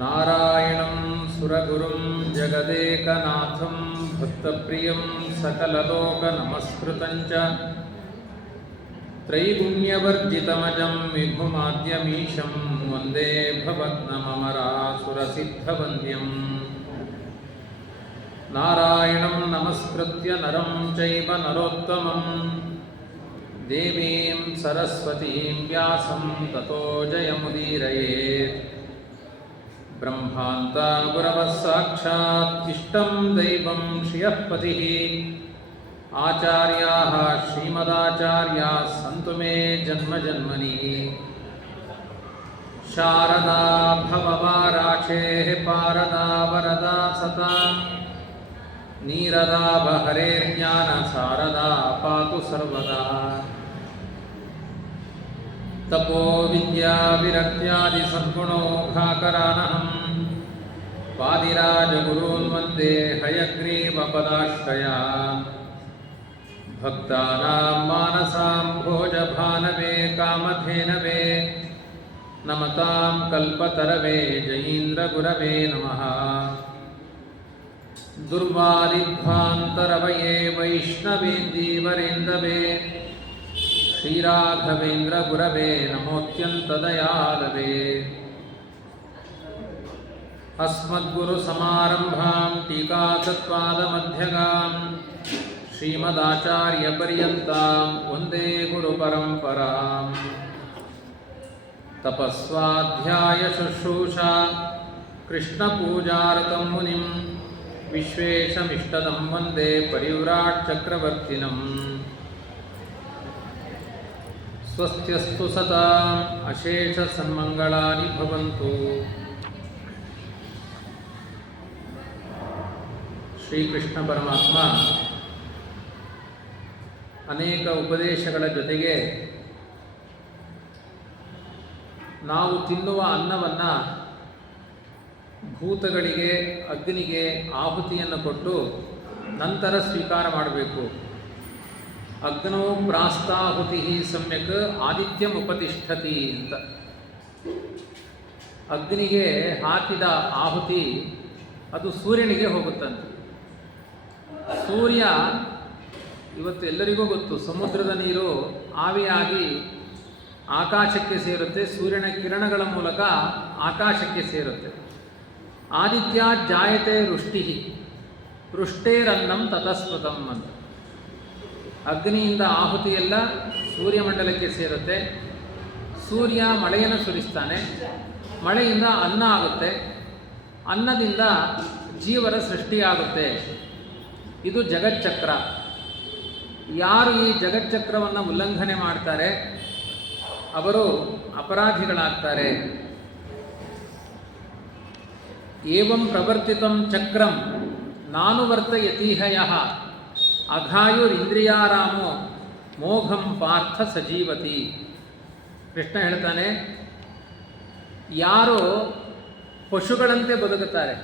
ನಾರಾಯಣಂ ಸುರಗುರುಂ ಜಗದೇಕನಾಥಂ ಭಕ್ತಪ್ರಿಯಂ ಸಕಲಲೋಕನಮಸ್ಕೃತಂಚ ತ್ರೈಗುಣ್ಯವರ್ಜಿತಮಜಂ ವಿಭುಮಾದ್ಯಮೀಶಂ ವಂದೇ ಭವದ್ನಮರಾಸುರಸಿದ್ಧವಂದ್ಯಂ ನಾರಾಯಣಂ ನಮಸ್ಕೃತ್ಯ ನರಂ ಚೈವ ನರೋತ್ತಮಂ ದೇವೀಂ ಸರಸ್ವತೀಂ ವ್ಯಾಸಂ ತತೋ ಜಯಮುದೀರಯೇತ್ ಬ್ರಹ್ಮಾಂತ ಗುರವಃ ಸಾಕ್ಷಾತ್ ಇಷ್ಟಂ ದೈವಂ ಶ್ರಿಯಃ ಪತಿಃ ಆಚಾರ್ಯಾಃ ಶ್ರೀಮದಾಚಾರ್ಯಾಃ ಸಂತು ಮೇ ಜನ್ಮ ಜನ್ಮನಿ ಶಾರದಾ ಭವವಾರಾಚೇಃ ಪಾರದಾ ವರದಾ ಸತಾಂ ನೀರದಾ ಬಹರೇರ್ಜ್ಞಾನ ಸಾರದಾ ಪಾತು ಸರ್ವದಾ ತಪೋ ವಿದ್ಯಾ ವಿರಕ್ತ್ಯಾದಿ ಸದ್ಗುಣೋಘಾಕರಾನಹಂ ವಾದಿರಾಜಗುರೂನ್ ವಂದೇ ಹಯಗ್ರೀವಪದಾಶ್ರಯಾನ್ ಭಕ್ತಾನಾಂ ಮಾನಸಾಂ ಭೋಜಭಾನವೇ ಕಾಮಧೇನವೇ ನಮತಾಂ ಕಲ್ಪತರವೇ ಜಯೀಂದ್ರಗುರವೇ ನಮಃ ದುರ್ವಾದಿಧ್ವಾಂತರವಯೇ ವೈಷ್ಣವೇಂದೀವರೇಂದವೇ ಶ್ರೀರಾಘವೇಂದ್ರ ಗುರವೇ ನಮೋತ್ಯಂತದಯಾಲವೇ ಅಸ್ಮದ್ಗುರು ಸಮಾರಂಭಾಂ ಟೀಕಾತತ್ಪಾದಮಧ್ಯಗಾಂ ಶ್ರೀಮದಾಚಾರ್ಯ ಪರ್ಯಂತಾಂ ವಂದೇ ಗುರು ಪರಂಪರಾಂ ತಪಸ್ವಾಧ್ಯಾಯ ಶುಶ್ರೂಷಾ ಕೃಷ್ಣ ಪೂಜಾರತಂ ಮುನಿಂ ವಿಶ್ವೇಶಮಿಷ್ಟದಂ ವಂದೇ ಪರಿವ್ರಾಟ್ ಚಕ್ರವರ್ತಿನಂ ಸ್ವಸ್ತ್ಯಸ್ತು ಸತಾಂ ಅಶೇಷ ಸನ್ಮಂಗಳಾನಿ ಭವಂತು. ಶ್ರೀಕೃಷ್ಣ ಪರಮಾತ್ಮ ಅನೇಕ ಉಪದೇಶಗಳ ಜೊತೆಗೆ ನಾವು ತಿನ್ನುವ ಅನ್ನವನ್ನು ಭೂತಗಳಿಗೆ ಅಗ್ನಿಗೆ ಆಹುತಿಯನ್ನು ಕೊಟ್ಟು ನಂತರ ಸ್ವೀಕಾರ ಮಾಡಬೇಕು. ಅಗ್ನೋ ಪ್ರಾಸ್ತಾಹುತಿ ಸಮ್ಯಕ್ ಆದಿತ್ಯಂ ಉಪತಿಷ್ಠತಿ ಅಂತ. ಅಗ್ನಿಗೆ ಹಾಕಿದ ಆಹುತಿ ಅದು ಸೂರ್ಯನಿಗೆ ಹೋಗುತ್ತಂತೆ. ಸೂರ್ಯ ಇವತ್ತು ಎಲ್ಲರಿಗೂ ಗೊತ್ತು, ಸಮುದ್ರದ ನೀರು ಆವಿಯಾಗಿ ಆಕಾಶಕ್ಕೆ ಸೇರುತ್ತೆ, ಸೂರ್ಯನ ಕಿರಣಗಳ ಮೂಲಕ ಆಕಾಶಕ್ಕೆ ಸೇರುತ್ತೆ. ಆದಿತ್ಯ ಜಾಯತೆ ವೃಷ್ಟಿ ವೃಷ್ಟೇರನ್ನಂ ತತಸ್ಮೃತಂ ಅಂತ. ಅಗ್ನಿಯಿಂದ ಆಹುತಿಯೆಲ್ಲ ಸೂರ್ಯಮಂಡಲಕ್ಕೆ ಸೇರುತ್ತೆ. ಸೂರ್ಯ ಮಳೆಯನ್ನು ಸುರಿಸ್ತಾನೆ, ಮಳೆಯಿಂದ ಅನ್ನ ಆಗುತ್ತೆ, ಅನ್ನದಿಂದ ಜೀವರ ಸೃಷ್ಟಿಯಾಗುತ್ತೆ. ಇದು ಜಗಚ್ಚಕ್ರ. ಯಾರು ಈ ಜಗಚ್ಚಕ್ರವನ್ನು ಉಲ್ಲಂಘನೆ ಮಾಡ್ತಾರೆ ಅವರು ಅಪರಾಧಿಗಳಾಗ್ತಾರೆ. ಏವಂ ಪ್ರವರ್ತಿತಂ ಚಕ್ರಂ ನಾನುವರ್ತಯತೀಹಯಃ ಅಘಾಯುರಿಂದ್ರಿಯಾರಾಮೋ ಮೋಘಂ ಪಾರ್ಥ ಸಜೀವತಿ. ಕೃಷ್ಣ ಹೇಳ್ತಾನೆ, ಯಾರು ಪಶುಗಳಂತೆ ಬದುಕುತ್ತಾರೆ,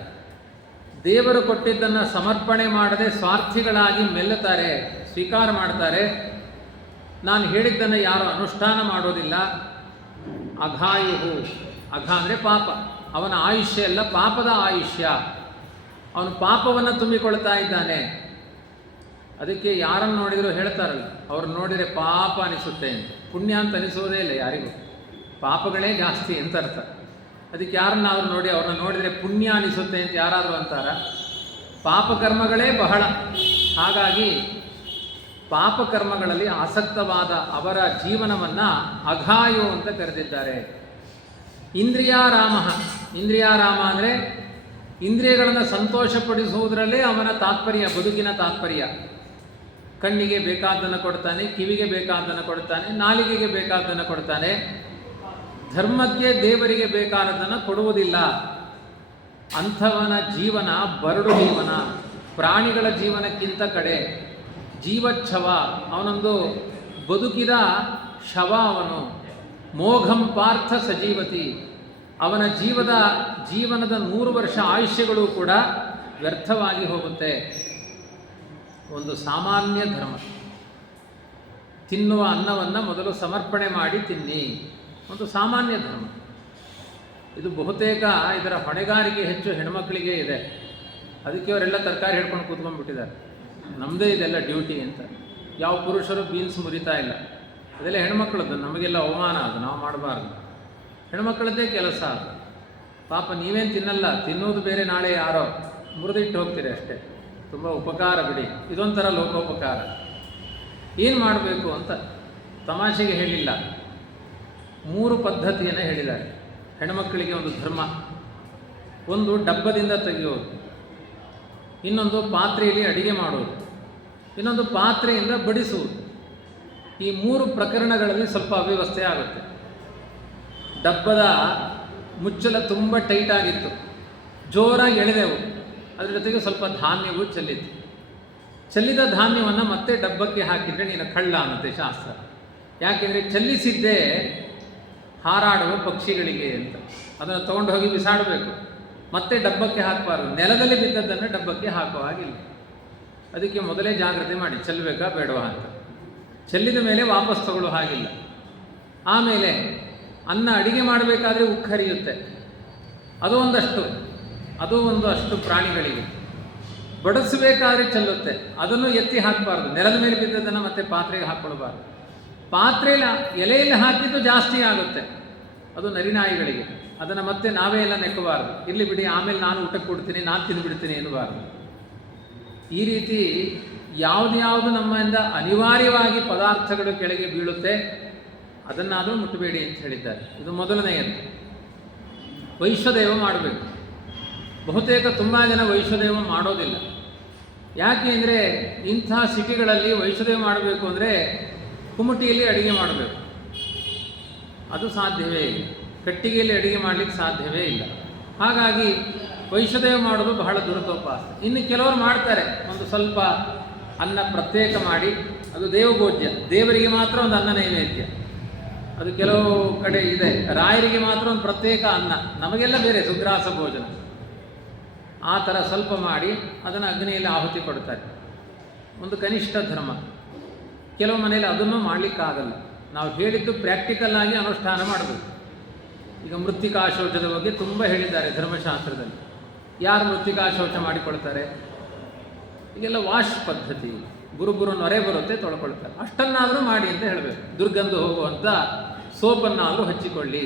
ದೇವರು ಕೊಟ್ಟಿದ್ದನ್ನು ಸಮರ್ಪಣೆ ಮಾಡದೆ ಸ್ವಾರ್ಥಿಗಳಾಗಿ ಮೆಲ್ಲುತ್ತಾರೆ, ಸ್ವೀಕಾರ ಮಾಡ್ತಾರೆ, ನಾನು ಹೇಳಿದ್ದನ್ನು ಯಾರು ಅನುಷ್ಠಾನ ಮಾಡೋದಿಲ್ಲ, ಅಘಾಯುಹು, ಅಘ ಅಂದರೆ ಪಾಪ, ಅವನ ಆಯುಷ್ಯ ಎಲ್ಲ ಪಾಪದ ಆಯುಷ್ಯ, ಅವನು ಪಾಪವನ್ನು ತುಂಬಿಕೊಳ್ತಾ ಇದ್ದಾನೆ. ಅದಕ್ಕೆ ಯಾರನ್ನು ನೋಡಿದರೂ ಹೇಳ್ತಾರಲ್ಲ, ಅವ್ರು ನೋಡಿದರೆ ಪಾಪ ಅನಿಸುತ್ತೆ ಅಂತ. ಪುಣ್ಯ ಅಂತ ಅನಿಸೋದೇ ಇಲ್ಲ ಯಾರಿಗೂ, ಪಾಪಗಳೇ ಜಾಸ್ತಿ ಅಂತ ಅರ್ಥ. ಅದಕ್ಕೆ ಯಾರನ್ನಾದರೂ ನೋಡಿ ಅವ್ರನ್ನ ನೋಡಿದರೆ ಪುಣ್ಯ ಅನಿಸುತ್ತೆ ಅಂತ ಯಾರಾದರೂ ಅಂತಾರ? ಪಾಪಕರ್ಮಗಳೇ ಬಹಳ. ಹಾಗಾಗಿ ಪಾಪಕರ್ಮಗಳಲ್ಲಿ ಆಸಕ್ತವಾದ ಅವರ ಜೀವನವನ್ನು ಅಘಾಯು ಅಂತ ಕರೆದಿದ್ದಾರೆ. ಇಂದ್ರಿಯಾರಾಮ, ಇಂದ್ರಿಯಾರಾಮ ಅಂದರೆ ಇಂದ್ರಿಯಗಳನ್ನು ಸಂತೋಷಪಡಿಸುವುದರಲ್ಲೇ ಅವನ ತಾತ್ಪರ್ಯ, ಬದುಕಿನ ತಾತ್ಪರ್ಯ. ಕಣ್ಣಿಗೆ ಬೇಕಾದ್ದನ್ನು ಕೊಡ್ತಾನೆ, ಕಿವಿಗೆ ಬೇಕಾದ್ದನ್ನು ಕೊಡ್ತಾನೆ, ನಾಲಿಗೆಗೆ ಬೇಕಾದ್ದನ್ನು ಕೊಡ್ತಾನೆ, ಧರ್ಮಕ್ಕೆ ದೇವರಿಗೆ ಬೇಕಾದದ್ದನ್ನು ಕೊಡುವುದಿಲ್ಲ. ಅಂಥವನ ಜೀವನ ಬರಡು ಜೀವನ, ಪ್ರಾಣಿಗಳ ಜೀವನಕ್ಕಿಂತ ಕಡೆ. ಜೀವಚ್ಛವ, ಅವನೊಂದು ಬದುಕಿದ ಶವ ಅವನು. ಮೋಘಂ ಪಾರ್ಥ ಸಜೀವತಿ, ಅವನ ಜೀವನದ 100 ವರ್ಷ ಆಯುಷ್ಯಗಳು ಕೂಡ ವ್ಯರ್ಥವಾಗಿ ಹೋಗುತ್ತೆ. ಒಂದು ಸಾಮಾನ್ಯ ಧರ್ಮ. ತಿನ್ನುವ ಅನ್ನವನ್ನು ಮೊದಲು ಸಮರ್ಪಣೆ ಮಾಡಿ ತಿನ್ನಿ, ಒಂದು ಸಾಮಾನ್ಯ ಧರ್ಮ. ಇದು ಬಹುತೇಕ ಇದರ ಹೊಣೆಗಾರಿಕೆ ಹೆಚ್ಚು ಹೆಣ್ಮಕ್ಳಿಗೆ ಇದೆ. ಅದಕ್ಕೆ ಅವರೆಲ್ಲ ತರಕಾರಿ ಹಿಡ್ಕೊಂಡು ಕೂತ್ಕೊಂಡ್ಬಿಟ್ಟಿದ್ದಾರೆ. ನಮ್ಮದೇ ಇದೆಲ್ಲ ಡ್ಯೂಟಿ ಅಂತ. ಯಾವ ಪುರುಷರು ಬೀನ್ಸ್ ಮುರಿತಾ ಇಲ್ಲ. ಅದೆಲ್ಲ ಹೆಣ್ಮಕ್ಳದ್ದು, ನಮಗೆಲ್ಲ ಅವಮಾನ, ಅದು ನಾವು ಮಾಡಬಾರ್ದು. ಹೆಣ್ಮಕ್ಳದ್ದೇ ಕೆಲಸ ಅದು. ಪಾಪ ನೀವೇನು ತಿನ್ನಲ್ಲ, ತಿನ್ನೋದು ಬೇರೆ, ನಾಳೆ ಯಾರೋ ಮುರಿದಿಟ್ಟು ಹೋಗ್ತೀರಿ ಅಷ್ಟೇ. ತುಂಬ ಉಪಕಾರ ಬಿಡಿ, ಇದೊಂಥರ ಲೋಕೋಪಕಾರ. ಏನು ಮಾಡಬೇಕು ಅಂತ ತಮಾಷೆಗೆ ಹೇಳಿಲ್ಲ, 3 ಪದ್ಧತಿಯನ್ನು ಹೇಳಿದ್ದಾರೆ ಹೆಣ್ಮಕ್ಕಳಿಗೆ. ಒಂದು ಧರ್ಮ, ಒಂದು ಡಬ್ಬದಿಂದ ತೆಗೆಯೋದು, ಇನ್ನೊಂದು ಪಾತ್ರೆಯಲ್ಲಿ ಅಡಿಗೆ ಮಾಡೋದು, ಇನ್ನೊಂದು ಪಾತ್ರೆಯಿಂದ ಬಡಿಸುವುದು. ಈ 3 ಪ್ರಕರಣಗಳಲ್ಲಿ ಸ್ವಲ್ಪ ಅವ್ಯವಸ್ಥೆ ಆಗುತ್ತೆ. ಡಬ್ಬದ ಮುಚ್ಚಲ ತುಂಬ ಟೈಟ್ ಆಗಿತ್ತು, ಜೋರಾಗಿ ಎಳೆದೆವು, ಅದರ ಜೊತೆಗೆ ಸ್ವಲ್ಪ ಧಾನ್ಯವೂ ಚೆಲ್ಲಿತ್ತು. ಚೆಲ್ಲಿದ ಧಾನ್ಯವನ್ನು ಮತ್ತೆ ಡಬ್ಬಕ್ಕೆ ಹಾಕಿದರೆ ನೀನು ಕಳ್ಳ ಅನ್ನತ್ತೆ ಶಾಸ್ತ್ರ. ಯಾಕೆಂದರೆ ಚೆಲ್ಲಿಸಿದ್ದೇ ಹಾರಾಡುವ ಪಕ್ಷಿಗಳಿಗೆ ಅಂತ. ಅದನ್ನು ತೊಗೊಂಡು ಹೋಗಿ ಬಿಸಾಡಬೇಕು, ಮತ್ತೆ ಡಬ್ಬಕ್ಕೆ ಹಾಕಬಾರ್ದು. ನೆಲದಲ್ಲಿ ಬಿದ್ದದ್ದನ್ನು ಡಬ್ಬಕ್ಕೆ ಹಾಕುವ ಹಾಗಿಲ್ಲ. ಅದಕ್ಕೆ ಮೊದಲೇ ಜಾಗ್ರತೆ ಮಾಡಿ, ಚೆಲ್ಲಬೇಕಾ ಬೇಡವಾ ಅಂತ. ಚೆಲ್ಲಿದ ಮೇಲೆ ವಾಪಸ್ ತಗೊಳ್ಳೋ ಹಾಗಿಲ್ಲ. ಆಮೇಲೆ ಅನ್ನ ಅಡಿಗೆ ಮಾಡಬೇಕಾದ್ರೆ ಉಕ್ಕು ಹರಿಯುತ್ತೆ, ಅದು ಒಂದು ಅಷ್ಟು ಪ್ರಾಣಿಗಳಿಗೆ. ಬಡಿಸಬೇಕಾದ್ರೆ ಚೆಲ್ಲುತ್ತೆ, ಅದನ್ನು ಎತ್ತಿ ಹಾಕಬಾರ್ದು. ನೆಲದ ಮೇಲೆ ಬಿದ್ದದನ್ನು ಮತ್ತೆ ಪಾತ್ರೆಗೆ ಹಾಕ್ಕೊಳ್ಬಾರ್ದು. ಪಾತ್ರೆಯಲ್ಲಿ ಎಲೆಯಲ್ಲಿ ಹಾಕಿದ್ದು ಜಾಸ್ತಿ ಆಗುತ್ತೆ, ಅದು ನರಿನಾಯಿಗಳಿಗೆ. ಅದನ್ನು ಮತ್ತೆ ನಾವೇ ಎಲ್ಲ ನೆಕ್ಕಬಾರ್ದು. ಇರಲಿ ಬಿಡಿ, ಆಮೇಲೆ ನಾನು ಊಟಕ್ಕೆ ಕೊಡ್ತೀನಿ, ನಾನು ತಿಂದುಬಿಡ್ತೀನಿ ಎನ್ನಬಾರ್ದು. ಈ ರೀತಿ ಯಾವುದು ನಮ್ಮಿಂದ ಅನಿವಾರ್ಯವಾಗಿ ಪದಾರ್ಥಗಳು ಕೆಳಗೆ ಬೀಳುತ್ತೆ ಅದನ್ನಾದರೂ ಮುಟ್ಟಬೇಡಿ ಅಂತ ಹೇಳಿದ್ದಾರೆ. ಇದು ಮೊದಲನೆಯದು. ವೈಶ್ವದೇವ ಮಾಡಬೇಕು. ಬಹುತೇಕ ತುಂಬ ಜನ ವೈಶ್ವದೇವ ಮಾಡೋದಿಲ್ಲ. ಯಾಕೆ ಅಂದರೆ ಇಂಥ ಸಿಟಿಗಳಲ್ಲಿ ವೈಶ್ವದೇವ ಮಾಡಬೇಕು ಅಂದರೆ ಕುಮಟಿಯಲ್ಲಿ ಅಡಿಗೆ ಮಾಡಬೇಕು, ಅದು ಸಾಧ್ಯವೇ ಇಲ್ಲ. ಕಟ್ಟಿಗೆಯಲ್ಲಿ ಅಡಿಗೆ ಮಾಡಲಿಕ್ಕೆ ಸಾಧ್ಯವೇ ಇಲ್ಲ. ಹಾಗಾಗಿ ವೈಶ್ವದೇವ ಮಾಡೋದು ಬಹಳ ದುರತೋಪಾಸ. ಇನ್ನು ಕೆಲವರು ಮಾಡ್ತಾರೆ, ಒಂದು ಸ್ವಲ್ಪ ಅನ್ನ ಪ್ರತ್ಯೇಕ ಮಾಡಿ, ಅದು ದೇವಭೋಜ್ಯ, ದೇವರಿಗೆ ಮಾತ್ರ ಒಂದು ಅನ್ನ ನೈವೇದ್ಯ. ಅದು ಕೆಲವು ಕಡೆ ಇದೆ. ರಾಯರಿಗೆ ಮಾತ್ರ ಒಂದು ಪ್ರತ್ಯೇಕ ಅನ್ನ, ನಮಗೆಲ್ಲ ಬೇರೆ ಸುಗ್ರಾಸ ಭೋಜನ. ಆ ಥರ ಸ್ವಲ್ಪ ಮಾಡಿ ಅದನ್ನು ಅಗ್ನಿಯಲ್ಲಿ ಆಹುತಿ ಕೊಡ್ತಾರೆ. ಒಂದು ಕನಿಷ್ಠ ಧರ್ಮ. ಕೆಲವು ಮನೆಯಲ್ಲಿ ಅದನ್ನು ಮಾಡಲಿಕ್ಕಾಗಲ್ಲ. ನಾವು ಹೇಳಿದ್ದು ಪ್ರಾಕ್ಟಿಕಲ್ ಆಗಿ ಅನುಷ್ಠಾನ ಮಾಡಬೇಕು. ಈಗ ಮೃತ್ತಿಕಾ ಶೌಚದ ಬಗ್ಗೆ ತುಂಬ ಹೇಳಿದ್ದಾರೆ ಧರ್ಮಶಾಸ್ತ್ರದಲ್ಲಿ. ಯಾರು ಮೃತ್ತಿಕಾ ಶೌಚ ಮಾಡಿಕೊಳ್ತಾರೆ? ಈಗೆಲ್ಲ ವಾಶ್ ಪದ್ಧತಿ, ಬುರುಬುರು ನೊರೆ ಬರುತ್ತೆ, ತೊಳ್ಕೊಳ್ತಾರೆ. ಅಷ್ಟನ್ನಾದರೂ ಮಾಡಿ ಅಂತ ಹೇಳಬೇಕು. ದುರ್ಗಂಧ ಹೋಗುವಂಥ ಸೋಪನ್ನಾದರೂ ಹಚ್ಚಿಕೊಳ್ಳಿ.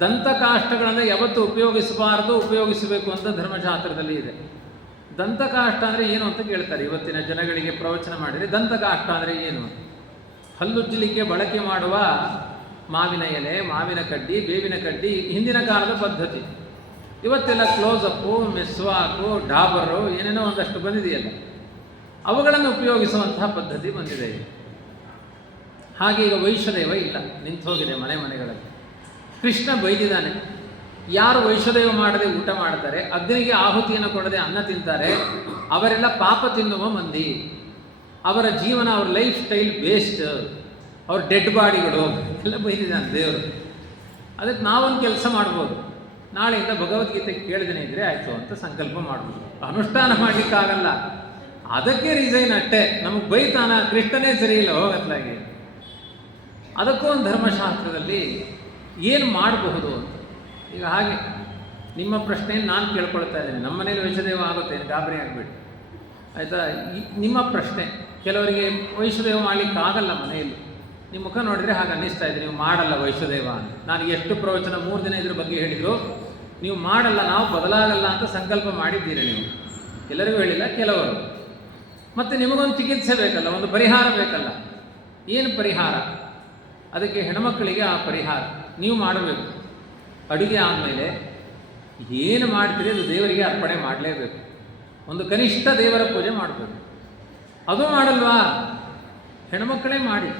ದಂತಕಾಷ್ಟಗಳನ್ನು ಯಾವತ್ತೂ ಉಪಯೋಗಿಸಬಾರ್ದು, ಉಪಯೋಗಿಸಬೇಕು ಅಂತ ಧರ್ಮಶಾಸ್ತ್ರದಲ್ಲಿ ಇದೆ. ದಂತಕಾಷ್ಟ ಅಂದರೆ ಏನು ಅಂತ ಕೇಳ್ತಾರೆ. ಇವತ್ತಿನ ಜನಗಳಿಗೆ ಪ್ರವಚನ ಮಾಡಿದರೆ ದಂತಕಾಷ್ಟ ಅಂದರೆ ಏನು? ಹಲ್ಲುಜ್ಜಲಿಕ್ಕೆ ಬಳಕೆ ಮಾಡುವ ಮಾವಿನ ಎಲೆ, ಮಾವಿನ ಕಡ್ಡಿ, ಬೇವಿನ ಕಡ್ಡಿ ಹಿಂದಿನ ಕಾಲದ ಪದ್ಧತಿ. ಇವತ್ತೆಲ್ಲ ಕ್ಲೋಸಪ್ಪು, ಮೆಸ್ವಾಕು, ಡಾಬರು ಏನೇನೋ ಒಂದಷ್ಟು ಬಂದಿದೆಯಲ್ಲ, ಅವುಗಳನ್ನು ಉಪಯೋಗಿಸುವಂತಹ ಪದ್ಧತಿ ಬಂದಿದೆ. ಹಾಗೆ ಈಗ ವೈಶ್ವದೇವ ಇಲ್ಲ, ನಿಂತು ಹೋಗಿದೆ ಮನೆಗಳಲ್ಲಿ. ಕೃಷ್ಣ ಬೈದಿದ್ದಾನೆ, ಯಾರು ವೈಶ್ವದೇವ ಮಾಡದೆ ಊಟ ಮಾಡ್ತಾರೆ, ಅಗ್ನಿಗೆ ಆಹುತಿಯನ್ನು ಕೊಡದೆ ಅನ್ನ ತಿಂತಾರೆ, ಅವರೆಲ್ಲ ಪಾಪ ತಿನ್ನುವ ಮಂದಿ. ಅವರ ಜೀವನ, ಅವರ ಲೈಫ್ ಸ್ಟೈಲ್ ವೇಸ್ಟ್, ಅವ್ರ ಡೆಡ್ ಬಾಡಿಗಳು ಎಲ್ಲ ಬೈದಿದ್ದಾನೆ ದೇವರು. ಅದಕ್ಕೆ ನಾವೊಂದು ಕೆಲಸ ಮಾಡ್ಬೋದು, ನಾಳೆಯಿಂದ ಭಗವದ್ಗೀತೆ ಕೇಳಿದೇನೆ ಇದ್ರೆ ಆಯಿತು ಅಂತ ಸಂಕಲ್ಪ ಮಾಡ್ಬೋದು. ಅನುಷ್ಠಾನ ಮಾಡಲಿಕ್ಕಾಗಲ್ಲ, ಅದಕ್ಕೆ ರಿಸೈನ್ ಅಷ್ಟೇ. ನಮಗೆ ಬೈತಾನ, ಕೃಷ್ಣನೇ ಸರಿ ಇಲ್ಲ ಹೋಗತ್ಲಾಗಿ. ಅದಕ್ಕೂ ಒಂದು ಧರ್ಮಶಾಸ್ತ್ರದಲ್ಲಿ ಏನು ಮಾಡಬಹುದು ಅಂತ. ಈಗ ಹಾಗೆ ನಿಮ್ಮ ಪ್ರಶ್ನೆಯನ್ನು ನಾನು ಕೇಳ್ಕೊಳ್ತಾ ಇದ್ದೇನೆ. ನಮ್ಮ ಮನೇಲಿ ವೈಶ್ವದೇವ ಆಗುತ್ತೆ, ಗಾಬರಿ ಆಗಬೇಡಿ ಆಯಿತಾ. ನಿಮ್ಮ ಪ್ರಶ್ನೆ, ಕೆಲವರಿಗೆ ವೈಶ್ವದೇವ ಮಾಡಲಿಕ್ಕಾಗಲ್ಲ ಮನೆಯಲ್ಲಿ. ನಿಮ್ಮ ಮುಖ ನೋಡಿದರೆ ಹಾಗೆ ಅನ್ನಿಸ್ತಾ ಇದೆ, ನೀವು ಮಾಡಲ್ಲ ವೈಶ್ವದೇವ ಅಂತ. ನಾನು ಎಷ್ಟು ಪ್ರವಚನ 3 ದಿನ ಇದ್ರ ಬಗ್ಗೆ ಹೇಳಿದರು, ನೀವು ಮಾಡಲ್ಲ, ನಾವು ಬದಲಾಗಲ್ಲ ಅಂತ ಸಂಕಲ್ಪ ಮಾಡಿದ್ದೀರಿ ನೀವು. ಎಲ್ಲರಿಗೂ ಹೇಳಿಲ್ಲ, ಕೆಲವರು. ಮತ್ತು ನಿಮಗೊಂದು ಚಿಕಿತ್ಸೆ ಬೇಕಲ್ಲ, ಒಂದು ಪರಿಹಾರ ಬೇಕಲ್ಲ. ಏನು ಪರಿಹಾರ? ಅದಕ್ಕೆ ಹೆಣ್ಮಕ್ಕಳಿಗೆ ಆ ಪರಿಹಾರ ನೀವು ಮಾಡಬೇಕು. ಅಡುಗೆ ಆದಮೇಲೆ ಏನು ಮಾಡ್ತೀರಿ ಅದು ದೇವರಿಗೆ ಅರ್ಪಣೆ ಮಾಡಲೇಬೇಕು. ಒಂದು ಕನಿಷ್ಠ ದೇವರ ಪೂಜೆ ಮಾಡಬೇಕು. ಅದು ಮಾಡಲ್ವಾ? ಹೆಣ್ಮಕ್ಕಳೇ ಮಾಡಿ.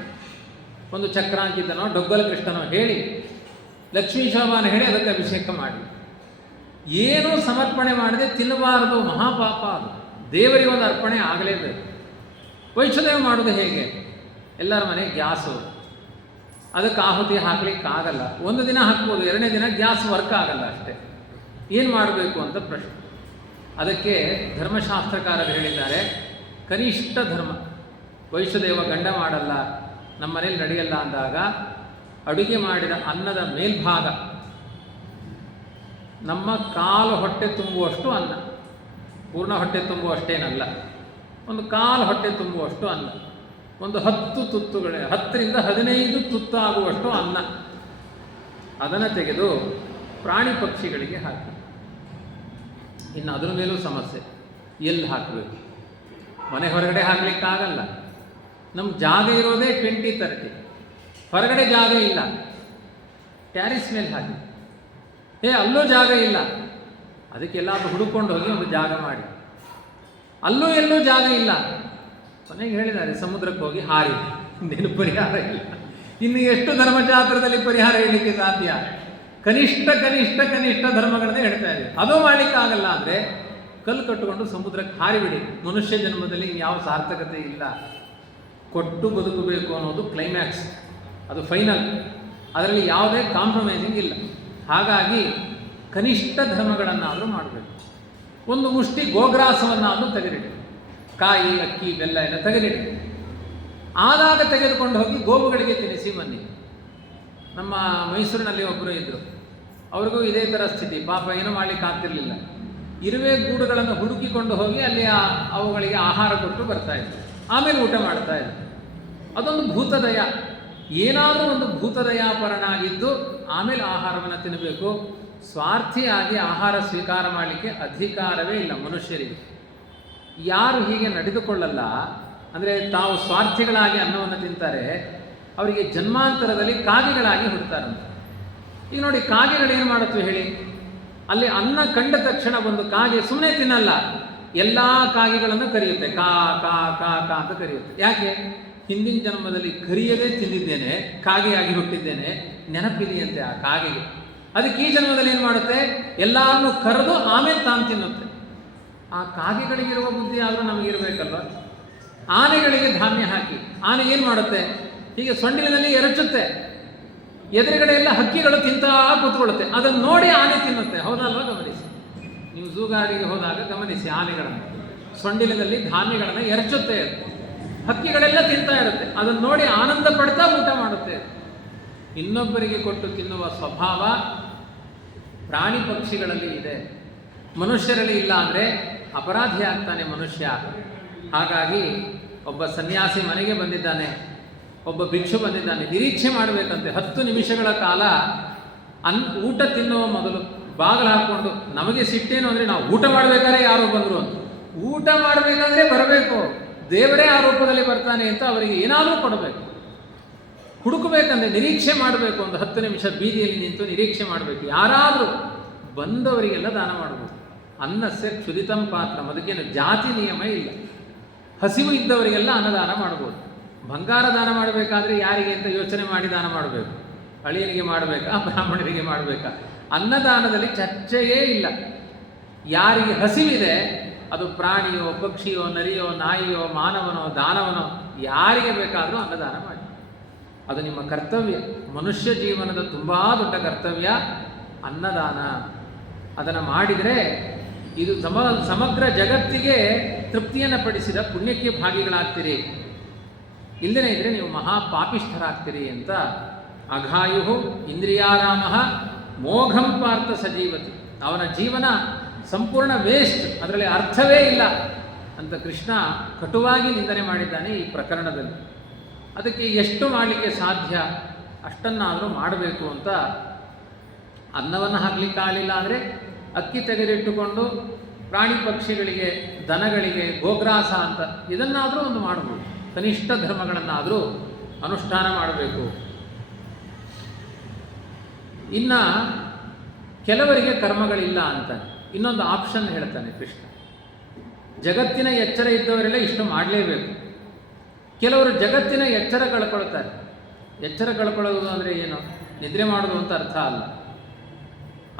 ಒಂದು ಚಕ್ರಾಂಕಿತನೋ ಡೊಗ್ಗಲ ಕೃಷ್ಣನೋ ಹೇಳಿ, ಲಕ್ಷ್ಮೀ ಶೋಭಾನ ಹೇಳಿ ಅದಕ್ಕೆ ಅಭಿಷೇಕ ಮಾಡಿ. ಏನೂ ಸಮರ್ಪಣೆ ಮಾಡದೆ ತಿನ್ನಬಾರದು, ಮಹಾಪಾಪ ಅದು. ದೇವರಿಗೆ ಒಂದು ಅರ್ಪಣೆ ಆಗಲೇಬೇಕು. ವೈಷ್ಣದೇವ ಮಾಡೋದು ಹೇಗೆ? ಎಲ್ಲರ ಮನೆ ಗ್ಯಾಸು, ಅದಕ್ಕೆ ಆಹುತಿ ಹಾಕಲಿಕ್ಕಾಗಲ್ಲ. ಒಂದು ದಿನ ಹಾಕ್ಬೋದು, 2ನೇ ದಿನ ಗ್ಯಾಸ್ ವರ್ಕ್ ಆಗಲ್ಲ ಅಷ್ಟೇ. ಏನು ಮಾಡಬೇಕು ಅಂತ ಪ್ರಶ್ನೆ. ಅದಕ್ಕೆ ಧರ್ಮಶಾಸ್ತ್ರಕಾರರು ಹೇಳಿದ್ದಾರೆ, ಕನಿಷ್ಠ ಧರ್ಮ. ವೈಶ್ವದೇವ ಗಂಡ ಮಾಡಲ್ಲ, ನಮ್ಮ ಮನೇಲಿ ನಡೆಯಲ್ಲ ಅಂದಾಗ ಅಡುಗೆ ಮಾಡಿದ ಅನ್ನದ ಮೇಲ್ಭಾಗ ನಮ್ಮ ಕಾಲು ಹೊಟ್ಟೆ ತುಂಬುವಷ್ಟು ಅನ್ನ, ಪೂರ್ಣ ಹೊಟ್ಟೆ ತುಂಬುವಷ್ಟೇನಲ್ಲ, ಒಂದು ಕಾಲು ಹೊಟ್ಟೆ ತುಂಬುವಷ್ಟು ಅನ್ನ, ಒಂದು 10 ತುತ್ತುಗಳೇ 10 ರಿಂದ 15 ತುತ್ತಾಗುವಷ್ಟು ಅನ್ನ, ಅದನ್ನು ತೆಗೆದು ಪ್ರಾಣಿ ಪಕ್ಷಿಗಳಿಗೆ ಹಾಕಿ. ಇನ್ನು ಅದರ ಮೇಲೂ ಸಮಸ್ಯೆ, ಎಲ್ಲಿ ಹಾಕಬೇಕು? ಮನೆ ಹೊರಗಡೆ ಹಾಕಲಿಕ್ಕಾಗಲ್ಲ. ನಮ್ಮ ಜಾಗ ಇರೋದೇ 20-30, ಹೊರಗಡೆ ಜಾಗ ಇಲ್ಲ, ಟ್ಯಾರಿಸ್ ಮೇಲೆ ಹಾಕಿ. ಅಲ್ಲೂ ಜಾಗ ಇಲ್ಲ, ಅದಕ್ಕೆಲ್ಲಾದರೂ ಹುಡುಕೊಂಡು ಹೋಗಿ ಒಂದು ಜಾಗ ಮಾಡಿ. ಅಲ್ಲೂ ಎಲ್ಲೂ ಜಾಗ ಇಲ್ಲ, ಕೊನೆಗೆ ಹೇಳಿದ್ದಾರೆ ಸಮುದ್ರಕ್ಕೆ ಹೋಗಿ ಹಾರಿ, ಇನ್ನೇನು ಪರಿಹಾರ ಇಲ್ಲ. ಇನ್ನು ಎಷ್ಟು ಧರ್ಮಶಾಸ್ತ್ರದಲ್ಲಿ ಪರಿಹಾರ ಹೇಳಲಿಕ್ಕೆ ಸಾಧ್ಯ? ಕನಿಷ್ಠ ಕನಿಷ್ಠ ಕನಿಷ್ಠ ಧರ್ಮಗಳನ್ನೇ ಹೇಳ್ತಾ ಇದೆ. ಅದು ಮಾಡಲಿಕ್ಕಾಗಲ್ಲ ಅಂದರೆ ಕಲ್ಲು ಕಟ್ಟಿಕೊಂಡು ಸಮುದ್ರಕ್ಕೆ ಹಾರಿಬಿಡಿ. ಮನುಷ್ಯ ಜನ್ಮದಲ್ಲಿ ಯಾವ ಸಾರ್ಥಕತೆ ಇಲ್ಲ. ಕೊಟ್ಟು ಬದುಕಬೇಕು ಅನ್ನೋದು ಕ್ಲೈಮ್ಯಾಕ್ಸ್, ಅದು ಫೈನಲ್, ಅದರಲ್ಲಿ ಯಾವುದೇ ಕಾಂಪ್ರಮೈಸಿಂಗ್ ಇಲ್ಲ. ಹಾಗಾಗಿ ಕನಿಷ್ಠ ಧರ್ಮಗಳನ್ನಾದರೂ ಮಾಡಬೇಕು. ಒಂದು ಮುಷ್ಟಿ ಗೋಗ್ರಾಸವನ್ನಾದರೂ ತೆಗೆದಿಡಿ, ಕಾಯಿ ಅಕ್ಕಿ ಬೆಲ್ಲ ಎಲ್ಲ ತೆಗೆದಿಡಿ. ಆದಾಗ ತೆಗೆದುಕೊಂಡು ಹೋಗಿ ಗೋವುಗಳಿಗೆ ತಿನ್ನಿಸಿ ಬನ್ನಿ. ನಮ್ಮ ಮೈಸೂರಿನಲ್ಲಿ ಒಬ್ಬರು ಇದ್ದರು, ಅವ್ರಿಗೂ ಇದೇ ಥರ ಸ್ಥಿತಿ. ಪಾಪ ಏನೂ ಮಾಡಲಿಕ್ಕೆ ಆಗ್ತಿರ್ಲಿಲ್ಲ. ಇರುವೆ ಗೂಡುಗಳನ್ನು ಹುಡುಕಿಕೊಂಡು ಹೋಗಿ ಅಲ್ಲಿ ಅವುಗಳಿಗೆ ಆಹಾರ ಕೊಟ್ಟು ಬರ್ತಾಯಿದ್ರು, ಆಮೇಲೆ ಊಟ ಮಾಡ್ತಾಯಿದ್ರು. ಅದೊಂದು ಭೂತದಯ. ಏನಾದರೂ ಒಂದು ಭೂತದಯಾಪರನಾಗಿದ್ದು ಆಮೇಲೆ ಆಹಾರವನ್ನು ತಿನ್ನಬೇಕು. ಸ್ವಾರ್ಥಿಯಾಗಿ ಆಹಾರ ಸ್ವೀಕಾರ ಮಾಡಲಿಕ್ಕೆ ಅಧಿಕಾರವೇ ಇಲ್ಲ ಮನುಷ್ಯರಿಗೆ. ಯಾರು ಹೀಗೆ ನಡೆದುಕೊಳ್ಳಲ್ಲ, ಅಂದರೆ ತಾವು ಸ್ವಾರ್ಥಿಗಳಾಗಿ ಅನ್ನವನ್ನು ತಿಂತಾರೆ, ಅವರಿಗೆ ಜನ್ಮಾಂತರದಲ್ಲಿ ಕಾಗೆಗಳಾಗಿ ಹುಡ್ತಾರಂತೆ. ಈಗ ನೋಡಿ, ಕಾಗೆಗಳೇನು ಮಾಡುತ್ತವೆ ಹೇಳಿ? ಅಲ್ಲಿ ಅನ್ನ ಕಂಡ ತಕ್ಷಣ ಒಂದು ಕಾಗೆ ಸುಮ್ಮನೆ ತಿನ್ನಲ್ಲ, ಎಲ್ಲ ಕಾಗೆಗಳನ್ನು ಕರೆಯುತ್ತೆ, ಕಾ ಕಾ ಕಾ ಕಾ ಅಂತ ಕರೆಯುತ್ತೆ. ಯಾಕೆ? ಹಿಂದಿನ ಜನ್ಮದಲ್ಲಿ ಕರಿಯದೇ ತಿಂದಿದ್ದೇನೆ, ಕಾಗೆಯಾಗಿ ಹುಟ್ಟಿದ್ದೇನೆ, ನೆನಪಿದೆಯಂತೆ ಆ ಕಾಗೆಗೆ. ಅದಕ್ಕೆ ಈ ಜನ್ಮದಲ್ಲಿ ಏನು ಮಾಡುತ್ತೆ? ಎಲ್ಲರನ್ನೂ ಕರೆದು ಆಮೇಲೆ ತಾನು ತಿನ್ನುತ್ತೆ. ಆ ಕಾಗೆಗಳಿಗಿರುವ ಬುದ್ಧಿ ಆದರೂ ನಮಗಿರಬೇಕಲ್ವ? ಆನೆಗಳಿಗೆ ಧಾನ್ಯ ಹಾಕಿ, ಆನೆ ಏನು ಮಾಡುತ್ತೆ? ಹೀಗೆ ಸೊಂಡಿಲಿನಲ್ಲಿ ಎರಚುತ್ತೆ, ಎದುರುಗಡೆ ಎಲ್ಲ ಹಕ್ಕಿಗಳು ತಿಂತಾ ಕೂತ್ಕೊಳ್ಳುತ್ತೆ, ಅದನ್ನು ನೋಡಿ ಆನೆ ತಿನ್ನುತ್ತೆ. ಹೌದಲ್ವ? ಗಮನಿಸಿ, ನೀವು ಝೂಗಾಡಿಗೆ ಹೋದಾಗ ಗಮನಿಸಿ, ಆನೆಗಳನ್ನು ಸೊಂಡಿಲಿನಲ್ಲಿ ಧಾನ್ಯಗಳನ್ನು ಎರಚುತ್ತೆ, ಹಕ್ಕಿಗಳೆಲ್ಲ ತಿಂತಾ ಇರುತ್ತೆ, ಅದನ್ನು ನೋಡಿ ಆನಂದ ಪಡ್ತಾ ಊಟ ಮಾಡುತ್ತೆ. ಇನ್ನೊಬ್ಬರಿಗೆ ಕೊಟ್ಟು ತಿನ್ನುವ ಸ್ವಭಾವ ಪ್ರಾಣಿ ಪಕ್ಷಿಗಳಲ್ಲಿ ಇದೆ, ಮನುಷ್ಯರಲ್ಲಿ ಇಲ್ಲ. ಅಂದರೆ ಅಪರಾಧಿ ಆಗ್ತಾನೆ ಮನುಷ್ಯ. ಹಾಗಾಗಿ ಒಬ್ಬ ಸನ್ಯಾಸಿ ಮನೆಗೆ ಬಂದಿದ್ದಾನೆ, ಒಬ್ಬ ಭಿಕ್ಷು ಬಂದಿದ್ದಾನೆ, ನಿರೀಕ್ಷೆ ಮಾಡಬೇಕಂತೆ 10 ನಿಮಿಷಗಳ ಕಾಲ. ಊಟ ತಿನ್ನುವ ಮೊದಲು ಬಾಗಿಲು ಹಾಕ್ಕೊಂಡು, ನಮಗೆ ಸಿಟ್ಟೇನು ಅಂದರೆ ನಾವು ಊಟ ಮಾಡಬೇಕಾದ್ರೆ ಯಾರೋ ಬಂದರು ಅಂತ, ಊಟ ಮಾಡಬೇಕಾದ್ರೆ ಬರಬೇಕು, ದೇವರೇ ಆ ರೂಪದಲ್ಲಿ ಬರ್ತಾನೆ ಅಂತ ಅವರಿಗೆ ಏನಾದರೂ ಕೊಡಬೇಕು. ಹುಡುಕಬೇಕಂದ್ರೆ ನಿರೀಕ್ಷೆ ಮಾಡಬೇಕು, ಒಂದು 10 ನಿಮಿಷ ಬೀದಿಯಲ್ಲಿ ನಿಂತು ನಿರೀಕ್ಷೆ ಮಾಡಬೇಕು. ಯಾರಾದರೂ ಬಂದವರಿಗೆಲ್ಲ ದಾನ ಮಾಡಬೇಕು. ಅನ್ನಸ್ಯ ಕ್ಷುದಿತಂ ಪಾತ್ರ, ಅದಕ್ಕೇನು ಜಾತಿ ನಿಯಮ ಇಲ್ಲ. ಹಸಿವು ಇದ್ದವರಿಗೆಲ್ಲ ಅನ್ನದಾನ ಮಾಡ್ಬೋದು. ಬಂಗಾರ ದಾನ ಮಾಡಬೇಕಾದ್ರೆ ಯಾರಿಗೆ ಅಂತ ಯೋಚನೆ ಮಾಡಿ ದಾನ ಮಾಡಬೇಕು. ಅಳಿಯನಿಗೆ ಮಾಡಬೇಕಾ, ಬ್ರಾಹ್ಮಣರಿಗೆ ಮಾಡಬೇಕಾ? ಅನ್ನದಾನದಲ್ಲಿ ಚರ್ಚೆಯೇ ಇಲ್ಲ. ಯಾರಿಗೆ ಹಸಿವಿದೆ, ಅದು ಪ್ರಾಣಿಯೋ ಪಕ್ಷಿಯೋ ನರಿಯೋ ನಾಯಿಯೋ ಮಾನವನೋ ದಾನವನೋ, ಯಾರಿಗೆ ಬೇಕಾದರೂ ಅನ್ನದಾನ ಮಾಡಿ. ಅದು ನಿಮ್ಮ ಕರ್ತವ್ಯ, ಮನುಷ್ಯ ಜೀವನದ ತುಂಬ ದೊಡ್ಡ ಕರ್ತವ್ಯ ಅನ್ನದಾನ. ಅದನ್ನು ಮಾಡಿದರೆ ಇದು ಸಮಗ್ರ ಜಗತ್ತಿಗೆ ತೃಪ್ತಿಯನ್ನು ಪಡಿಸಿದ ಪುಣ್ಯಕ್ಕೆ ಭಾಗಿಗಳಾಗ್ತೀರಿ. ಇಲ್ಲದೇ ಇದ್ದರೆ ನೀವು ಮಹಾಪಾಪಿಷ್ಠರಾಗ್ತೀರಿ ಅಂತ. ಅಘಾಯು ಇಂದ್ರಿಯಾರಾಮ ಮೋಘಂ ಪಾರ್ಥ ಸಜೀವತಿ, ಅವನ ಜೀವನ ಸಂಪೂರ್ಣ ವೇಸ್ಟ್, ಅದರಲ್ಲಿ ಅರ್ಥವೇ ಇಲ್ಲ ಅಂತ ಕೃಷ್ಣ ಕಟುವಾಗಿ ನಿಂದನೆ ಮಾಡಿದ್ದಾನೆ ಈ ಪ್ರಕರಣದಲ್ಲಿ. ಅದಕ್ಕೆ ಎಷ್ಟು ಮಾಡಲಿಕ್ಕೆ ಸಾಧ್ಯ ಅಷ್ಟನ್ನಾದರೂ ಮಾಡಬೇಕು ಅಂತ. ಅನ್ನವನ್ನು ಹಾಕಲಿಕ್ಕಾಗಲಿಲ್ಲ ಅಂದರೆ ಅಕ್ಕಿ ತೆಗೆದಿಟ್ಟುಕೊಂಡು ಪ್ರಾಣಿ ಪಕ್ಷಿಗಳಿಗೆ, ದನಗಳಿಗೆ ಗೋಗ್ರಾಸ ಅಂತ ಇದನ್ನಾದರೂ ಒಂದು ಮಾಡಬಹುದು. ಕನಿಷ್ಠ ಧರ್ಮಗಳನ್ನಾದರೂ ಅನುಷ್ಠಾನ ಮಾಡಬೇಕು. ಇನ್ನು ಕೆಲವರಿಗೆ ಕರ್ಮಗಳಿಲ್ಲ ಅಂತ ಇನ್ನೊಂದು ಆಪ್ಷನ್ ಹೇಳ್ತಾನೆ ಕೃಷ್ಣ. ಜಗತ್ತಿನ ಎಚ್ಚರ ಇದ್ದವರೆಲ್ಲ ಇಷ್ಟು ಮಾಡಲೇಬೇಕು. ಕೆಲವರು ಜಗತ್ತಿನ ಎಚ್ಚರ ಕಳ್ಕೊಳ್ತಾರೆ. ಎಚ್ಚರ ಕಳ್ಕೊಳ್ಳೋದು ಅಂದರೆ ಏನು? ನಿದ್ರೆ ಮಾಡೋದು ಅಂತ ಅರ್ಥ ಅಲ್ಲ.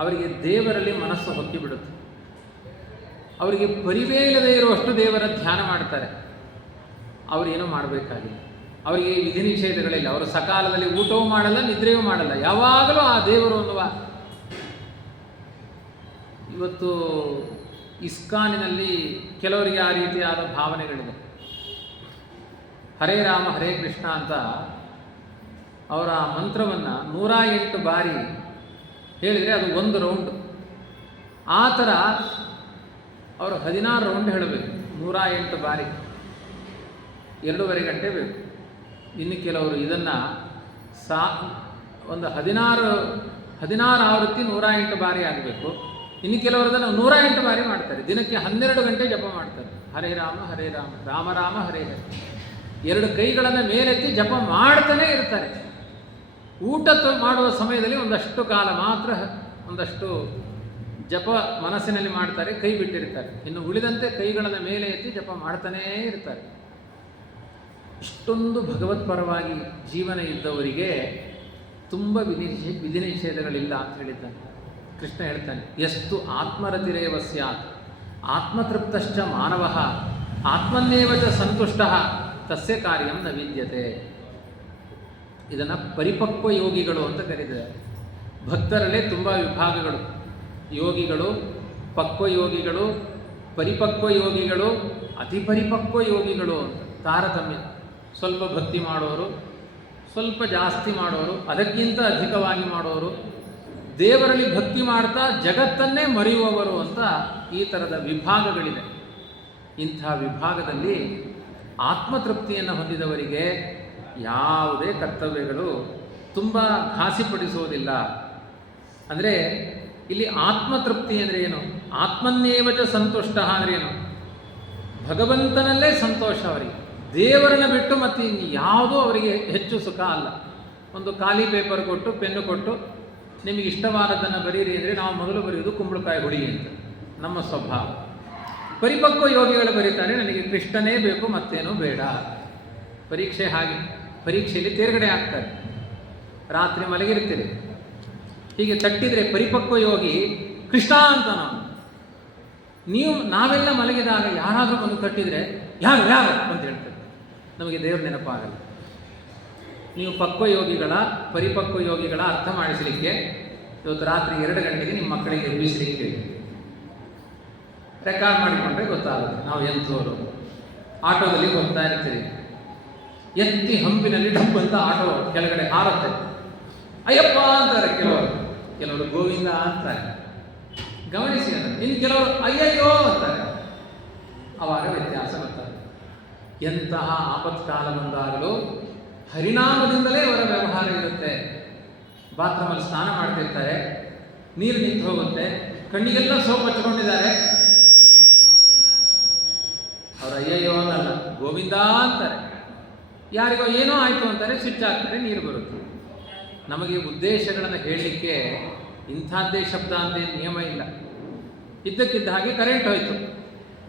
ಅವರಿಗೆ ದೇವರಲ್ಲಿ ಮನಸ್ಸು ಹೊಕ್ಕಿಬಿಡುತ್ತೆ. ಅವರಿಗೆ ಪರಿವೇ ಇಲ್ಲದೆ ಇರುವಷ್ಟು ದೇವರ ಧ್ಯಾನ ಮಾಡ್ತಾರೆ. ಅವರೇನೂ ಮಾಡಬೇಕಾಗಿಲ್ಲ. ಅವರಿಗೆ ವಿಧಿ ನಿಷೇಧಗಳಿಲ್ಲ. ಅವರು ಸಕಾಲದಲ್ಲಿ ಊಟವೂ ಮಾಡಲ್ಲ, ನಿದ್ರೆಯೂ ಮಾಡಲ್ಲ, ಯಾವಾಗಲೂ ಆ ದೇವರು ಅನ್ನುವ. ಇವತ್ತು ಇಸ್ಕಾನಿನಲ್ಲಿ ಕೆಲವರಿಗೆ ಆ ರೀತಿಯಾದ ಭಾವನೆಗಳಿದೆ. ಹರೇ ರಾಮ ಹರೇ ಕೃಷ್ಣ ಅಂತ ಅವರ ಮಂತ್ರವನ್ನು 108 ಬಾರಿ ಹೇಳಿದರೆ ಅದು 1 ರೌಂಡ್. ಆ ಥರ ಅವರು 16 ರೌಂಡ್ ಹೇಳಬೇಕು, 108 ಬಾರಿ, 2.5 ಗಂಟೆ ಬೇಕು. ಇನ್ನು ಕೆಲವರು ಇದನ್ನು ಒಂದು 16 ಆವೃತ್ತಿ 108 ಬಾರಿ ಆಗಬೇಕು. ಇನ್ನು ಕೆಲವರು ಅದನ್ನು 108 ಬಾರಿ ಮಾಡ್ತಾರೆ. ದಿನಕ್ಕೆ 12 ಗಂಟೆ ಜಪ ಮಾಡ್ತಾರೆ. ಹರೇ ರಾಮ ಹರೇ ರಾಮ ರಾಮ ರಾಮ ಹರೇ ಹರೇ. 2 ಕೈಗಳನ್ನು ಮೇಲೆತ್ತಿ ಜಪ ಮಾಡ್ತಾನೇ ಇರ್ತಾರೆ. ಊಟ ಮಾಡುವ ಸಮಯದಲ್ಲಿ ಒಂದಷ್ಟು ಕಾಲ ಮಾತ್ರ ಒಂದಷ್ಟು ಜಪ ಮನಸ್ಸಿನಲ್ಲಿ ಮಾಡ್ತಾರೆ, ಕೈ ಬಿಟ್ಟಿರ್ತಾರೆ. ಇನ್ನು ಉಳಿದಂತೆ ಕೈಗಳನ್ನು ಮೇಲೆ ಎತ್ತಿ ಜಪ ಮಾಡ್ತಾನೇ ಇರ್ತಾರೆ. ಇಷ್ಟೊಂದು ಭಗವತ್ಪರವಾಗಿ ಜೀವನ ಇದ್ದವರಿಗೆ ತುಂಬ ವಿಧಿ ನಿಷೇಧಗಳಿಲ್ಲ ಅಂತ ಹೇಳಿದ್ದಾನೆ. ಕೃಷ್ಣ ಹೇಳ್ತಾನೆ, ಎಷ್ಟು ಆತ್ಮರತಿರೇವ ಸ್ಯಾತ್ ಆತ್ಮತೃಪ್ತಶ್ಚ ಮಾನವ ಆತ್ಮನ್ನೇವ ಚ ಸಂತುಷ್ಟಃ ತಸ್ಯ ಕಾರ್ಯಂ ನ ವಿದ್ಯತೆ. ಇದನ್ನು ಪರಿಪಕ್ವ ಯೋಗಿಗಳು ಅಂತ ಕರೀತಾರೆ. ಭಕ್ತರಲ್ಲೇ ತುಂಬ ವಿಭಾಗಗಳು, ಯೋಗಿಗಳು, ಪಕ್ವ ಯೋಗಿಗಳು, ಪರಿಪಕ್ವ ಯೋಗಿಗಳು, ಅತಿ ಪರಿಪಕ್ವ ಯೋಗಿಗಳು ಅಂತ ತಾರತಮ್ಯ. ಸ್ವಲ್ಪ ಭಕ್ತಿ ಮಾಡೋರು, ಸ್ವಲ್ಪ ಜಾಸ್ತಿ ಮಾಡೋರು, ಅದಕ್ಕಿಂತ ಅಧಿಕವಾಗಿ ಮಾಡೋರು, ದೇವರಲ್ಲಿ ಭಕ್ತಿ ಮಾಡ್ತಾ ಜಗತ್ತನ್ನೇ ಮರೆಯುವವರು ಅಂತ ಈ ಥರದ ವಿಭಾಗಗಳಿದೆ. ಇಂಥ ವಿಭಾಗದಲ್ಲಿ ಆತ್ಮತೃಪ್ತಿಯನ್ನು ಹೊಂದಿದವರಿಗೆ ಯಾವುದೇ ಕರ್ತವ್ಯಗಳು ತುಂಬ ಘಾಸಿಪಡಿಸುವುದಿಲ್ಲ. ಅಂದರೆ ಇಲ್ಲಿ ಆತ್ಮತೃಪ್ತಿ ಅಂದರೆ ಏನು? ಆತ್ಮನ್ನೇವಚ ಸಂತುಷ್ಟ ಅಂದರೆ ಏನು? ಭಗವಂತನಲ್ಲೇ ಸಂತೋಷ ಅವರಿಗೆ, ದೇವರನ್ನು ಬಿಟ್ಟು ಮತ್ತೆ ಇನ್ನು ಯಾವುದೂ ಅವರಿಗೆ ಹೆಚ್ಚು ಸುಖ ಅಲ್ಲ. ಒಂದು ಖಾಲಿ ಪೇಪರ್ ಕೊಟ್ಟು ಪೆನ್ನು ಕೊಟ್ಟು ನಿಮಗೆ ಇಷ್ಟವಾದದ್ದನ್ನು ಬರೀರಿ ಅಂದರೆ ನಾವು ಮೊದಲು ಬರೆಯೋದು ಕುಂಬಳಕಾಯಿ ಹುಡಿ ಅಂತ ನಮ್ಮ ಸ್ವಭಾವ. ಪರಿಪಕ್ವ ಯೋಗಿಗಳು ಬರೀತಾರೆ, ನನಗೆ ಕೃಷ್ಣನೇ ಬೇಕು ಮತ್ತೇನೂ ಬೇಡ. ಪರೀಕ್ಷೆ ಹಾಗೆ, ಪರೀಕ್ಷೆಯಲ್ಲಿ ತೇರ್ಗಡೆ ಆಗ್ತಾರೆ. ರಾತ್ರಿ ಮಲಗಿರ್ತೀರಿ, ಹೀಗೆ ತಟ್ಟಿದರೆ ಪರಿಪಕ್ವ ಯೋಗಿ ಕೃಷ್ಣ ಅಂತ ನಾವೆಲ್ಲ ಮಲಗಿದಾಗ ಯಾರಾದರೂ ಬಂದು ತಟ್ಟಿದರೆ ಯಾರು ಯಾರು ಅಂತ ಹೇಳ್ತಾರೆ, ನಮಗೆ ದೇವ್ರ ನೆನಪಾಗಲ್ಲ. ನೀವು ಪಕ್ವ ಯೋಗಿಗಳ ಪರಿಪಕ್ವ ಯೋಗಿಗಳ ಅರ್ಥ ಮಾಡಿಸಲಿಕ್ಕೆ ಇವತ್ತು ರಾತ್ರಿ 2 ಗಂಟೆಗೆ ನಿಮ್ಮ ಮಕ್ಕಳಿಗೆ ಎಬ್ಬಿಸಲಿಕ್ಕೆ ರೆಕಾರ್ಡ್ ಮಾಡಿಕೊಂಡ್ರೆ ಗೊತ್ತಾಗುತ್ತೆ ನಾವು ಎಂಥವರು. ಆಟೋದಲ್ಲಿ ಹೋಗ್ತಾ ಇರ್ತೀರಿ, ಎತ್ತಿ ಹಂಪಿನಲ್ಲಿ ಡಬ್ ಅಂತ ಆಟೋ ಕೆಳಗಡೆ ಹಾರುತ್ತೆ, ಅಯ್ಯಪ್ಪ ಅಂತಾರೆ ಕೆಲವರು ಗೋವಿಂದ ಅಂತಾರೆ. ಗಮನಿಸಿ ಅದನ್ನು. ಇನ್ನು ಕೆಲವರು ಅಯ್ಯಯ್ಯೋ ಅಂತಾರೆ. ಆವಾಗ ವ್ಯತ್ಯಾಸ ಗೊತ್ತಾಗುತ್ತೆ. ಎಂತಹ ಆಪತ್ಕಾಲ ಬಂದಾಗಲೂ ಹರಿನಾಮದಿಂದಲೇ ಅವರ ವ್ಯವಹಾರ ಇರುತ್ತೆ. ಬಾತ್ರೂಮಲ್ಲಿ ಸ್ನಾನ ಮಾಡ್ತಿರ್ತಾರೆ, ನೀರು ನಿಂತು ಹೋಗುತ್ತೆ, ಕಣ್ಣಿಗೆಲ್ಲ ಸೋಪ್ ಹಚ್ಕೊಂಡಿದ್ದಾರೆ, ಅವರು ಅಯ್ಯಯ್ಯೋ ಅನ್ನಲ್ಲ, ಗೋವಿಂದ ಅಂತಾರೆ. ಯಾರಿಗೋ ಏನೋ ಆಯಿತು ಅಂತಾರೆ, ಸ್ವಿಚ್ ಹಾಕ್ತಾರೆ, ನೀರು ಬರುತ್ತೆ. ನಮಗೆ ಉದ್ದೇಶಗಳನ್ನು ಹೇಳಲಿಕ್ಕೆ ಇಂಥದ್ದೇ ಶಬ್ದ ಅಂತ ನಿಯಮ ಇಲ್ಲ. ಇದ್ದಕ್ಕಿದ್ದ ಹಾಗೆ ಕರೆಂಟ್ ಹೋಯ್ತು,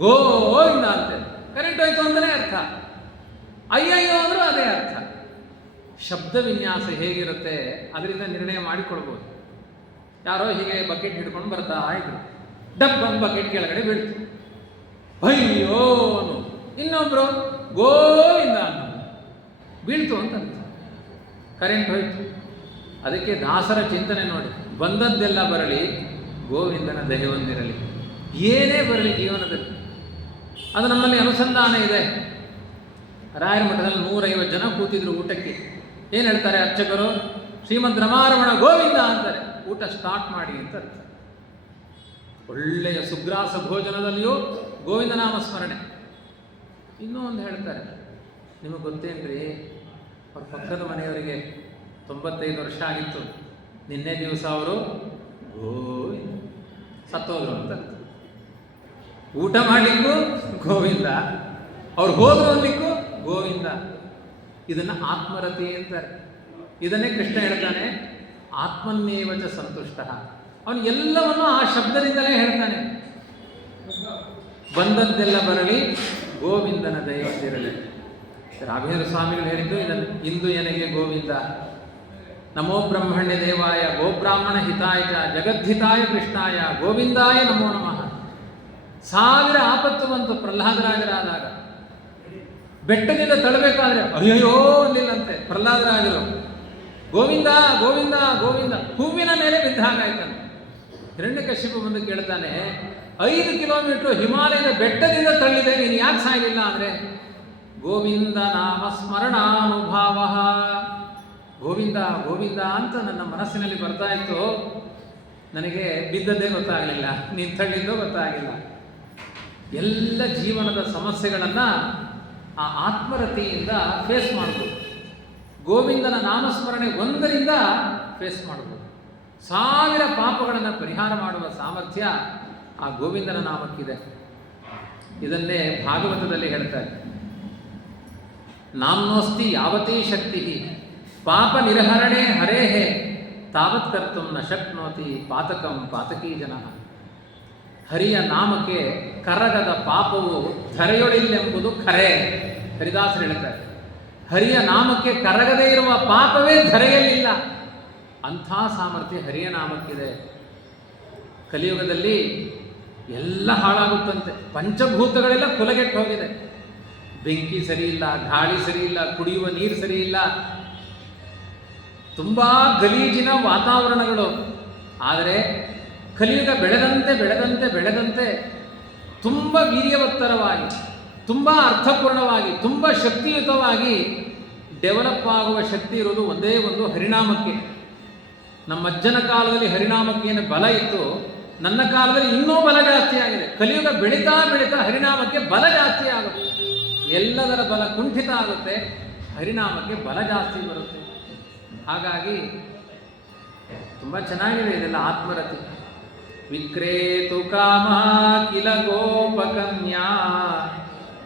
ಗೋವಿಂದ ಅಂತೇಳಿ ಕರೆಂಟ್ ಹೋಯ್ತು ಅಂತಲೇ ಅರ್ಥ. ಅಯ್ಯಯ್ಯೋ ಅಂದರೂ ಅದೇ ಅರ್ಥ. ಶಬ್ದ ವಿನ್ಯಾಸ ಹೇಗಿರುತ್ತೆ ಅದರಿಂದ ನಿರ್ಣಯ ಮಾಡಿಕೊಳ್ಬೋದು. ಯಾರೋ ಹೀಗೆ ಬಕೆಟ್ ಹಿಡ್ಕೊಂಡು ಬರ್ತಾ ಇದ್ರು, ಡಬ್ ಒಂದು ಬಕೆಟ್ ಕೆಳಗಡೆ ಬೀಳ್ತು, ಅಯ್ಯೋ ಅನ್ನು. ಇನ್ನೊಬ್ರು ಗೋವಿಂದ ಅನ್ನು, ಬೀಳ್ತು ಅಂತ ಕರೆಂಟ್ ಹೋಯ್ತು. ಅದಕ್ಕೆ ದಾಸರ ಚಿಂತನೆ ನೋಡಿ, ಬಂದದ್ದೆಲ್ಲ ಬರಲಿ ಗೋವಿಂದನ ದಯೆ ಹೊಂದಿರಲಿ. ಏನೇ ಬರಲಿ ಜೀವನದಲ್ಲಿ ಅದು ನಮ್ಮಲ್ಲಿ ಅನುಸಂಧಾನ ಇದೆ. ರಾಯರ ಮಠದಲ್ಲಿ 150 ಜನ ಕೂತಿದ್ರು ಊಟಕ್ಕೆ. ಏನು ಹೇಳ್ತಾರೆ ಅರ್ಚಕರು? ಶ್ರೀಮದ್ ರಮಾರಮಣ ಗೋವಿಂದ ಅಂತಾರೆ. ಊಟ ಸ್ಟಾರ್ಟ್ ಮಾಡಿ ಅಂತ ಅರ್ಥ. ಒಳ್ಳೆಯ ಸುಗ್ರಾಸ ಭೋಜನದಲ್ಲಿಯೂ ಗೋವಿಂದ ನಾಮ ಸ್ಮರಣೆ. ಇನ್ನೂ ಒಂದು ಹೇಳ್ತಾರೆ, ನಿಮಗೆ ಗೊತ್ತೇನ್ರಿ, ಅವ್ರ ಪಕ್ಕದ ಮನೆಯವರಿಗೆ 95 ವರ್ಷ ಆಗಿತ್ತು, ನಿನ್ನೆ ದಿವಸ ಅವರು ಗೋವಿಂದ ಸತ್ತೋದ್ರು ಅಂತ. ಊಟ ಮಾಡಲಿಕ್ಕೂ ಗೋವಿಂದ, ಅವ್ರು ಹೋದ್ರು ಅನ್ಲಿಕ್ಕೂ ಗೋವಿಂದ. ಇದನ್ನು ಆತ್ಮರತಿ ಅಂತಾರೆ. ಇದನ್ನೇ ಕೃಷ್ಣ ಹೇಳ್ತಾನೆ, ಆತ್ಮನ್ನೇವಚ ಸಂತುಷ್ಟ. ಅವನು ಎಲ್ಲವನ್ನೂ ಆ ಶಬ್ದದಿಂದಲೇ ಹೇಳ್ತಾನೆ. ಬಂದದ್ದೆಲ್ಲ ಬರಲಿ ಗೋವಿಂದನ ದಯೆ ಹೊಂದಿರಲಿ. ರಾಘವೇಂದ್ರ ಸ್ವಾಮಿಗಳು ಹೇಳಿದ್ದು ಇದನ್ನು, ಇಂದು ಎನಗೆ ಗೋವಿಂದ, ನಮೋ ಬ್ರಹ್ಮಣ್ಯ ದೇವಾಯ ಗೋಬ್ರಾಹ್ಮಣ ಹಿತಾಯ ಚ ಜಗದ್ಧಿತಾಯ ಕೃಷ್ಣಾಯ ಗೋವಿಂದಾಯ ನಮೋ ನಮಃ. 1000 ಆಪತ್ತು ಬಂತು ಪ್ರಹ್ಲಾದರಾಜರಾದಾಗ. ಬೆಟ್ಟದಿಂದ ತಳ್ಳಬೇಕಾದ್ರೆ ಅಯ್ಯಯ್ಯೋ ಅಲ್ಲಿಲ್ಲಂತೆ ಪ್ರಹ್ಲಾದರಾಜರು. ಗೋವಿಂದ ಗೋವಿಂದ ಗೋವಿಂದ, ಹೂವಿನ ಮೇಲೆ ಬಿದ್ದ ಹಾಗಾಯ್ತಾನೆ. ಹಿರಣ್ಯಕಶ್ಯಪ ಬಂದು ಕೇಳ್ತಾನೆ, 5 ಕಿಲೋಮೀಟರ್ ಹಿಮಾಲಯದ ಬೆಟ್ಟದಿಂದ ತಳ್ಳಿದೆ, ನೀನು ಯಾಕೆ ಸಾಯಲಿಲ್ಲ ಅಂದರೆ, ಗೋವಿಂದ ನಾಮ ಸ್ಮರಣಾನುಭಾವ. ಗೋವಿಂದ ಗೋವಿಂದ ಅಂತ ನನ್ನ ಮನಸ್ಸಿನಲ್ಲಿ ಬರ್ತಾ ಇತ್ತು. ನನಗೆ ಬಿದ್ದದ್ದೇ ಗೊತ್ತಾಗಲಿಲ್ಲ, ನಿಂತಳ್ಳಿದ್ದೋ ಗೊತ್ತಾಗಿಲ್ಲ. ಎಲ್ಲ ಜೀವನದ ಸಮಸ್ಯೆಗಳನ್ನು ಆ ಆತ್ಮರತಿಯಿಂದ ಫೇಸ್ ಮಾಡ್ಬೋದು. ಗೋವಿಂದನ ನಾಮಸ್ಮರಣೆ ಒಂದರಿಂದ ಫೇಸ್ ಮಾಡ್ಬೋದು. 1000 ಪಾಪಗಳನ್ನು ಪರಿಹಾರ ಮಾಡುವ ಸಾಮರ್ಥ್ಯ ಆ ಗೋವಿಂದನ ನಾಮಕ್ಕಿದೆ. ಇದನ್ನೇ ಭಾಗವತದಲ್ಲಿ ಹೇಳ್ತಾರೆ, ನಾಮ್ನೋಸ್ತಿ ಯಾವತೀ ಶಕ್ತಿ ಪಾಪ ನಿರ್ಹರಣೆ ಹರೇಹೇ ತಾವತ್ ಕರ್ತುಂ ನ ಶಕ್ನೋತಿ ಪಾತಕಂ ಪಾತಕೀ ಜನ. ಹರಿಯ ನಾಮಕ್ಕೆ ಕರಗದ ಪಾಪವು ಧರೆಯೊಳಿಲ್ಲೆಂಬುದು ಖರೆ. ಹರಿದಾಸರು ಹೇಳ್ತಾರೆ, ಹರಿಯ ನಾಮಕ್ಕೆ ಕರಗದೇ ಇರುವ ಪಾಪವೇ ಧರೆಯಲಿಲ್ಲ. ಅಂಥ ಸಾಮರ್ಥ್ಯ ಹರಿಯ ನಾಮಕ್ಕಿದೆ. ಕಲಿಯುಗದಲ್ಲಿ ಎಲ್ಲ ಹಾಳಾಗುತ್ತಂತೆ. ಪಂಚಭೂತಗಳೆಲ್ಲ ಕುಲಗೆಟ್ಟು ಹೋಗಿದೆ. ಬೆಂಕಿ ಸರಿ ಇಲ್ಲ, ಗಾಳಿ ಸರಿ ಇಲ್ಲ, ಕುಡಿಯುವ ನೀರು ಸರಿ ಇಲ್ಲ, ತುಂಬ ಗಲೀಜಿನ ವಾತಾವರಣಗಳು. ಆದರೆ ಕಲಿಯುಗ ಬೆಳೆದಂತೆ ಬೆಳೆದಂತೆ ಬೆಳೆದಂತೆ ತುಂಬ ವೀರ್ಯವತ್ತರವಾಗಿ, ತುಂಬ ಅರ್ಥಪೂರ್ಣವಾಗಿ, ತುಂಬ ಶಕ್ತಿಯುತವಾಗಿ ಡೆವಲಪ್ ಆಗುವ ಶಕ್ತಿ ಇರೋದು ಒಂದೇ ಒಂದು ಹರಿನಾಮಕ್ಕೆ. ನಮ್ಮ ಅಜ್ಜನ ಕಾಲದಲ್ಲಿ ಹರಿನಾಮಕ್ಕೆ ಏನು ಬಲ ಇತ್ತು, ನನ್ನ ಕಾಲದಲ್ಲಿ ಇನ್ನೂ ಬಲ ಜಾಸ್ತಿ ಆಗಿದೆ. ಕಲಿಯುಗ ಬೆಳೀತಾ ಬೆಳೀತಾ ಹರಿನಾಮಕ್ಕೆ ಬಲ ಜಾಸ್ತಿ ಆಗುತ್ತೆ. ಎಲ್ಲದರ ಬಲ ಕುಂಠಿತ ಆಗುತ್ತೆ, ಹರಿನಾಮಕ್ಕೆ ಬಲ ಜಾಸ್ತಿ ಬರುತ್ತೆ. ಹಾಗಾಗಿ ತುಂಬ ಚೆನ್ನಾಗಿದೆ ಇದೆಲ್ಲ ಆತ್ಮರತಿ. ವಿಕ್ರೇತು ಕಾಮ ಕಿಲ ಗೋಪಕನ್ಯಾ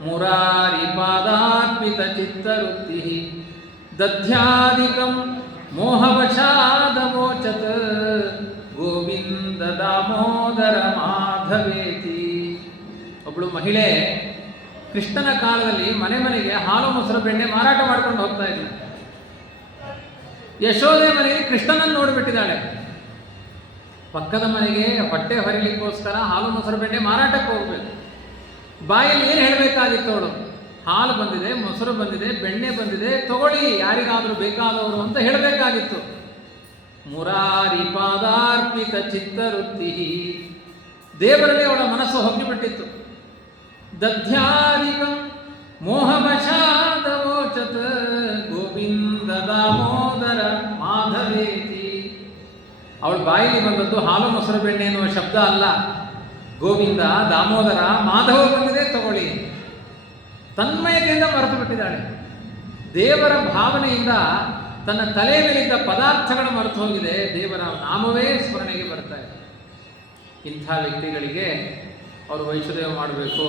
ಮುರಾರಿ ಪಾದಾರ್ಪಿತ ಚಿತ್ತವೃತ್ತಿ ದಧ್ಯಾಧಿಕಂ ಮೋಹವಶಾದಮೋಚತ್ ಗೋವಿಂದ ದಾಮೋದರ ಮಾಧವೇತಿ. ಒಬ್ಬಳು ಮಹಿಳೆ ಕೃಷ್ಣನ ಕಾಲದಲ್ಲಿ ಮನೆ ಮನೆಗೆ ಹಾಲು ಮೊಸರು ಬೆಣ್ಣೆ ಮಾರಾಟ ಮಾಡ್ಕೊಂಡು ಹೋಗ್ತಾ ಇದ್ಳು. ಯಶೋದೆ ಮನೆಗೆ ಕೃಷ್ಣನನ್ನು ನೋಡಿಬಿಟ್ಟಿದ್ದಾಳೆ. ಪಕ್ಕದ ಮನೆಗೆ ಹೊಟ್ಟೆ ಹೊರಲಿಕ್ಕೋಸ್ಕರ ಹಾಲು ಮೊಸರು ಬೆಣ್ಣೆ ಮಾರಾಟಕ್ಕೆ ಹೋಗ್ಬೇಕು. ಬಾಯಲ್ಲಿ ಏನು ಹೇಳಬೇಕಾಗಿತ್ತು ಅವಳು? ಹಾಲು ಬಂದಿದೆ, ಮೊಸರು ಬಂದಿದೆ, ಬೆಣ್ಣೆ ಬಂದಿದೆ, ತಗೊಳ್ಳಿ ಯಾರಿಗಾದರೂ ಬೇಕಾದವರು ಅಂತ ಹೇಳಬೇಕಾಗಿತ್ತು. ಮುರಾರಿ ಪಾದಾರ್ಪಿತ ಚಿತ್ತವೃತ್ತಿ, ದೇವರಲ್ಲಿ ಅವಳ ಮನಸ್ಸು ಹೊಕ್ಕಿಬಿಟ್ಟಿತ್ತು. ದಧ್ಯಾಧಿಕಂ ಮೋಹವಶಾದವೋಚತ್ ಗೋವಿಂದ ದಾಮೋದರ ಮಾಧವೇತಿ. ಅವಳ ಬಾಯಿಗೆ ಬಂದದ್ದು ಹಾಲು ಮೊಸರು ಬೆಣ್ಣೆ ಎನ್ನುವ ಶಬ್ದ ಅಲ್ಲ, ಗೋವಿಂದ ದಾಮೋದರ ಮಾಧವ ಬಂದಿದೆ ತಗೊಳ್ಳಿ. ತನ್ಮಯತೆಯಿಂದ ಮರೆತು ಬಿಟ್ಟಿದ್ದಾಳೆ. ದೇವರ ಭಾವನೆಯಿಂದ ತನ್ನ ತಲೆ ಮೇಲಿದ್ದ ಪದಾರ್ಥಗಳ ಮರೆತು ಹೋಗಿದೆ. ದೇವರ ನಾಮವೇ ಸ್ಮರಣೆಗೆ ಬರ್ತಾ ಇದೆ. ಇಂಥ ವ್ಯಕ್ತಿಗಳಿಗೆ ಅವರು ವೈಷ್ಣದೇವ ಮಾಡಬೇಕು,